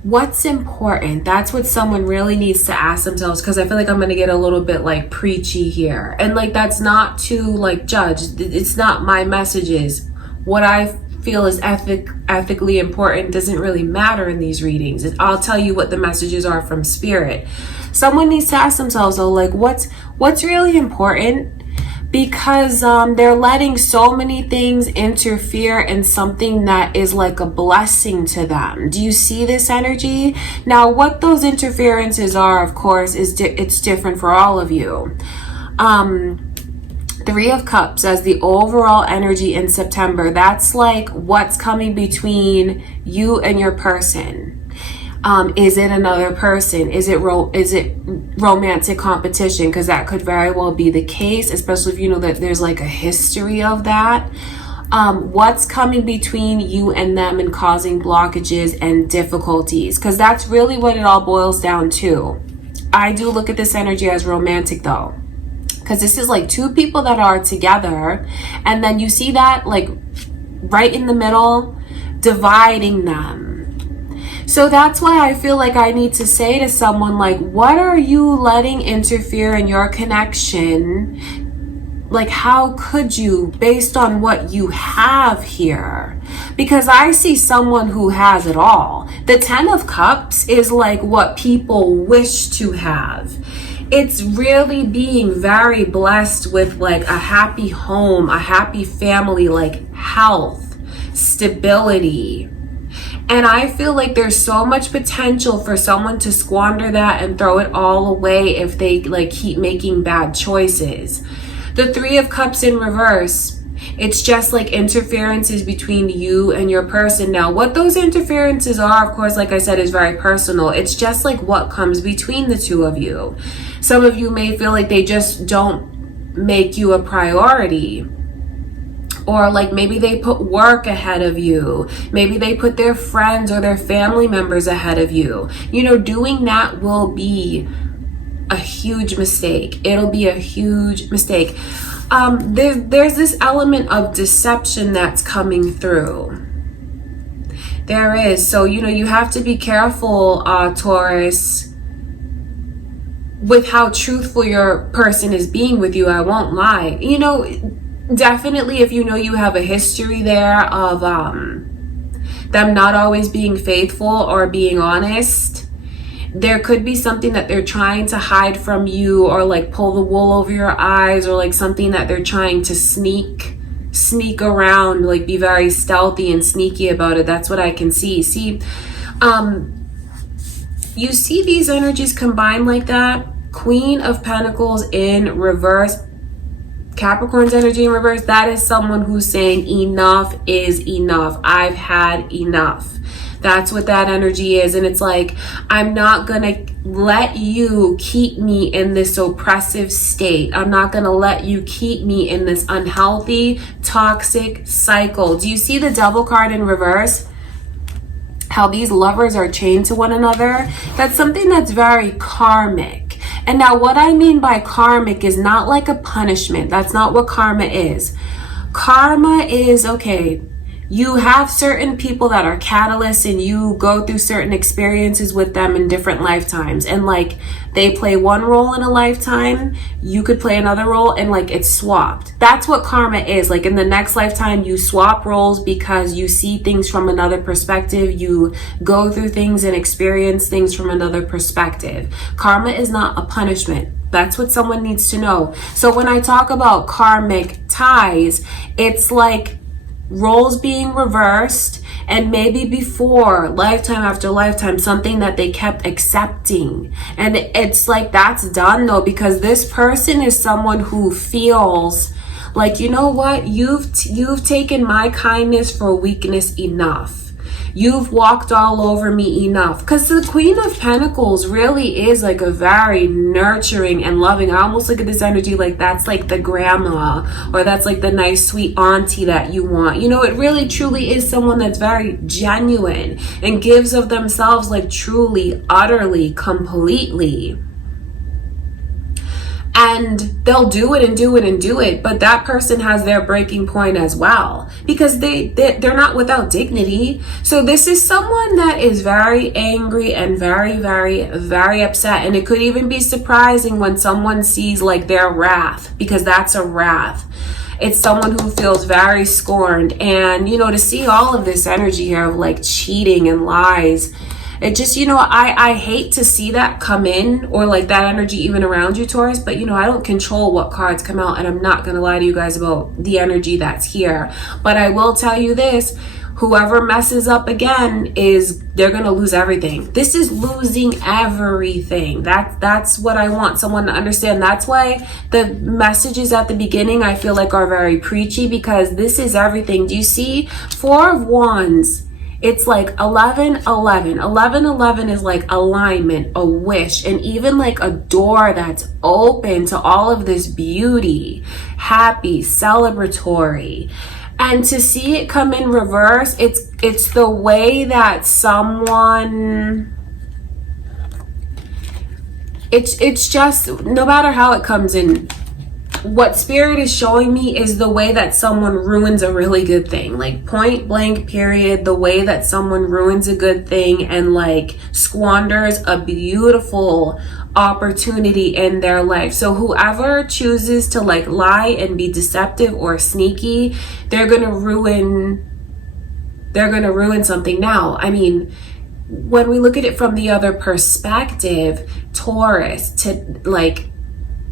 What's important? That's what someone really needs to ask themselves, because I feel like I'm going to get a little bit like preachy here. And like, that's not to like judge. It's not my messages. What I feel is ethically important doesn't really matter in these readings. I'll tell you what the messages are from spirit. Someone needs to ask themselves though, like what's really important? Because they're letting so many things interfere in something that is like a blessing to them. Do you see this energy? Now, what those interferences are, of course, is it's different for all of you. Three of Cups as the overall energy in September. That's like what's coming between you and your person. Is it another person? Is it romantic competition? Because that could very well be the case, especially if you know that there's like a history of that. What's coming between you and them and causing blockages and difficulties? Because that's really what it all boils down to. I do look at this energy as romantic though, because this is like two people that are together, and then you see that like right in the middle, dividing them. So that's why I feel like I need to say to someone, like, what are you letting interfere in your connection? Like, how could you, based on what you have here? Because I see someone who has it all. The 10 of Cups is like what people wish to have. It's really being very blessed with like a happy home, a happy family, like health, stability. And I feel like there's so much potential for someone to squander that and throw it all away if they like keep making bad choices. The 3 of Cups in reverse, it's just like interferences between you and your person. Now, what those interferences are, of course, like I said, is very personal. It's just like what comes between the two of you. Some of you may feel like they just don't make you a priority. Or like maybe they put work ahead of you. Maybe they put their friends or their family members ahead of you. You know, doing that will be a huge mistake. It'll be a huge mistake. There's this element of deception that's coming through. There is. So, you know, you have to be careful, Taurus, with how truthful your person is being with you. I won't lie. You know, definitely if you know you have a history there of them not always being faithful or being honest, there could be something that they're trying to hide from you, or like pull the wool over your eyes, or like something that they're trying to sneak around, like be very stealthy and sneaky about it. That's what I can see. See, you see these energies combined like that. Queen of Pentacles in reverse, Capricorn's energy in reverse, that is someone who's saying enough is enough. I've had enough. That's what that energy is. And it's like, I'm not gonna let you keep me in this oppressive state. I'm not gonna let you keep me in this unhealthy, toxic cycle. Do you see the Devil card in reverse? How these lovers are chained to one another? That's something that's very karmic. And now what I mean by karmic is not like a punishment. That's not what karma is. Karma is, okay, you have certain people that are catalysts and you go through certain experiences with them in different lifetimes, and like they play one role in a lifetime, you could play another role, and like it's swapped. That's what karma is. Like in the next lifetime you swap roles because you see things from another perspective, you go through things and experience things from another perspective. Karma is not a punishment. That's what someone needs to know. So when I talk about karmic ties, it's like roles being reversed, and maybe before, lifetime after lifetime, something that they kept accepting, and it's like that's done though, because this person is someone who feels like, you know what, you've taken my kindness for weakness enough. You've walked all over me enough. Because the Queen of Pentacles really is like a very nurturing and loving. I almost look at this energy like that's like the grandma, or that's like the nice sweet auntie that you want. You know, it really truly is someone that's very genuine and gives of themselves like truly, utterly, completely. And they'll do it and do it and do it, but that person has their breaking point as well, because they're not without dignity. So this is someone that is very angry and very, very, very upset. And it could even be surprising when someone sees like their wrath, because that's a wrath. It's someone who feels very scorned. And, you know, to see all of this energy here of like cheating and lies, it just, you know, I hate to see that come in, or like that energy even around you, Taurus, but you know, I don't control what cards come out, and I'm not going to lie to you guys about the energy that's here. But I will tell you this, whoever messes up again they're going to lose everything. This is losing everything. That's what I want someone to understand. That's why the messages at the beginning I feel like are very preachy, because this is everything. Do you see? Four of Wands. It's like 11, 11. 11, 11 is like alignment, a wish, and even like a door that's open to all of this beauty, happy, celebratory. And to see it come in reverse, it's the way that someone, it's just, no matter how it comes in, what Spirit is showing me is the way that someone ruins a really good thing. Like point blank period, the way that someone ruins a good thing and like squanders a beautiful opportunity in their life. So whoever chooses to like lie and be deceptive or sneaky, they're gonna ruin something. Now, I mean, when we look at it from the other perspective, Taurus, to like,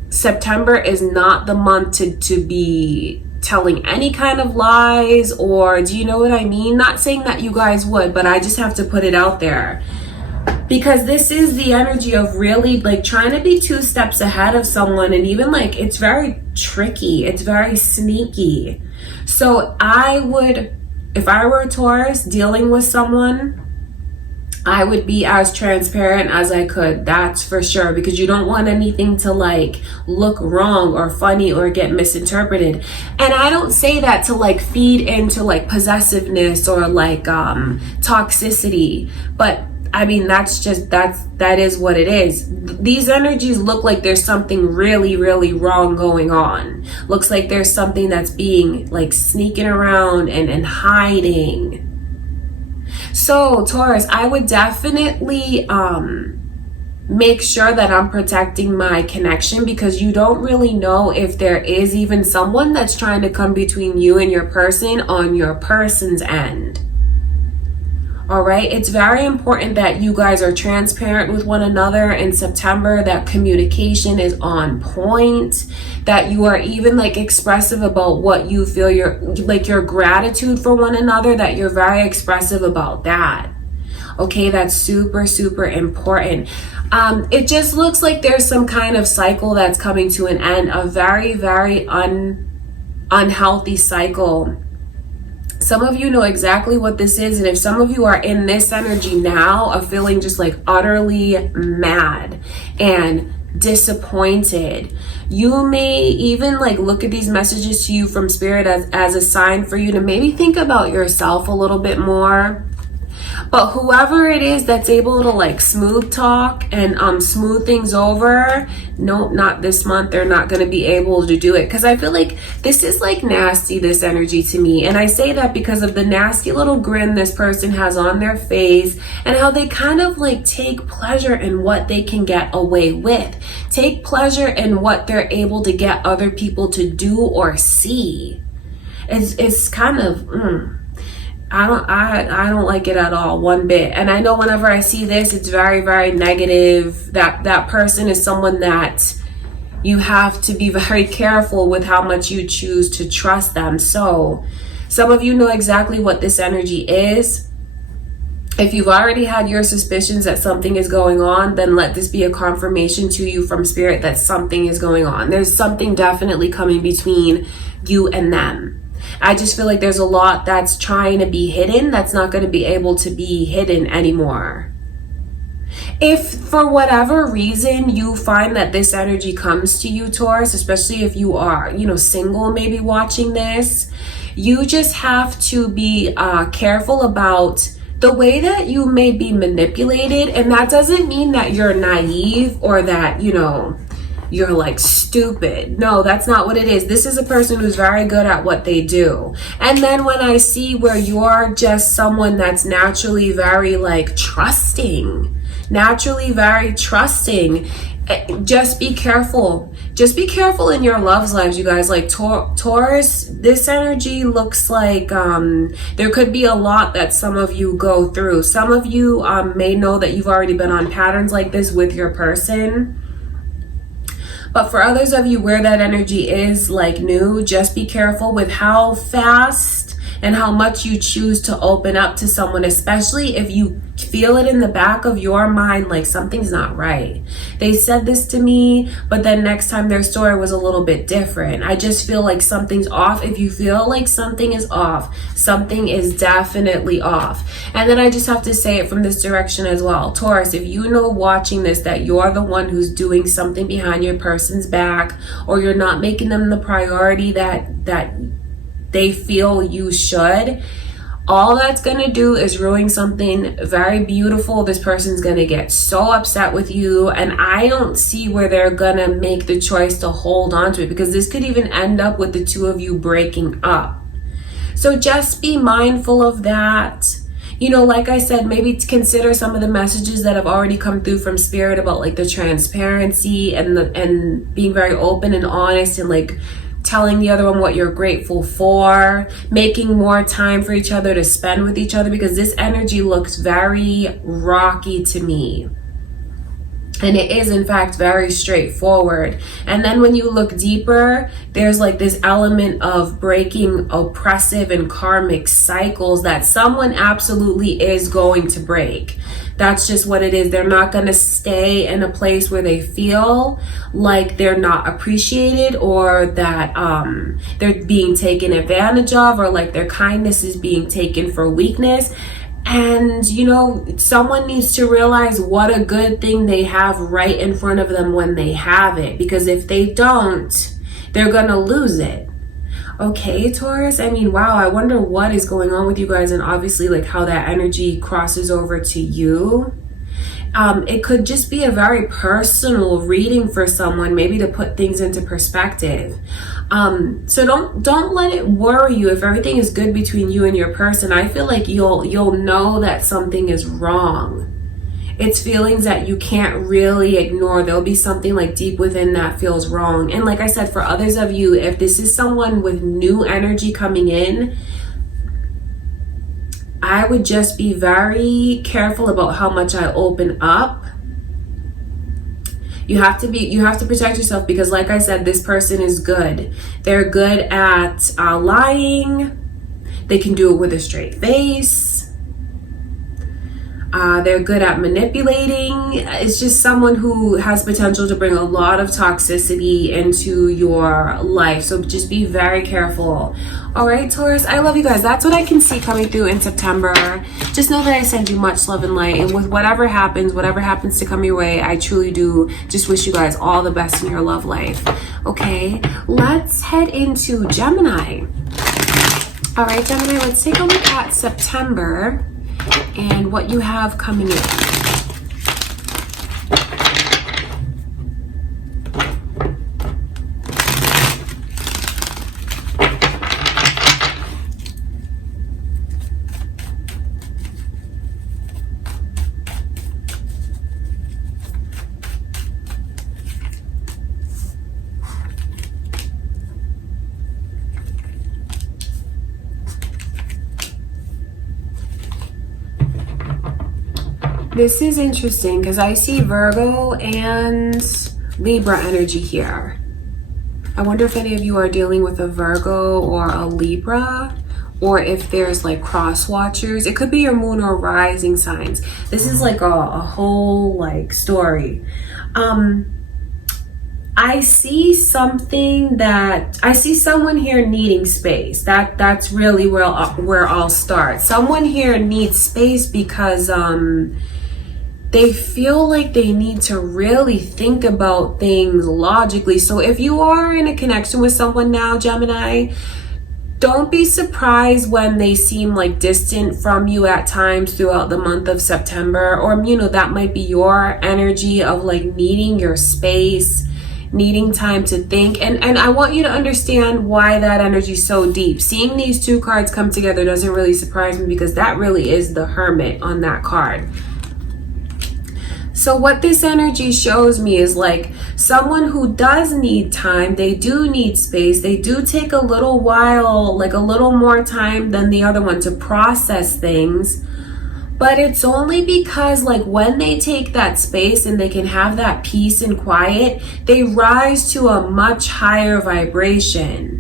September is not the month to be telling any kind of lies, or do you know what I mean? Not saying that you guys would, but I just have to put it out there, because this is the energy of really like trying to be 2 steps ahead of someone, and even like it's very tricky, it's very sneaky. So I would, if I were a Taurus dealing with someone, I would be as transparent as I could, that's for sure, because you don't want anything to like look wrong or funny or get misinterpreted. And I don't say that to like feed into like possessiveness or like toxicity, but I mean, that is what it is. These energies look like there's something really, really wrong going on. Looks like there's something that's being like sneaking around and hiding. So Taurus, I would definitely make sure that I'm protecting my connection, because you don't really know if there is even someone that's trying to come between you and your person on your person's end. All right, it's very important that you guys are transparent with one another in September, that communication is on point, that you are even like expressive about what you feel, your gratitude for one another, that you're very expressive about that. Okay, that's super, super important. It just looks like there's some kind of cycle that's coming to an end, a very, very unhealthy cycle Some of you know exactly what this is, and if some of you are in this energy now of feeling just like utterly mad and disappointed, you may even like look at these messages to you from spirit as a sign for you to maybe think about yourself a little bit more. But whoever it is that's able to like smooth talk and smooth things over, no, not this month. They're not going to be able to do it, because I feel like this is like nasty, this energy to me. And I say that because of the nasty little grin this person has on their face, and how they kind of like take pleasure in what they can get away with, take pleasure in what they're able to get other people to do or see. It's kind of I don't like it at all, one bit. And I know whenever I see this, it's very, very negative. That person is someone that you have to be very careful with how much you choose to trust them. So some of you know exactly what this energy is. If you've already had your suspicions that something is going on, then let this be a confirmation to you from spirit that something is going on. There's something definitely coming between you and them. I just feel like there's a lot that's trying to be hidden that's not going to be able to be hidden anymore. If for whatever reason you find that this energy comes to you, Taurus, especially if you are, single, maybe watching this, you just have to be careful about the way that you may be manipulated. And that doesn't mean that you're naive or that, you're like stupid. No, that's not what it is. This is a person who's very good at what they do. And then when I see where you're just someone that's naturally very like trusting, just be careful. Just be careful in your love's lives, you guys. Like Taurus, this energy looks like there could be a lot that some of you go through. Some of you may know that you've already been on patterns like this with your person. But for others of you where that energy is like new, just be careful with how fast and how much you choose to open up to someone, especially if you feel it in the back of your mind like something's not right. They said this to me, but then next time their story was a little bit different. I just feel like something's off. If you feel like something is off, something is definitely off. And then I just have to say it from this direction as well. Taurus, if you know watching this that you're the one who's doing something behind your person's back, or you're not making them the priority that they feel you should, all that's going to do is ruin something very beautiful. This person's going to get so upset with you, and I don't see where they're going to make the choice to hold on to it, because this could even end up with the two of you breaking up. So just be mindful of that. Like I said, maybe consider some of the messages that have already come through from spirit about like the transparency and being very open and honest, and like telling the other one what you're grateful for, making more time for each other to spend with each other, because this energy looks very rocky to me. And it is, in fact, very straightforward. And then when you look deeper, there's like this element of breaking oppressive and karmic cycles that someone absolutely is going to break. That's just what it is. They're not going to stay in a place where they feel like they're not appreciated, or that they're being taken advantage of, or like their kindness is being taken for weakness. And someone needs to realize what a good thing they have right in front of them when they have it, because if they don't, they're gonna lose it. Okay, Taurus, wow, I wonder what is going on with you guys, and obviously like how that energy crosses over to you. It could just be a very personal reading for someone, maybe to put things into perspective. So don't let it worry you if everything is good between you and your person. I feel like you'll know that something is wrong. It's feelings that you can't really ignore. There'll be something like deep within that feels wrong. And like I said, for others of you, if this is someone with new energy coming in, I would just be very careful about how much I open up. You have to protect yourself, because like I said, this person is good. They're good at lying. They can do it with a straight face. They're good at manipulating. It's just someone who has potential to bring a lot of toxicity into your life. So just be very careful. All right, Taurus, I love you guys. That's what I can see coming through in September. Just know that I send you much love and light. And with whatever happens to come your way, I truly do just wish you guys all the best in your love life. Okay, let's head into Gemini. All right, Gemini, let's take a look at September and what you have coming in. This is interesting because I see Virgo and Libra energy here. I wonder if any of you are dealing with a Virgo or a Libra, or if there's like cross watchers. It could be your moon or rising signs. This is like a whole like story. I see something that I see someone here needing space. That's really where I'll start. Someone here needs space because they feel like they need to really think about things logically. So if you are in a connection with someone now, Gemini, don't be surprised when they seem like distant from you at times throughout the month of September. Or, you know, that might be your energy of like needing your space, needing time to think. And I want you to understand why that energy is so deep. Seeing these two cards come together doesn't really surprise me because that really is the Hermit on that card. So what this energy shows me is like someone who does need time, they do need space, they do take a little while, like a little more time than the other one to process things. But it's only because like when they take that space and they can have that peace and quiet, they rise to a much higher vibration.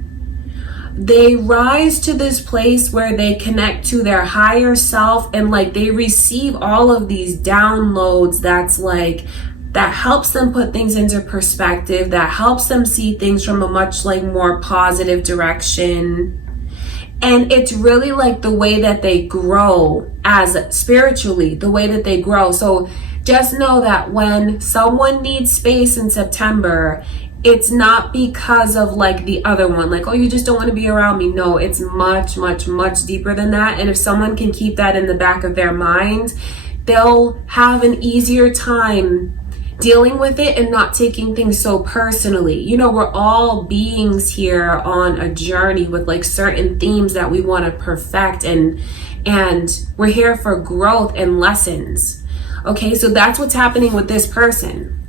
They rise to this place where they connect to their higher self and like they receive all of these downloads that helps them put things into perspective, that helps them see things from a much like more positive direction. And it's really like the way that they grow as spiritually, the way that they grow. So just know that when someone needs space in September, it's not because of like the other one, like, oh, you just don't want to be around me. No, it's much, much, much deeper than that. And if someone can keep that in the back of their mind, they'll have an easier time dealing with it and not taking things so personally. You know, we're all beings here on a journey with like certain themes that we want to perfect, and we're here for growth and lessons. Okay, so that's what's happening with this person.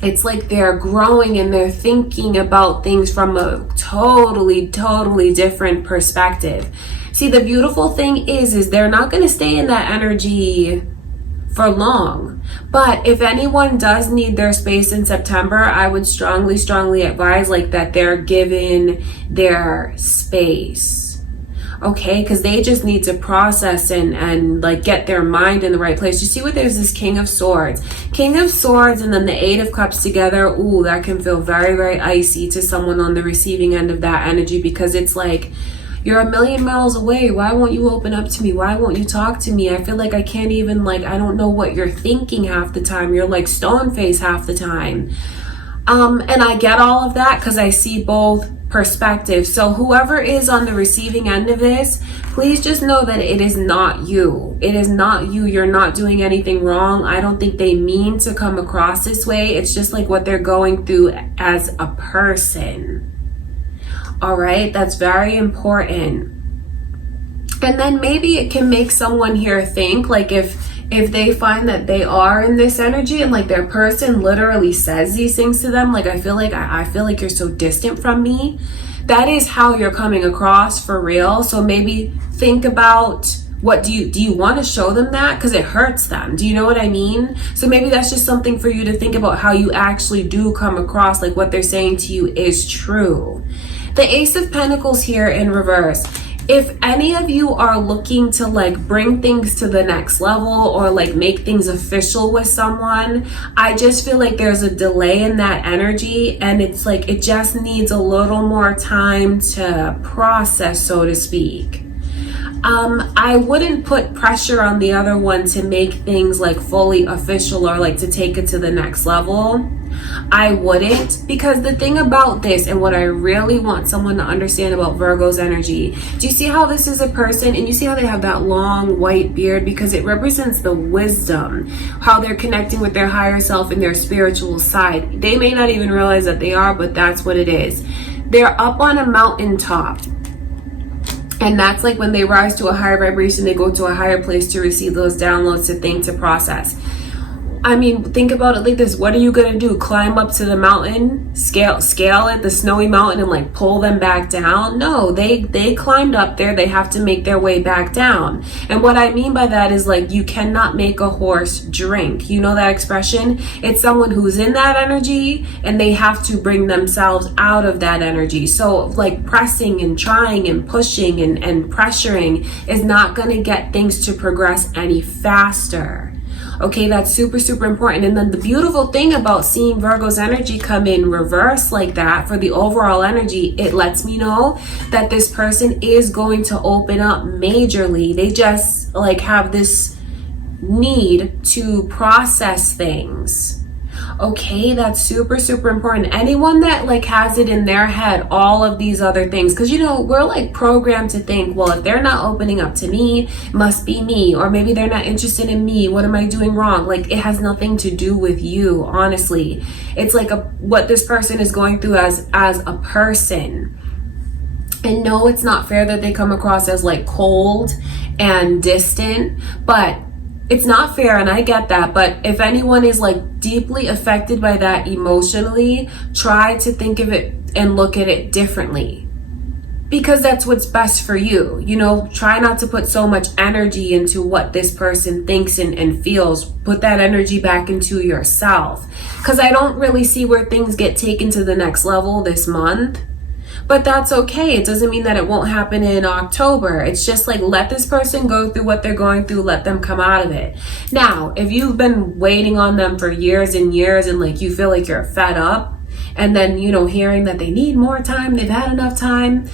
It's like they're growing and they're thinking about things from a totally, totally different perspective. See, the beautiful thing is they're not going to stay in that energy for long. But if anyone does need their space in September, I would strongly, strongly advise like that they're given their space. Okay, because they just need to process and like get their mind in the right place. You see what there's this King of Swords and then the Eight of Cups together. Ooh, that can feel very, very icy to someone on the receiving end of that energy, because it's like, you're a million miles away. Why won't you open up to me? Why won't you talk to me? I feel like I can't even like, I don't know what you're thinking half the time. You're like stone face half the time. And I get all of that because I see both perspectives. So whoever is on the receiving end of this, please just know that it is not you. It is not you. You're not doing anything wrong. I don't think they mean to come across this way. It's just like what they're going through as a person. All right, that's very important. And then maybe it can make someone here think, like if they find that they are in this energy and like their person literally says these things to them, like I feel like you're so distant from me, that is how you're coming across for real. So maybe think about, what do you want to show them that? Because it hurts them. Do you know what I mean? So maybe that's just something for you to think about, how you actually do come across, like what they're saying to you is true. The Ace of Pentacles here in reverse. If any of you are looking to like bring things to the next level or like make things official with someone, I just feel like there's a delay in that energy, and it's like it just needs a little more time to process, so to speak. I wouldn't put pressure on the other one to make things like fully official or like to take it to the next level. I wouldn't, because the thing about this, and what I really want someone to understand about Virgo's energy, do you see how this is a person, and you see how they have that long white beard, because it represents the wisdom, how they're connecting with their higher self and their spiritual side. They may not even realize that they are, but that's what it is. They're up on a mountaintop. And that's like when they rise to a higher vibration, they go to a higher place to receive those downloads, to think, to process. I mean, think about it like this. What are you going to do? Climb up to the mountain, scale it, the snowy mountain, and like pull them back down? No, they climbed up there. They have to make their way back down. And what I mean by that is like, you cannot make a horse drink. You know that expression? It's someone who's in that energy and they have to bring themselves out of that energy. So like pressing and trying and pushing and pressuring is not going to get things to progress any faster. Okay, that's super, super important. And then the beautiful thing about seeing Virgo's energy come in reverse like that for the overall energy, it lets me know that this person is going to open up majorly. They just like have this need to process things. Okay, that's super, super important. Anyone that like has it in their head, all of these other things, because you know, we're like programmed to think, well, if they're not opening up to me, it must be me, or maybe they're not interested in me. What am I doing wrong? Like, it has nothing to do with you, honestly. It's like what this person is going through as a person. And no, it's not fair that they come across as like cold and distant, but it's not fair, and I get that. But if anyone is like deeply affected by that emotionally, try to think of it and look at it differently, because that's what's best for you. You know, try not to put so much energy into what this person thinks and feels. Put that energy back into yourself, because I don't really see where things get taken to the next level this month. But that's okay. It doesn't mean that it won't happen in October. It's just like, let this person go through what they're going through. Let them come out of it. Now, if you've been waiting on them for years and years and like you feel like you're fed up, and then, you know, hearing that they need more time, they've had enough time,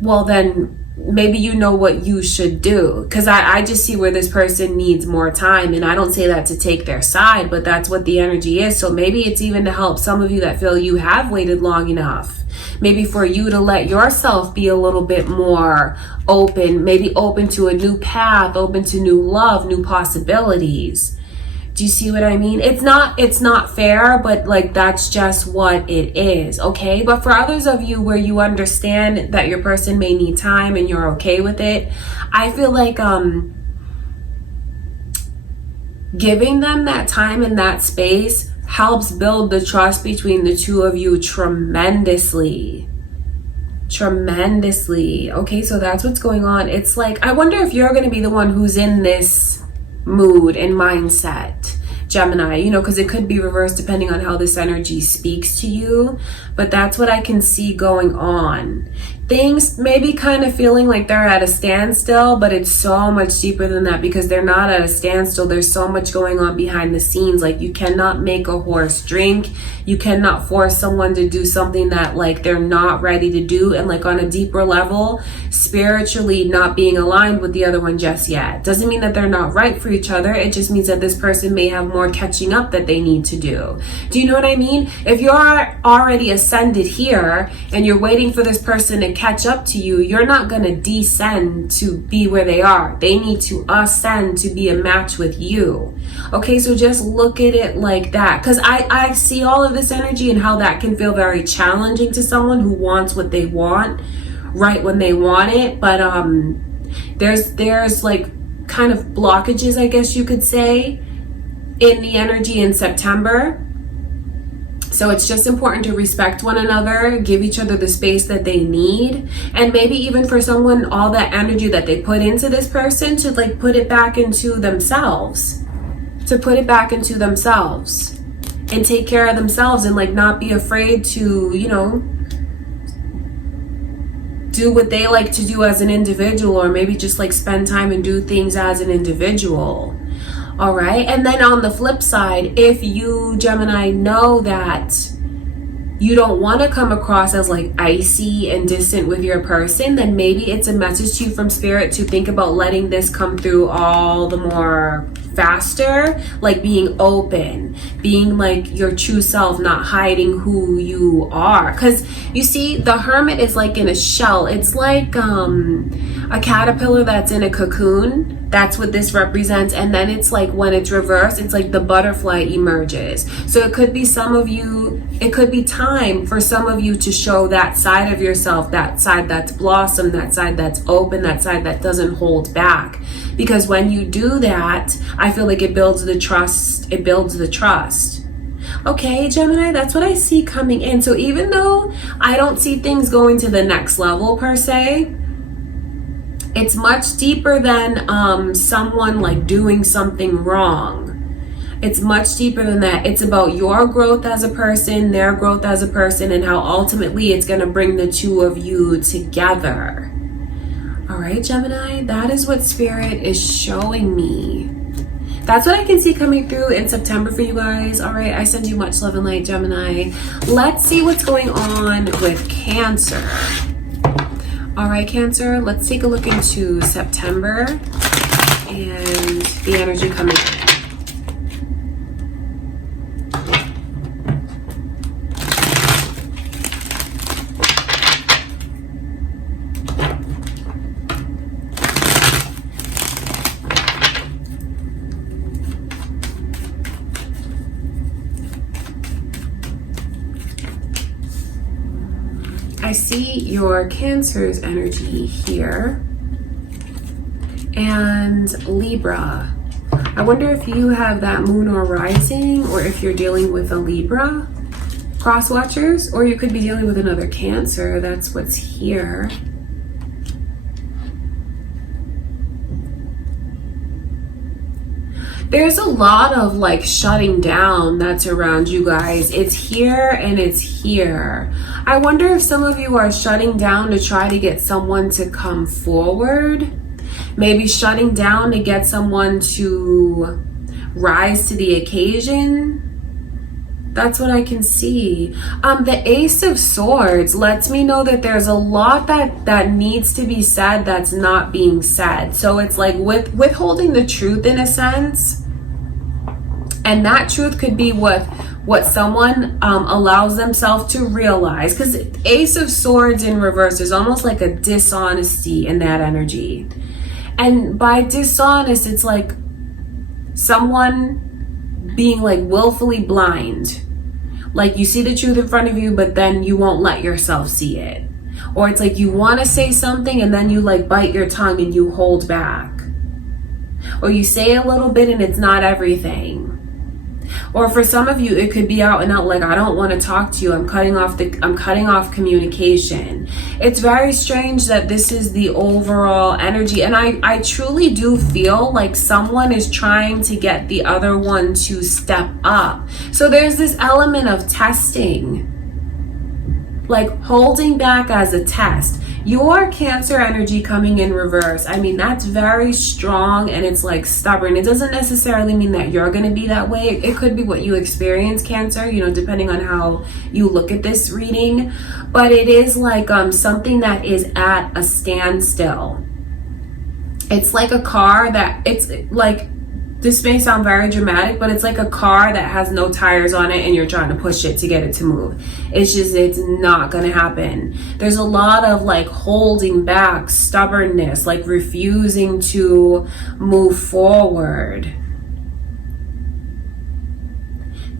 well, then maybe you know what you should do. Because I just see where this person needs more time, and I don't say that to take their side, but that's what the energy is. So maybe it's even to help some of you that feel you have waited long enough. Maybe for you to let yourself be a little bit more open, maybe open to a new path, open to new love, new possibilities. Do you see what I mean? It's not fair, but like, that's just what it is, okay? But for others of you where you understand that your person may need time and you're okay with it, I feel like giving them that time and that space helps build the trust between the two of you tremendously. Okay, so that's what's going on. It's like, I wonder if you're going to be the one who's in this mood and mindset, Gemini, you know, because it could be reversed depending on how this energy speaks to you. But that's what I can see going on. Things maybe kind of feeling like they're at a standstill, but it's so much deeper than that, because they're not at a standstill. There's so much going on behind the scenes. Like, you cannot make a horse drink. You cannot force someone to do something that like they're not ready to do. And like on a deeper level, spiritually not being aligned with the other one just yet. Doesn't mean that they're not right for each other. It just means that this person may have more catching up that they need to do. Do you know what I mean? If you're already ascended here and you're waiting for this person to catch up to you, you're not going to descend to be where they are. They need to ascend to be a match with you. Okay, so just look at it like that, because I see all of this energy and how that can feel very challenging to someone who wants what they want right when they want it. But there's like kind of blockages, I guess you could say, in the energy in September. So it's just important to respect one another, give each other the space that they need, and maybe even for someone, all that energy that they put into this person, to like put it back into themselves, and take care of themselves, and like not be afraid to, you know, do what they like to do as an individual, or maybe just like spend time and do things as an individual. All right. And then on the flip side, if you, Gemini, know that you don't want to come across as like icy and distant with your person, then maybe it's a message to you from spirit to think about letting this come through all the more faster, like being open, being like your true self, not hiding who you are. Because you see, the hermit is like in a shell. It's like a caterpillar that's in a cocoon. That's what this represents. And then it's like when it's reversed, it's like the butterfly emerges. So it could be some of you, it could be time for some of you to show that side of yourself, that side that's blossomed, that side that's open, that side that doesn't hold back. Because when you do that, I feel like it builds the trust. It builds the trust. Okay, Gemini, that's what I see coming in. So even though I don't see things going to the next level per se, it's much deeper than someone like doing something wrong. It's much deeper than that. It's about your growth as a person, their growth as a person, and how ultimately it's going to bring the two of you together. All right, Gemini, that is what Spirit is showing me. That's what I can see coming through in September for you guys. All right, I send you much love and light, Gemini. Let's see what's going on with Cancer. All right, Cancer, let's take a look into September and the energy coming in. I see your Cancer's energy here, and Libra. I wonder if you have that moon or rising, or if you're dealing with a Libra, cross watchers, or you could be dealing with another Cancer. That's what's here. There's a lot of like shutting down that's around you guys. It's here and it's here. I wonder if some of you are shutting down to try to get someone to come forward. Maybe shutting down to get someone to rise to the occasion. That's what I can see. The Ace of Swords lets me know that there's a lot that needs to be said that's not being said. So it's like withholding the truth in a sense. And that truth could be what someone allows themselves to realize. Because Ace of Swords in reverse is almost like a dishonesty in that energy. And by dishonest, it's like someone being like willfully blind. Like you see the truth in front of you, but then you won't let yourself see it. Or it's like you want to say something and then you like bite your tongue and you hold back. Or you say a little bit and it's not everything. Or for some of you, it could be out and out like, I don't want to talk to you. I'm cutting off communication. It's very strange that this is the overall energy. And I truly do feel like someone is trying to get the other one to step up. So there's this element of testing, like holding back as a test. Your Cancer energy coming in reverse, I mean, that's very strong and it's like stubborn. It doesn't necessarily mean that you're going to be that way. It could be what you experience, Cancer, you know, depending on how you look at this reading. But it is like something that is at a standstill. It's like a car that, it's like, this may sound very dramatic, but it's like a car that has no tires on it and you're trying to push it to get it to move. It's not going to happen. There's a lot of like holding back, stubbornness, like refusing to move forward.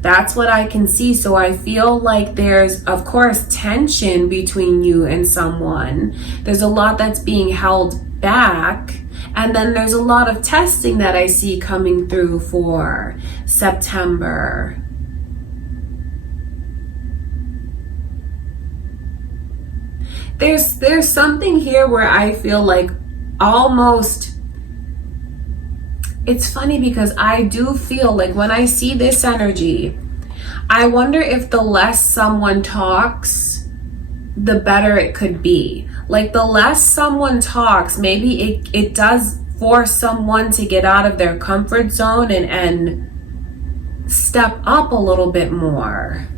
That's what I can see. So I feel like there's, of course, tension between you and someone. There's a lot that's being held back. And then there's a lot of testing that I see coming through for September. There's something here where I feel like almost, it's funny because I do feel like when I see this energy, I wonder if the less someone talks, the better it could be. Like the less someone talks, maybe it does force someone to get out of their comfort zone and step up a little bit more.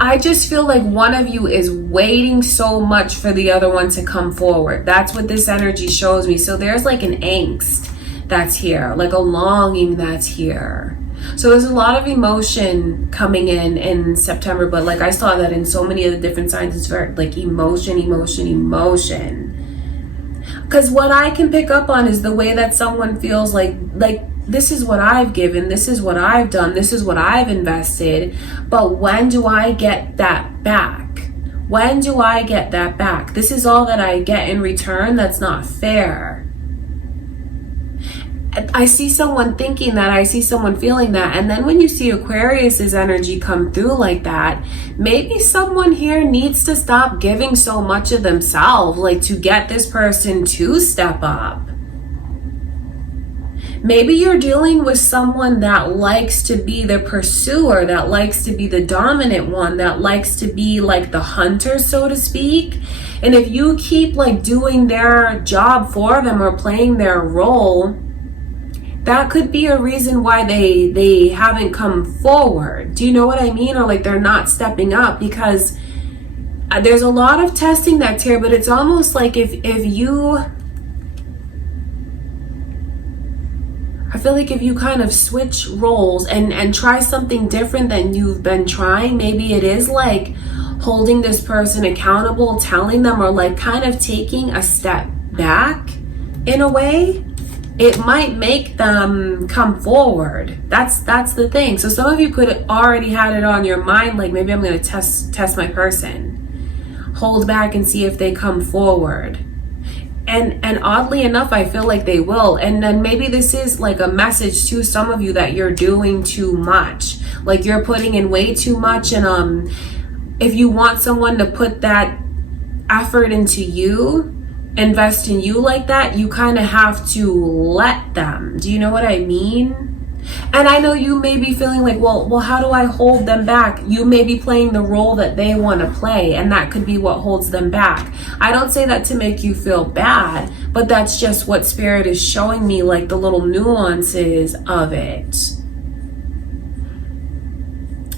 I just feel like one of you is waiting so much for the other one to come forward. That's what this energy shows me. So there's like an angst that's here, like a longing that's here. So there's a lot of emotion coming in September, but like I saw that in so many of the different signs, it's very like emotion. Because what I can pick up on is the way that someone feels like this is what I've given, this is what I've done, this is what I've invested, but when do I get that back? When do I get that back? This is all that I get in return. That's not fair. I see someone thinking that, I see someone feeling that, and then when you see Aquarius's energy come through like that, maybe someone here needs to stop giving so much of themselves, like to get this person to step up. Maybe you're dealing with someone that likes to be the pursuer, that likes to be the dominant one, that likes to be like the hunter, so to speak. And if you keep like doing their job for them or playing their role, that could be a reason why they haven't come forward. Do you know what I mean? Or like they're not stepping up, because there's a lot of testing that's here, but it's almost like if you, I feel like if you kind of switch roles and try something different than you've been trying, maybe it is like holding this person accountable, telling them, or like kind of taking a step back in a way, it might make them come forward. That's the thing. So some of you could have already had it on your mind, like maybe I'm going to test my person, hold back and see if they come forward. And oddly enough, I feel like they will. And then maybe this is like a message to some of you that you're doing too much. Like you're putting in way too much. And if you want someone to put that effort into you, invest in you like that, you kind of have to let them. Do you know what I mean? And I know you may be feeling like, well, how do I hold them back? You may be playing the role that they want to play, and that could be what holds them back. I don't say that to make you feel bad, but that's just what Spirit is showing me, like the little nuances of it.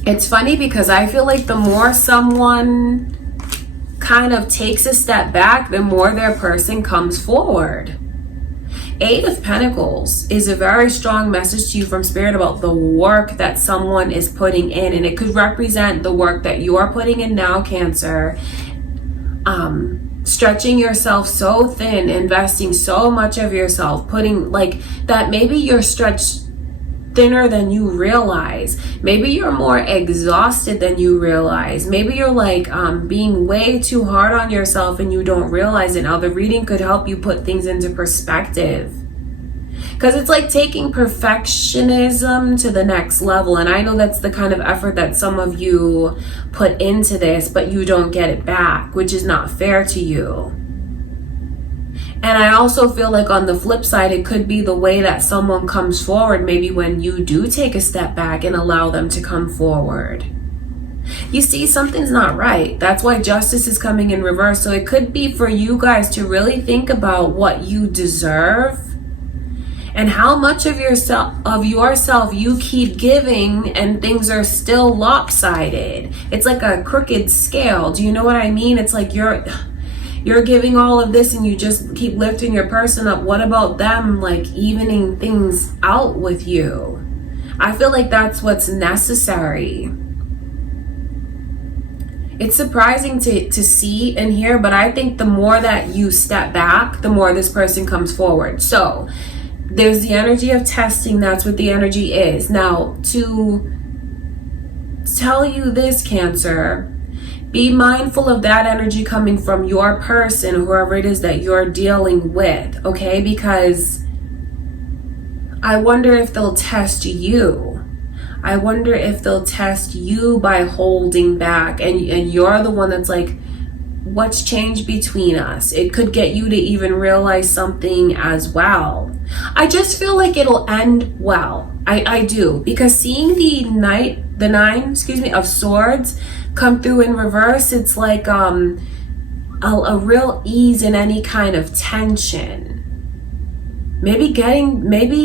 It's funny because I feel like the more someone kind of takes a step back, the more their person comes forward. 8 of Pentacles is a very strong message to you from Spirit about the work that someone is putting in, and it could represent the work that you are putting in now, Cancer. Stretching yourself so thin, investing so much of yourself, putting like that, maybe you're stretched thinner than you realize. Maybe you're more exhausted than you realize. Maybe you're like being way too hard on yourself and you don't realize it. Now the reading could help you put things into perspective, because it's like taking perfectionism to the next level. And I know that's the kind of effort that some of you put into this, but you don't get it back, which is not fair to you. And I also feel like on the flip side, it could be the way that someone comes forward, maybe when you do take a step back and allow them to come forward. You see, something's not right. That's why justice is coming in reverse. So it could be for you guys to really think about what you deserve and how much of yourself you keep giving, and things are still lopsided. It's like a crooked scale. Do you know what I mean? It's like you're giving all of this and you just keep lifting your person up. What about them like evening things out with you? I feel like that's what's necessary. It's surprising to see and hear, but I think the more that you step back, the more this person comes forward. So there's the energy of testing. That's what the energy is. Now, to tell you this, Cancer, be mindful of that energy coming from your person, whoever it is that you're dealing with, okay? Because I wonder if they'll test you. I wonder if they'll test you by holding back, and you're the one that's like, what's changed between us? It could get you to even realize something as well. I just feel like it'll end well. I do, because seeing the Knight the nine, excuse me, of swords come through in reverse. It's like a real ease in any kind of tension. Maybe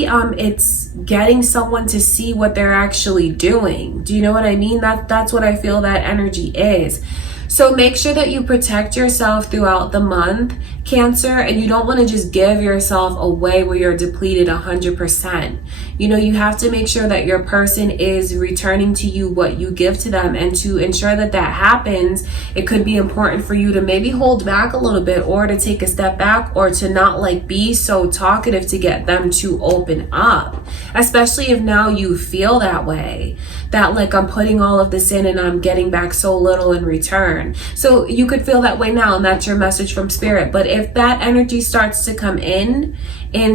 it's getting someone to see what they're actually doing. Do you know what I mean? That's what I feel that energy is. So make sure that you protect yourself throughout the month, Cancer, and you don't want to just give yourself away where you're depleted 100%. You have to make sure that your person is returning to you what you give to them, and to ensure that that happens, it could be important for you to maybe hold back a little bit, or to take a step back, or to not be so talkative to get them to open up, especially if now you feel that way, that I'm putting all of this in and I'm getting back so little in return. So you could feel that way now, and that's your message from Spirit. But if that energy starts to come in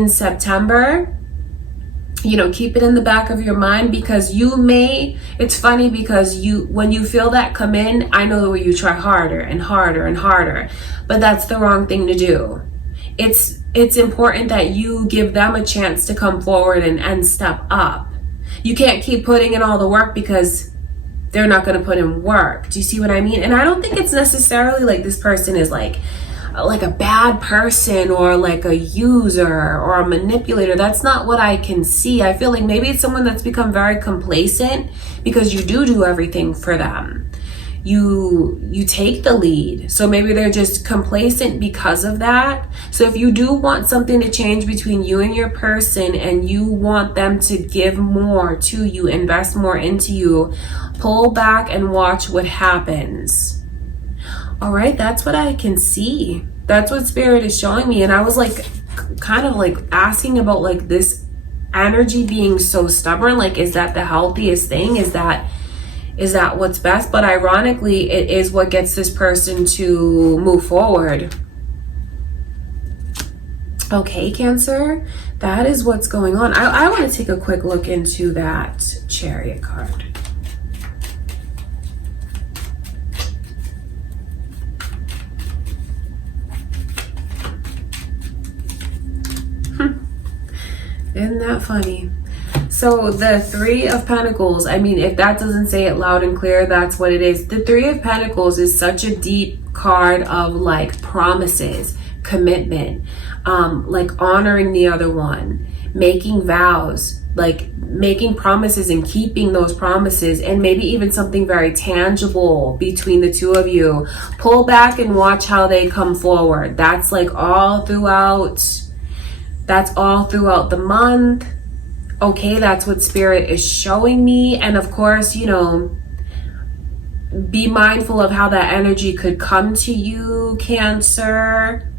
September, keep it in the back of your mind, because it's funny, because when you feel that come in, I know the way you try harder and harder and harder, but that's the wrong thing to do. It's important that you give them a chance to come forward and step up. You can't keep putting in all the work because they're not going to put in work. Do you see what I mean? And I don't think it's necessarily this person is like a bad person, or a user or a manipulator. That's not what I can see. I feel like maybe it's someone that's become very complacent because you do everything for them. You take the lead. So maybe they're just complacent because of that. So if you do want something to change between you and your person, and you want them to give more to you, invest more into you, pull back and watch what happens. All right, that's what I can see. That's what Spirit is showing me. And I was kind of asking about this energy being so stubborn. Is that the healthiest thing? Is that what's best? But ironically, it is what gets this person to move forward. Okay, Cancer, that is what's going on. I want to take a quick look into that Chariot card. Isn't that funny? So the Three of Pentacles, if that doesn't say it loud and clear, that's what it is. The Three of Pentacles is such a deep card of promises, commitment, honoring the other one, making vows, making promises and keeping those promises, and maybe even something very tangible between the two of you. Pull back and watch how they come forward. That's all throughout the month. Okay, that's what Spirit is showing me. And of course, be mindful of how that energy could come to you, Cancer.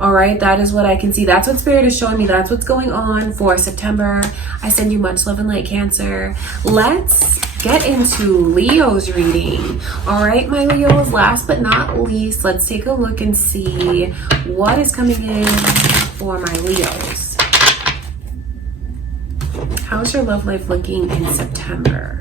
All right, that is what I can see. That's what Spirit is showing me. That's what's going on for September. I send you much love and light, Cancer. Let's get into Leo's reading. All right, my Leos, last but not least, let's take a look and see what is coming in for my Leos. How's your love life looking in September?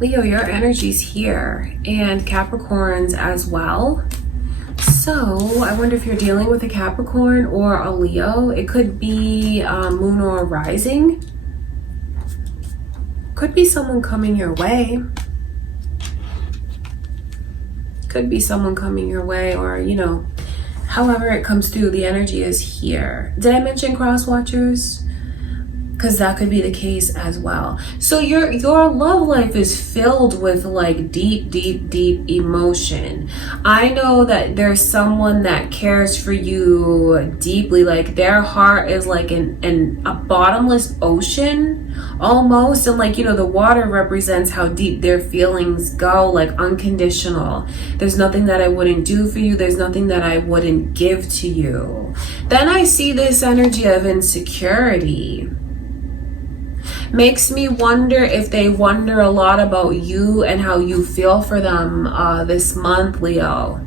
Leo, your energy's here, and Capricorns as well. So I wonder if you're dealing with a Capricorn or a Leo. It could be moon or rising. Could be someone coming your way. Could be someone coming your way, or however it comes through, the energy is here. Did I mention cross watchers? Because that could be the case as well. So your love life is filled with deep emotion. I know that there's someone that cares for you deeply. Their heart is a bottomless ocean almost, and the water represents how deep their feelings go, unconditional. There's nothing that I wouldn't do for you. There's nothing that I wouldn't give to you. Then I see this energy of insecurity. Makes me wonder if they wonder a lot about you and how you feel for them this month, Leo.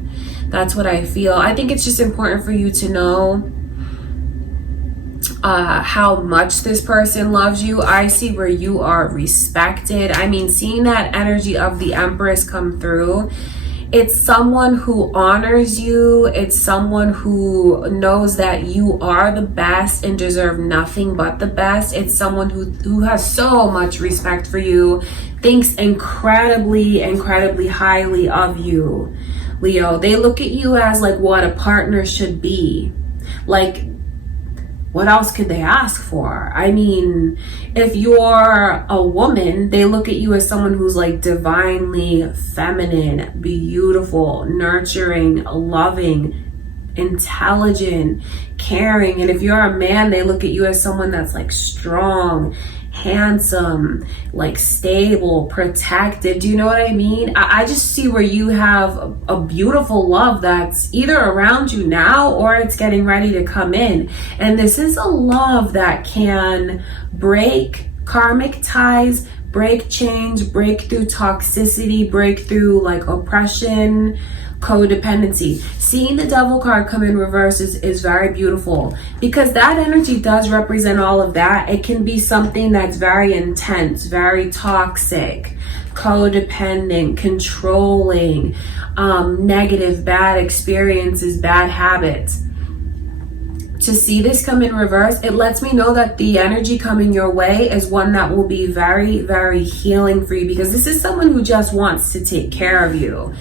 That's what I feel. I think it's just important for you to know how much this person loves you. I see where you are respected. I mean, seeing that energy of the Empress come through, it's someone who honors you. It's someone who knows that you are the best and deserve nothing but the best. It's someone who has so much respect for you, thinks incredibly, incredibly highly of you, Leo. They look at you as like what a partner should be. Like, what else could they ask for? I mean, if you're a woman, they look at you as someone who's like divinely feminine, beautiful, nurturing, loving, intelligent, caring. And if you're a man, they look at you as someone that's like strong, handsome, like stable, protected. Do you know what I mean? I just see where you have a beautiful love that's either around you now or it's getting ready to come in. And this is a love that can break karmic ties, break chains, break through toxicity, break through like oppression, codependency. Seeing the Devil card come in reverse is very beautiful, because that energy does represent all of that. It can be something that's very intense, very toxic, codependent, controlling, negative, bad experiences, bad habits. To see this come in reverse, it lets me know that the energy coming your way is one that will be very, very healing for you, because this is someone who just wants to take care of you,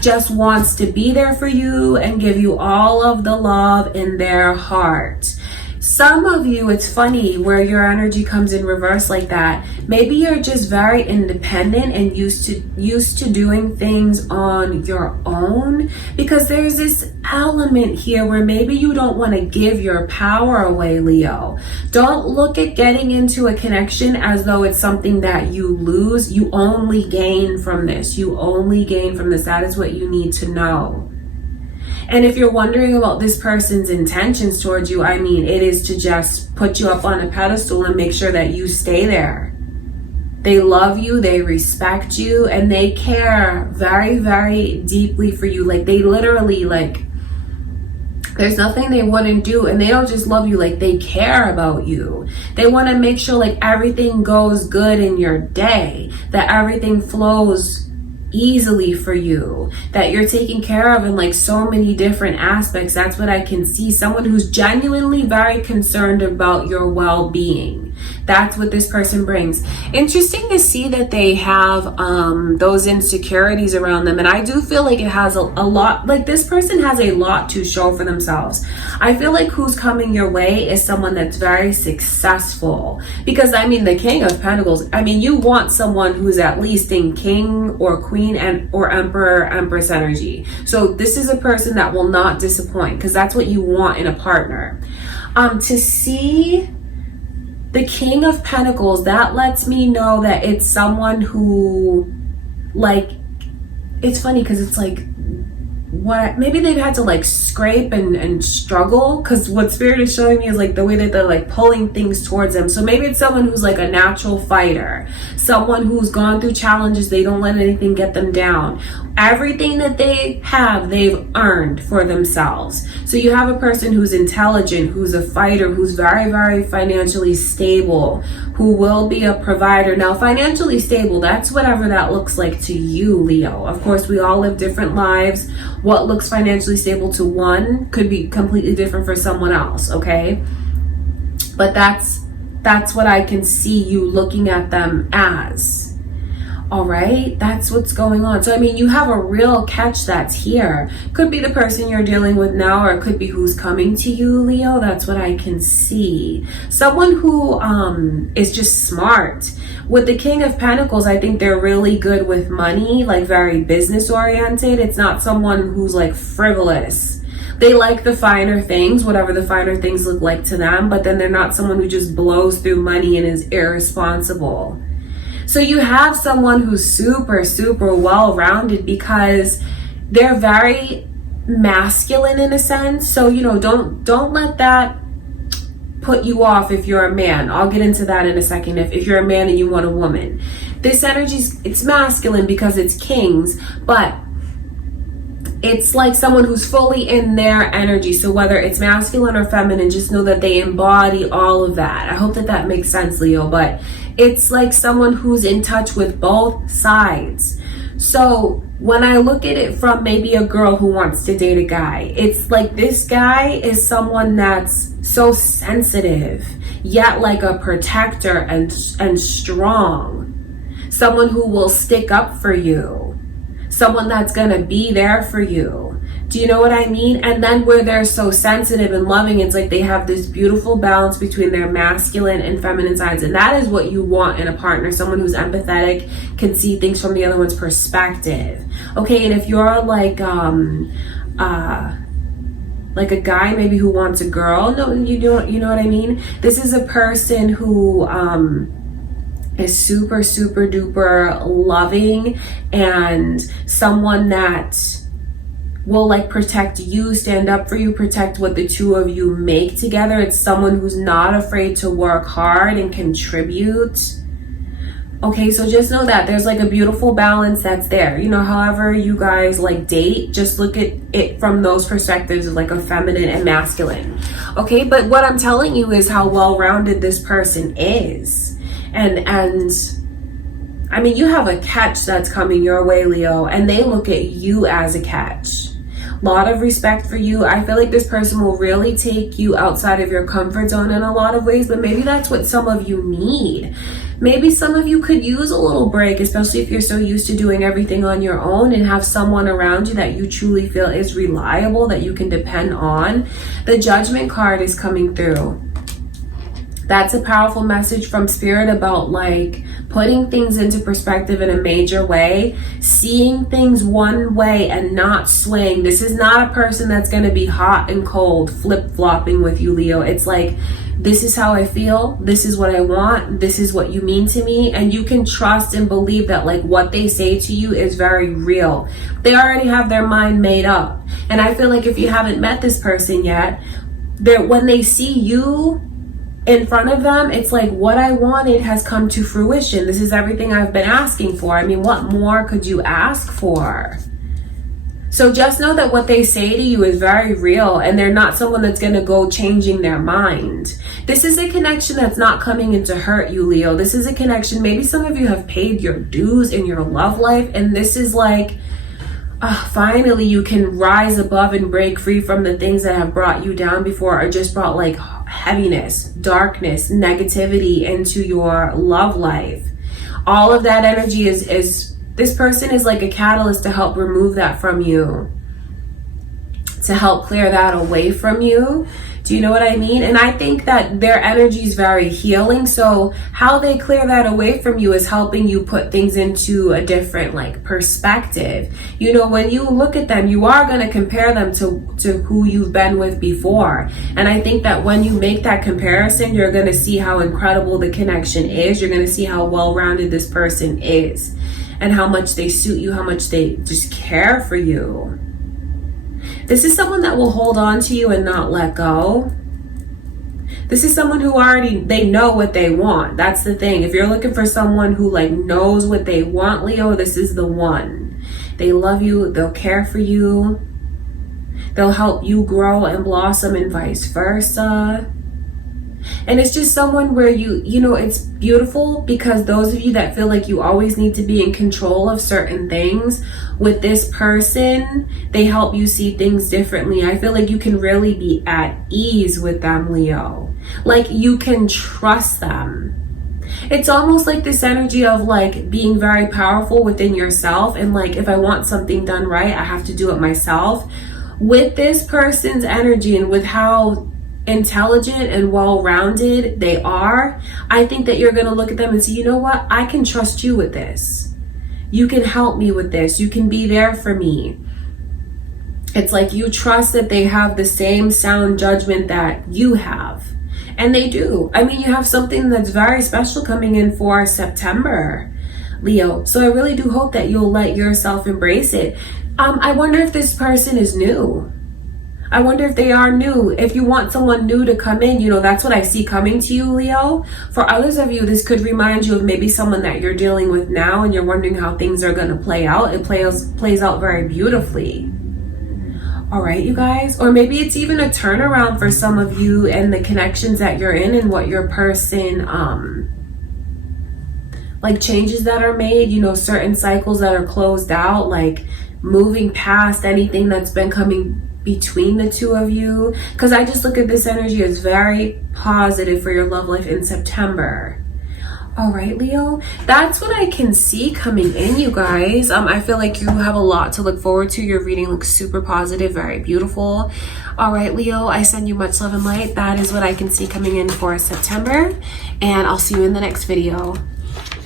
just wants to be there for you and give you all of the love in their heart. Some of you, it's funny where your energy comes in reverse like that. Maybe you're just very independent and used to doing things on your own, because there's this element here where maybe you don't want to give your power away, Leo. Don't look at getting into a connection as though it's something that you lose. You only gain from this. You only gain from this. That is what you need to know. And if you're wondering about this person's intentions towards you, I mean, it is to just put you up on a pedestal and make sure that you stay there. They love you, they respect you, and they care very, very deeply for you. Like, they literally, like, there's nothing they wouldn't do. And they don't just love you, like, they care about you. They want to make sure, like, everything goes good in your day, that everything flows easily for you, that you're taken care of in like so many different aspects. That's what I can see. Someone who's genuinely very concerned about your well-being. That's what this person brings. Interesting to see that they have those insecurities around them. And I do feel like it has a lot, like this person has a lot to show for themselves. I feel like who's coming your way is someone that's very successful. Because I mean, the King of Pentacles, I mean, you want someone who's at least in King or Queen or Emperor, Empress energy. So this is a person that will not disappoint, because that's what you want in a partner. To see the King of Pentacles, that lets me know that it's someone who, like, it's funny because it's like, what, maybe they've had to like scrape and struggle, because what Spirit is showing me is like the way that they're like pulling things towards them. So maybe it's someone who's like a natural fighter, someone who's gone through challenges. They don't let anything get them down. Everything that they have, they've earned for themselves. So you have a person who's intelligent, who's a fighter, who's very, very financially stable, who will be a provider. Now, financially stable, that's whatever that looks like to you, Leo. Of course, we all live different lives. What looks financially stable to one could be completely different for someone else, okay? But that's what I can see you looking at them as. All right, that's what's going on. So, I mean, you have a real catch that's here. Could be the person you're dealing with now, or it could be who's coming to you, Leo. That's what I can see. Someone who is just smart. With the King of Pentacles, I think they're really good with money, like very business oriented. It's not someone who's like frivolous. They like the finer things, whatever the finer things look like to them, but then they're not someone who just blows through money and is irresponsible. So you have someone who's super, super well-rounded, because they're very masculine in a sense. So, you know, don't let that put you off if you're a man. I'll get into that in a second. If you're a man and you want a woman, this energy, it's masculine because it's kings, but It's like someone who's fully in their energy. So whether it's masculine or feminine, just know that they embody all of that. I hope that that makes sense, Leo. But it's like someone who's in touch with both sides. So when I look at it from maybe a girl who wants to date a guy, it's like this guy is someone that's so sensitive, yet like a protector and strong. Someone who will stick up for you. Someone that's gonna be there for you. Do you know what I mean? And then where they're so sensitive and loving, it's like they have this beautiful balance between their masculine and feminine sides. And that is what you want in a partner. Someone who's empathetic, can see things from the other one's perspective. Okay, and if you're like a guy maybe who wants a girl, no, you know what I mean? This is a person who is super duper loving, and someone that will like protect you, stand up for you, protect what the two of you make together. It's someone who's not afraid to work hard and contribute. Okay, so just know that there's like a beautiful balance that's there. You know, however you guys like date, just look at it from those perspectives of like a feminine and masculine. Okay, but what I'm telling you is how well-rounded this person is. And I mean, you have a catch that's coming your way, Leo, and they look at you as a catch. A lot of respect for you. I feel like this person will really take you outside of your comfort zone in a lot of ways, but maybe that's what some of you need. Maybe some of you could use a little break, especially if you're so used to doing everything on your own, and have someone around you that you truly feel is reliable, that you can depend on. The Judgment card is coming through. That's a powerful message from Spirit about like putting things into perspective in a major way, seeing things one way and not swaying. This is not a person that's going to be hot and cold, flip-flopping with you, Leo. It's like, this is how I feel, this is what I want, this is what you mean to me, and you can trust and believe that like what they say to you is very real. They already have their mind made up. And I feel like if you haven't met this person yet, when they see you in front of them, it's like, what I wanted has come to fruition. This is everything I've been asking for. I mean, what more could you ask for? So just know that what they say to you is very real, and they're not someone that's going to go changing their mind. This is a connection that's not coming in to hurt you, Leo. This is a connection, maybe some of you have paid your dues in your love life, and this is like, finally you can rise above and break free from the things that have brought you down before, or just brought like heaviness, darkness, negativity into your love life. All of that energy is this person is like a catalyst to help remove that from you, to help clear that away from you. Do you know what I mean? And I think that their energy is very healing. So how they clear that away from you is helping you put things into a different like perspective. You know, when you look at them, you are going to compare them to who you've been with before. And I think that when you make that comparison, you're going to see how incredible the connection is. You're going to see how well-rounded this person is, and how much they suit you, how much they just care for you. This is someone that will hold on to you and not let go. This is someone who they know what they want. That's the thing. If you're looking for someone who like knows what they want, Leo, this is the one. They love you. They'll care for you. They'll help you grow and blossom, and vice versa. And it's just someone where you know, it's beautiful because those of you that feel like you always need to be in control of certain things, with this person, they help you see things differently. I feel like you can really be at ease with them, Leo. Like you can trust them. It's almost like this energy of like being very powerful within yourself, and like, if I want something done right, I have to do it myself. With this person's energy and with how intelligent and well-rounded they are, I think that you're going to look at them and say, you know what, I can trust you with this. You can help me with this. You can be there for me. It's like you trust that they have the same sound judgment that you have. And they do. I mean, you have something that's very special coming in for September, Leo. So I really do hope that you'll let yourself embrace it. I wonder if this person is new. I wonder if they are new. If you want someone new to come in, you know, that's what I see coming to you, Leo. For others of you, this could remind you of maybe someone that you're dealing with now, and you're wondering how things are going to play out. It plays out very beautifully. All right, you guys, or maybe it's even a turnaround for some of you and the connections that you're in and what your person, like changes that are made, you know, certain cycles that are closed out, like moving past anything that's been coming between the two of you. Because I just look at this energy as very positive for your love life in September. All right, Leo, that's what I can see coming in, you guys. I feel like you have a lot to look forward to. Your reading looks super positive, very beautiful. All right, Leo, I send you much love and light. That is what I can see coming in for September, and I'll see you in the next video.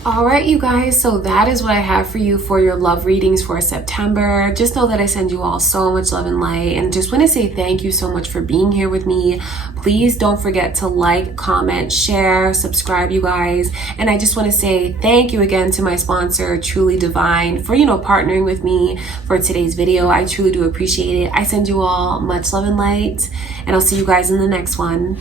All right, you guys, so that is what I have for you for your love readings for September. Just know that I send you all so much love and light, and just want to say thank you so much for being here with me. Please don't forget to like, comment, share, subscribe, you guys. And I just want to say thank you again to my sponsor, Truly Divine, for, you know, partnering with me for today's video. I truly do appreciate it. I send you all much love and light, and I'll see you guys in the next one.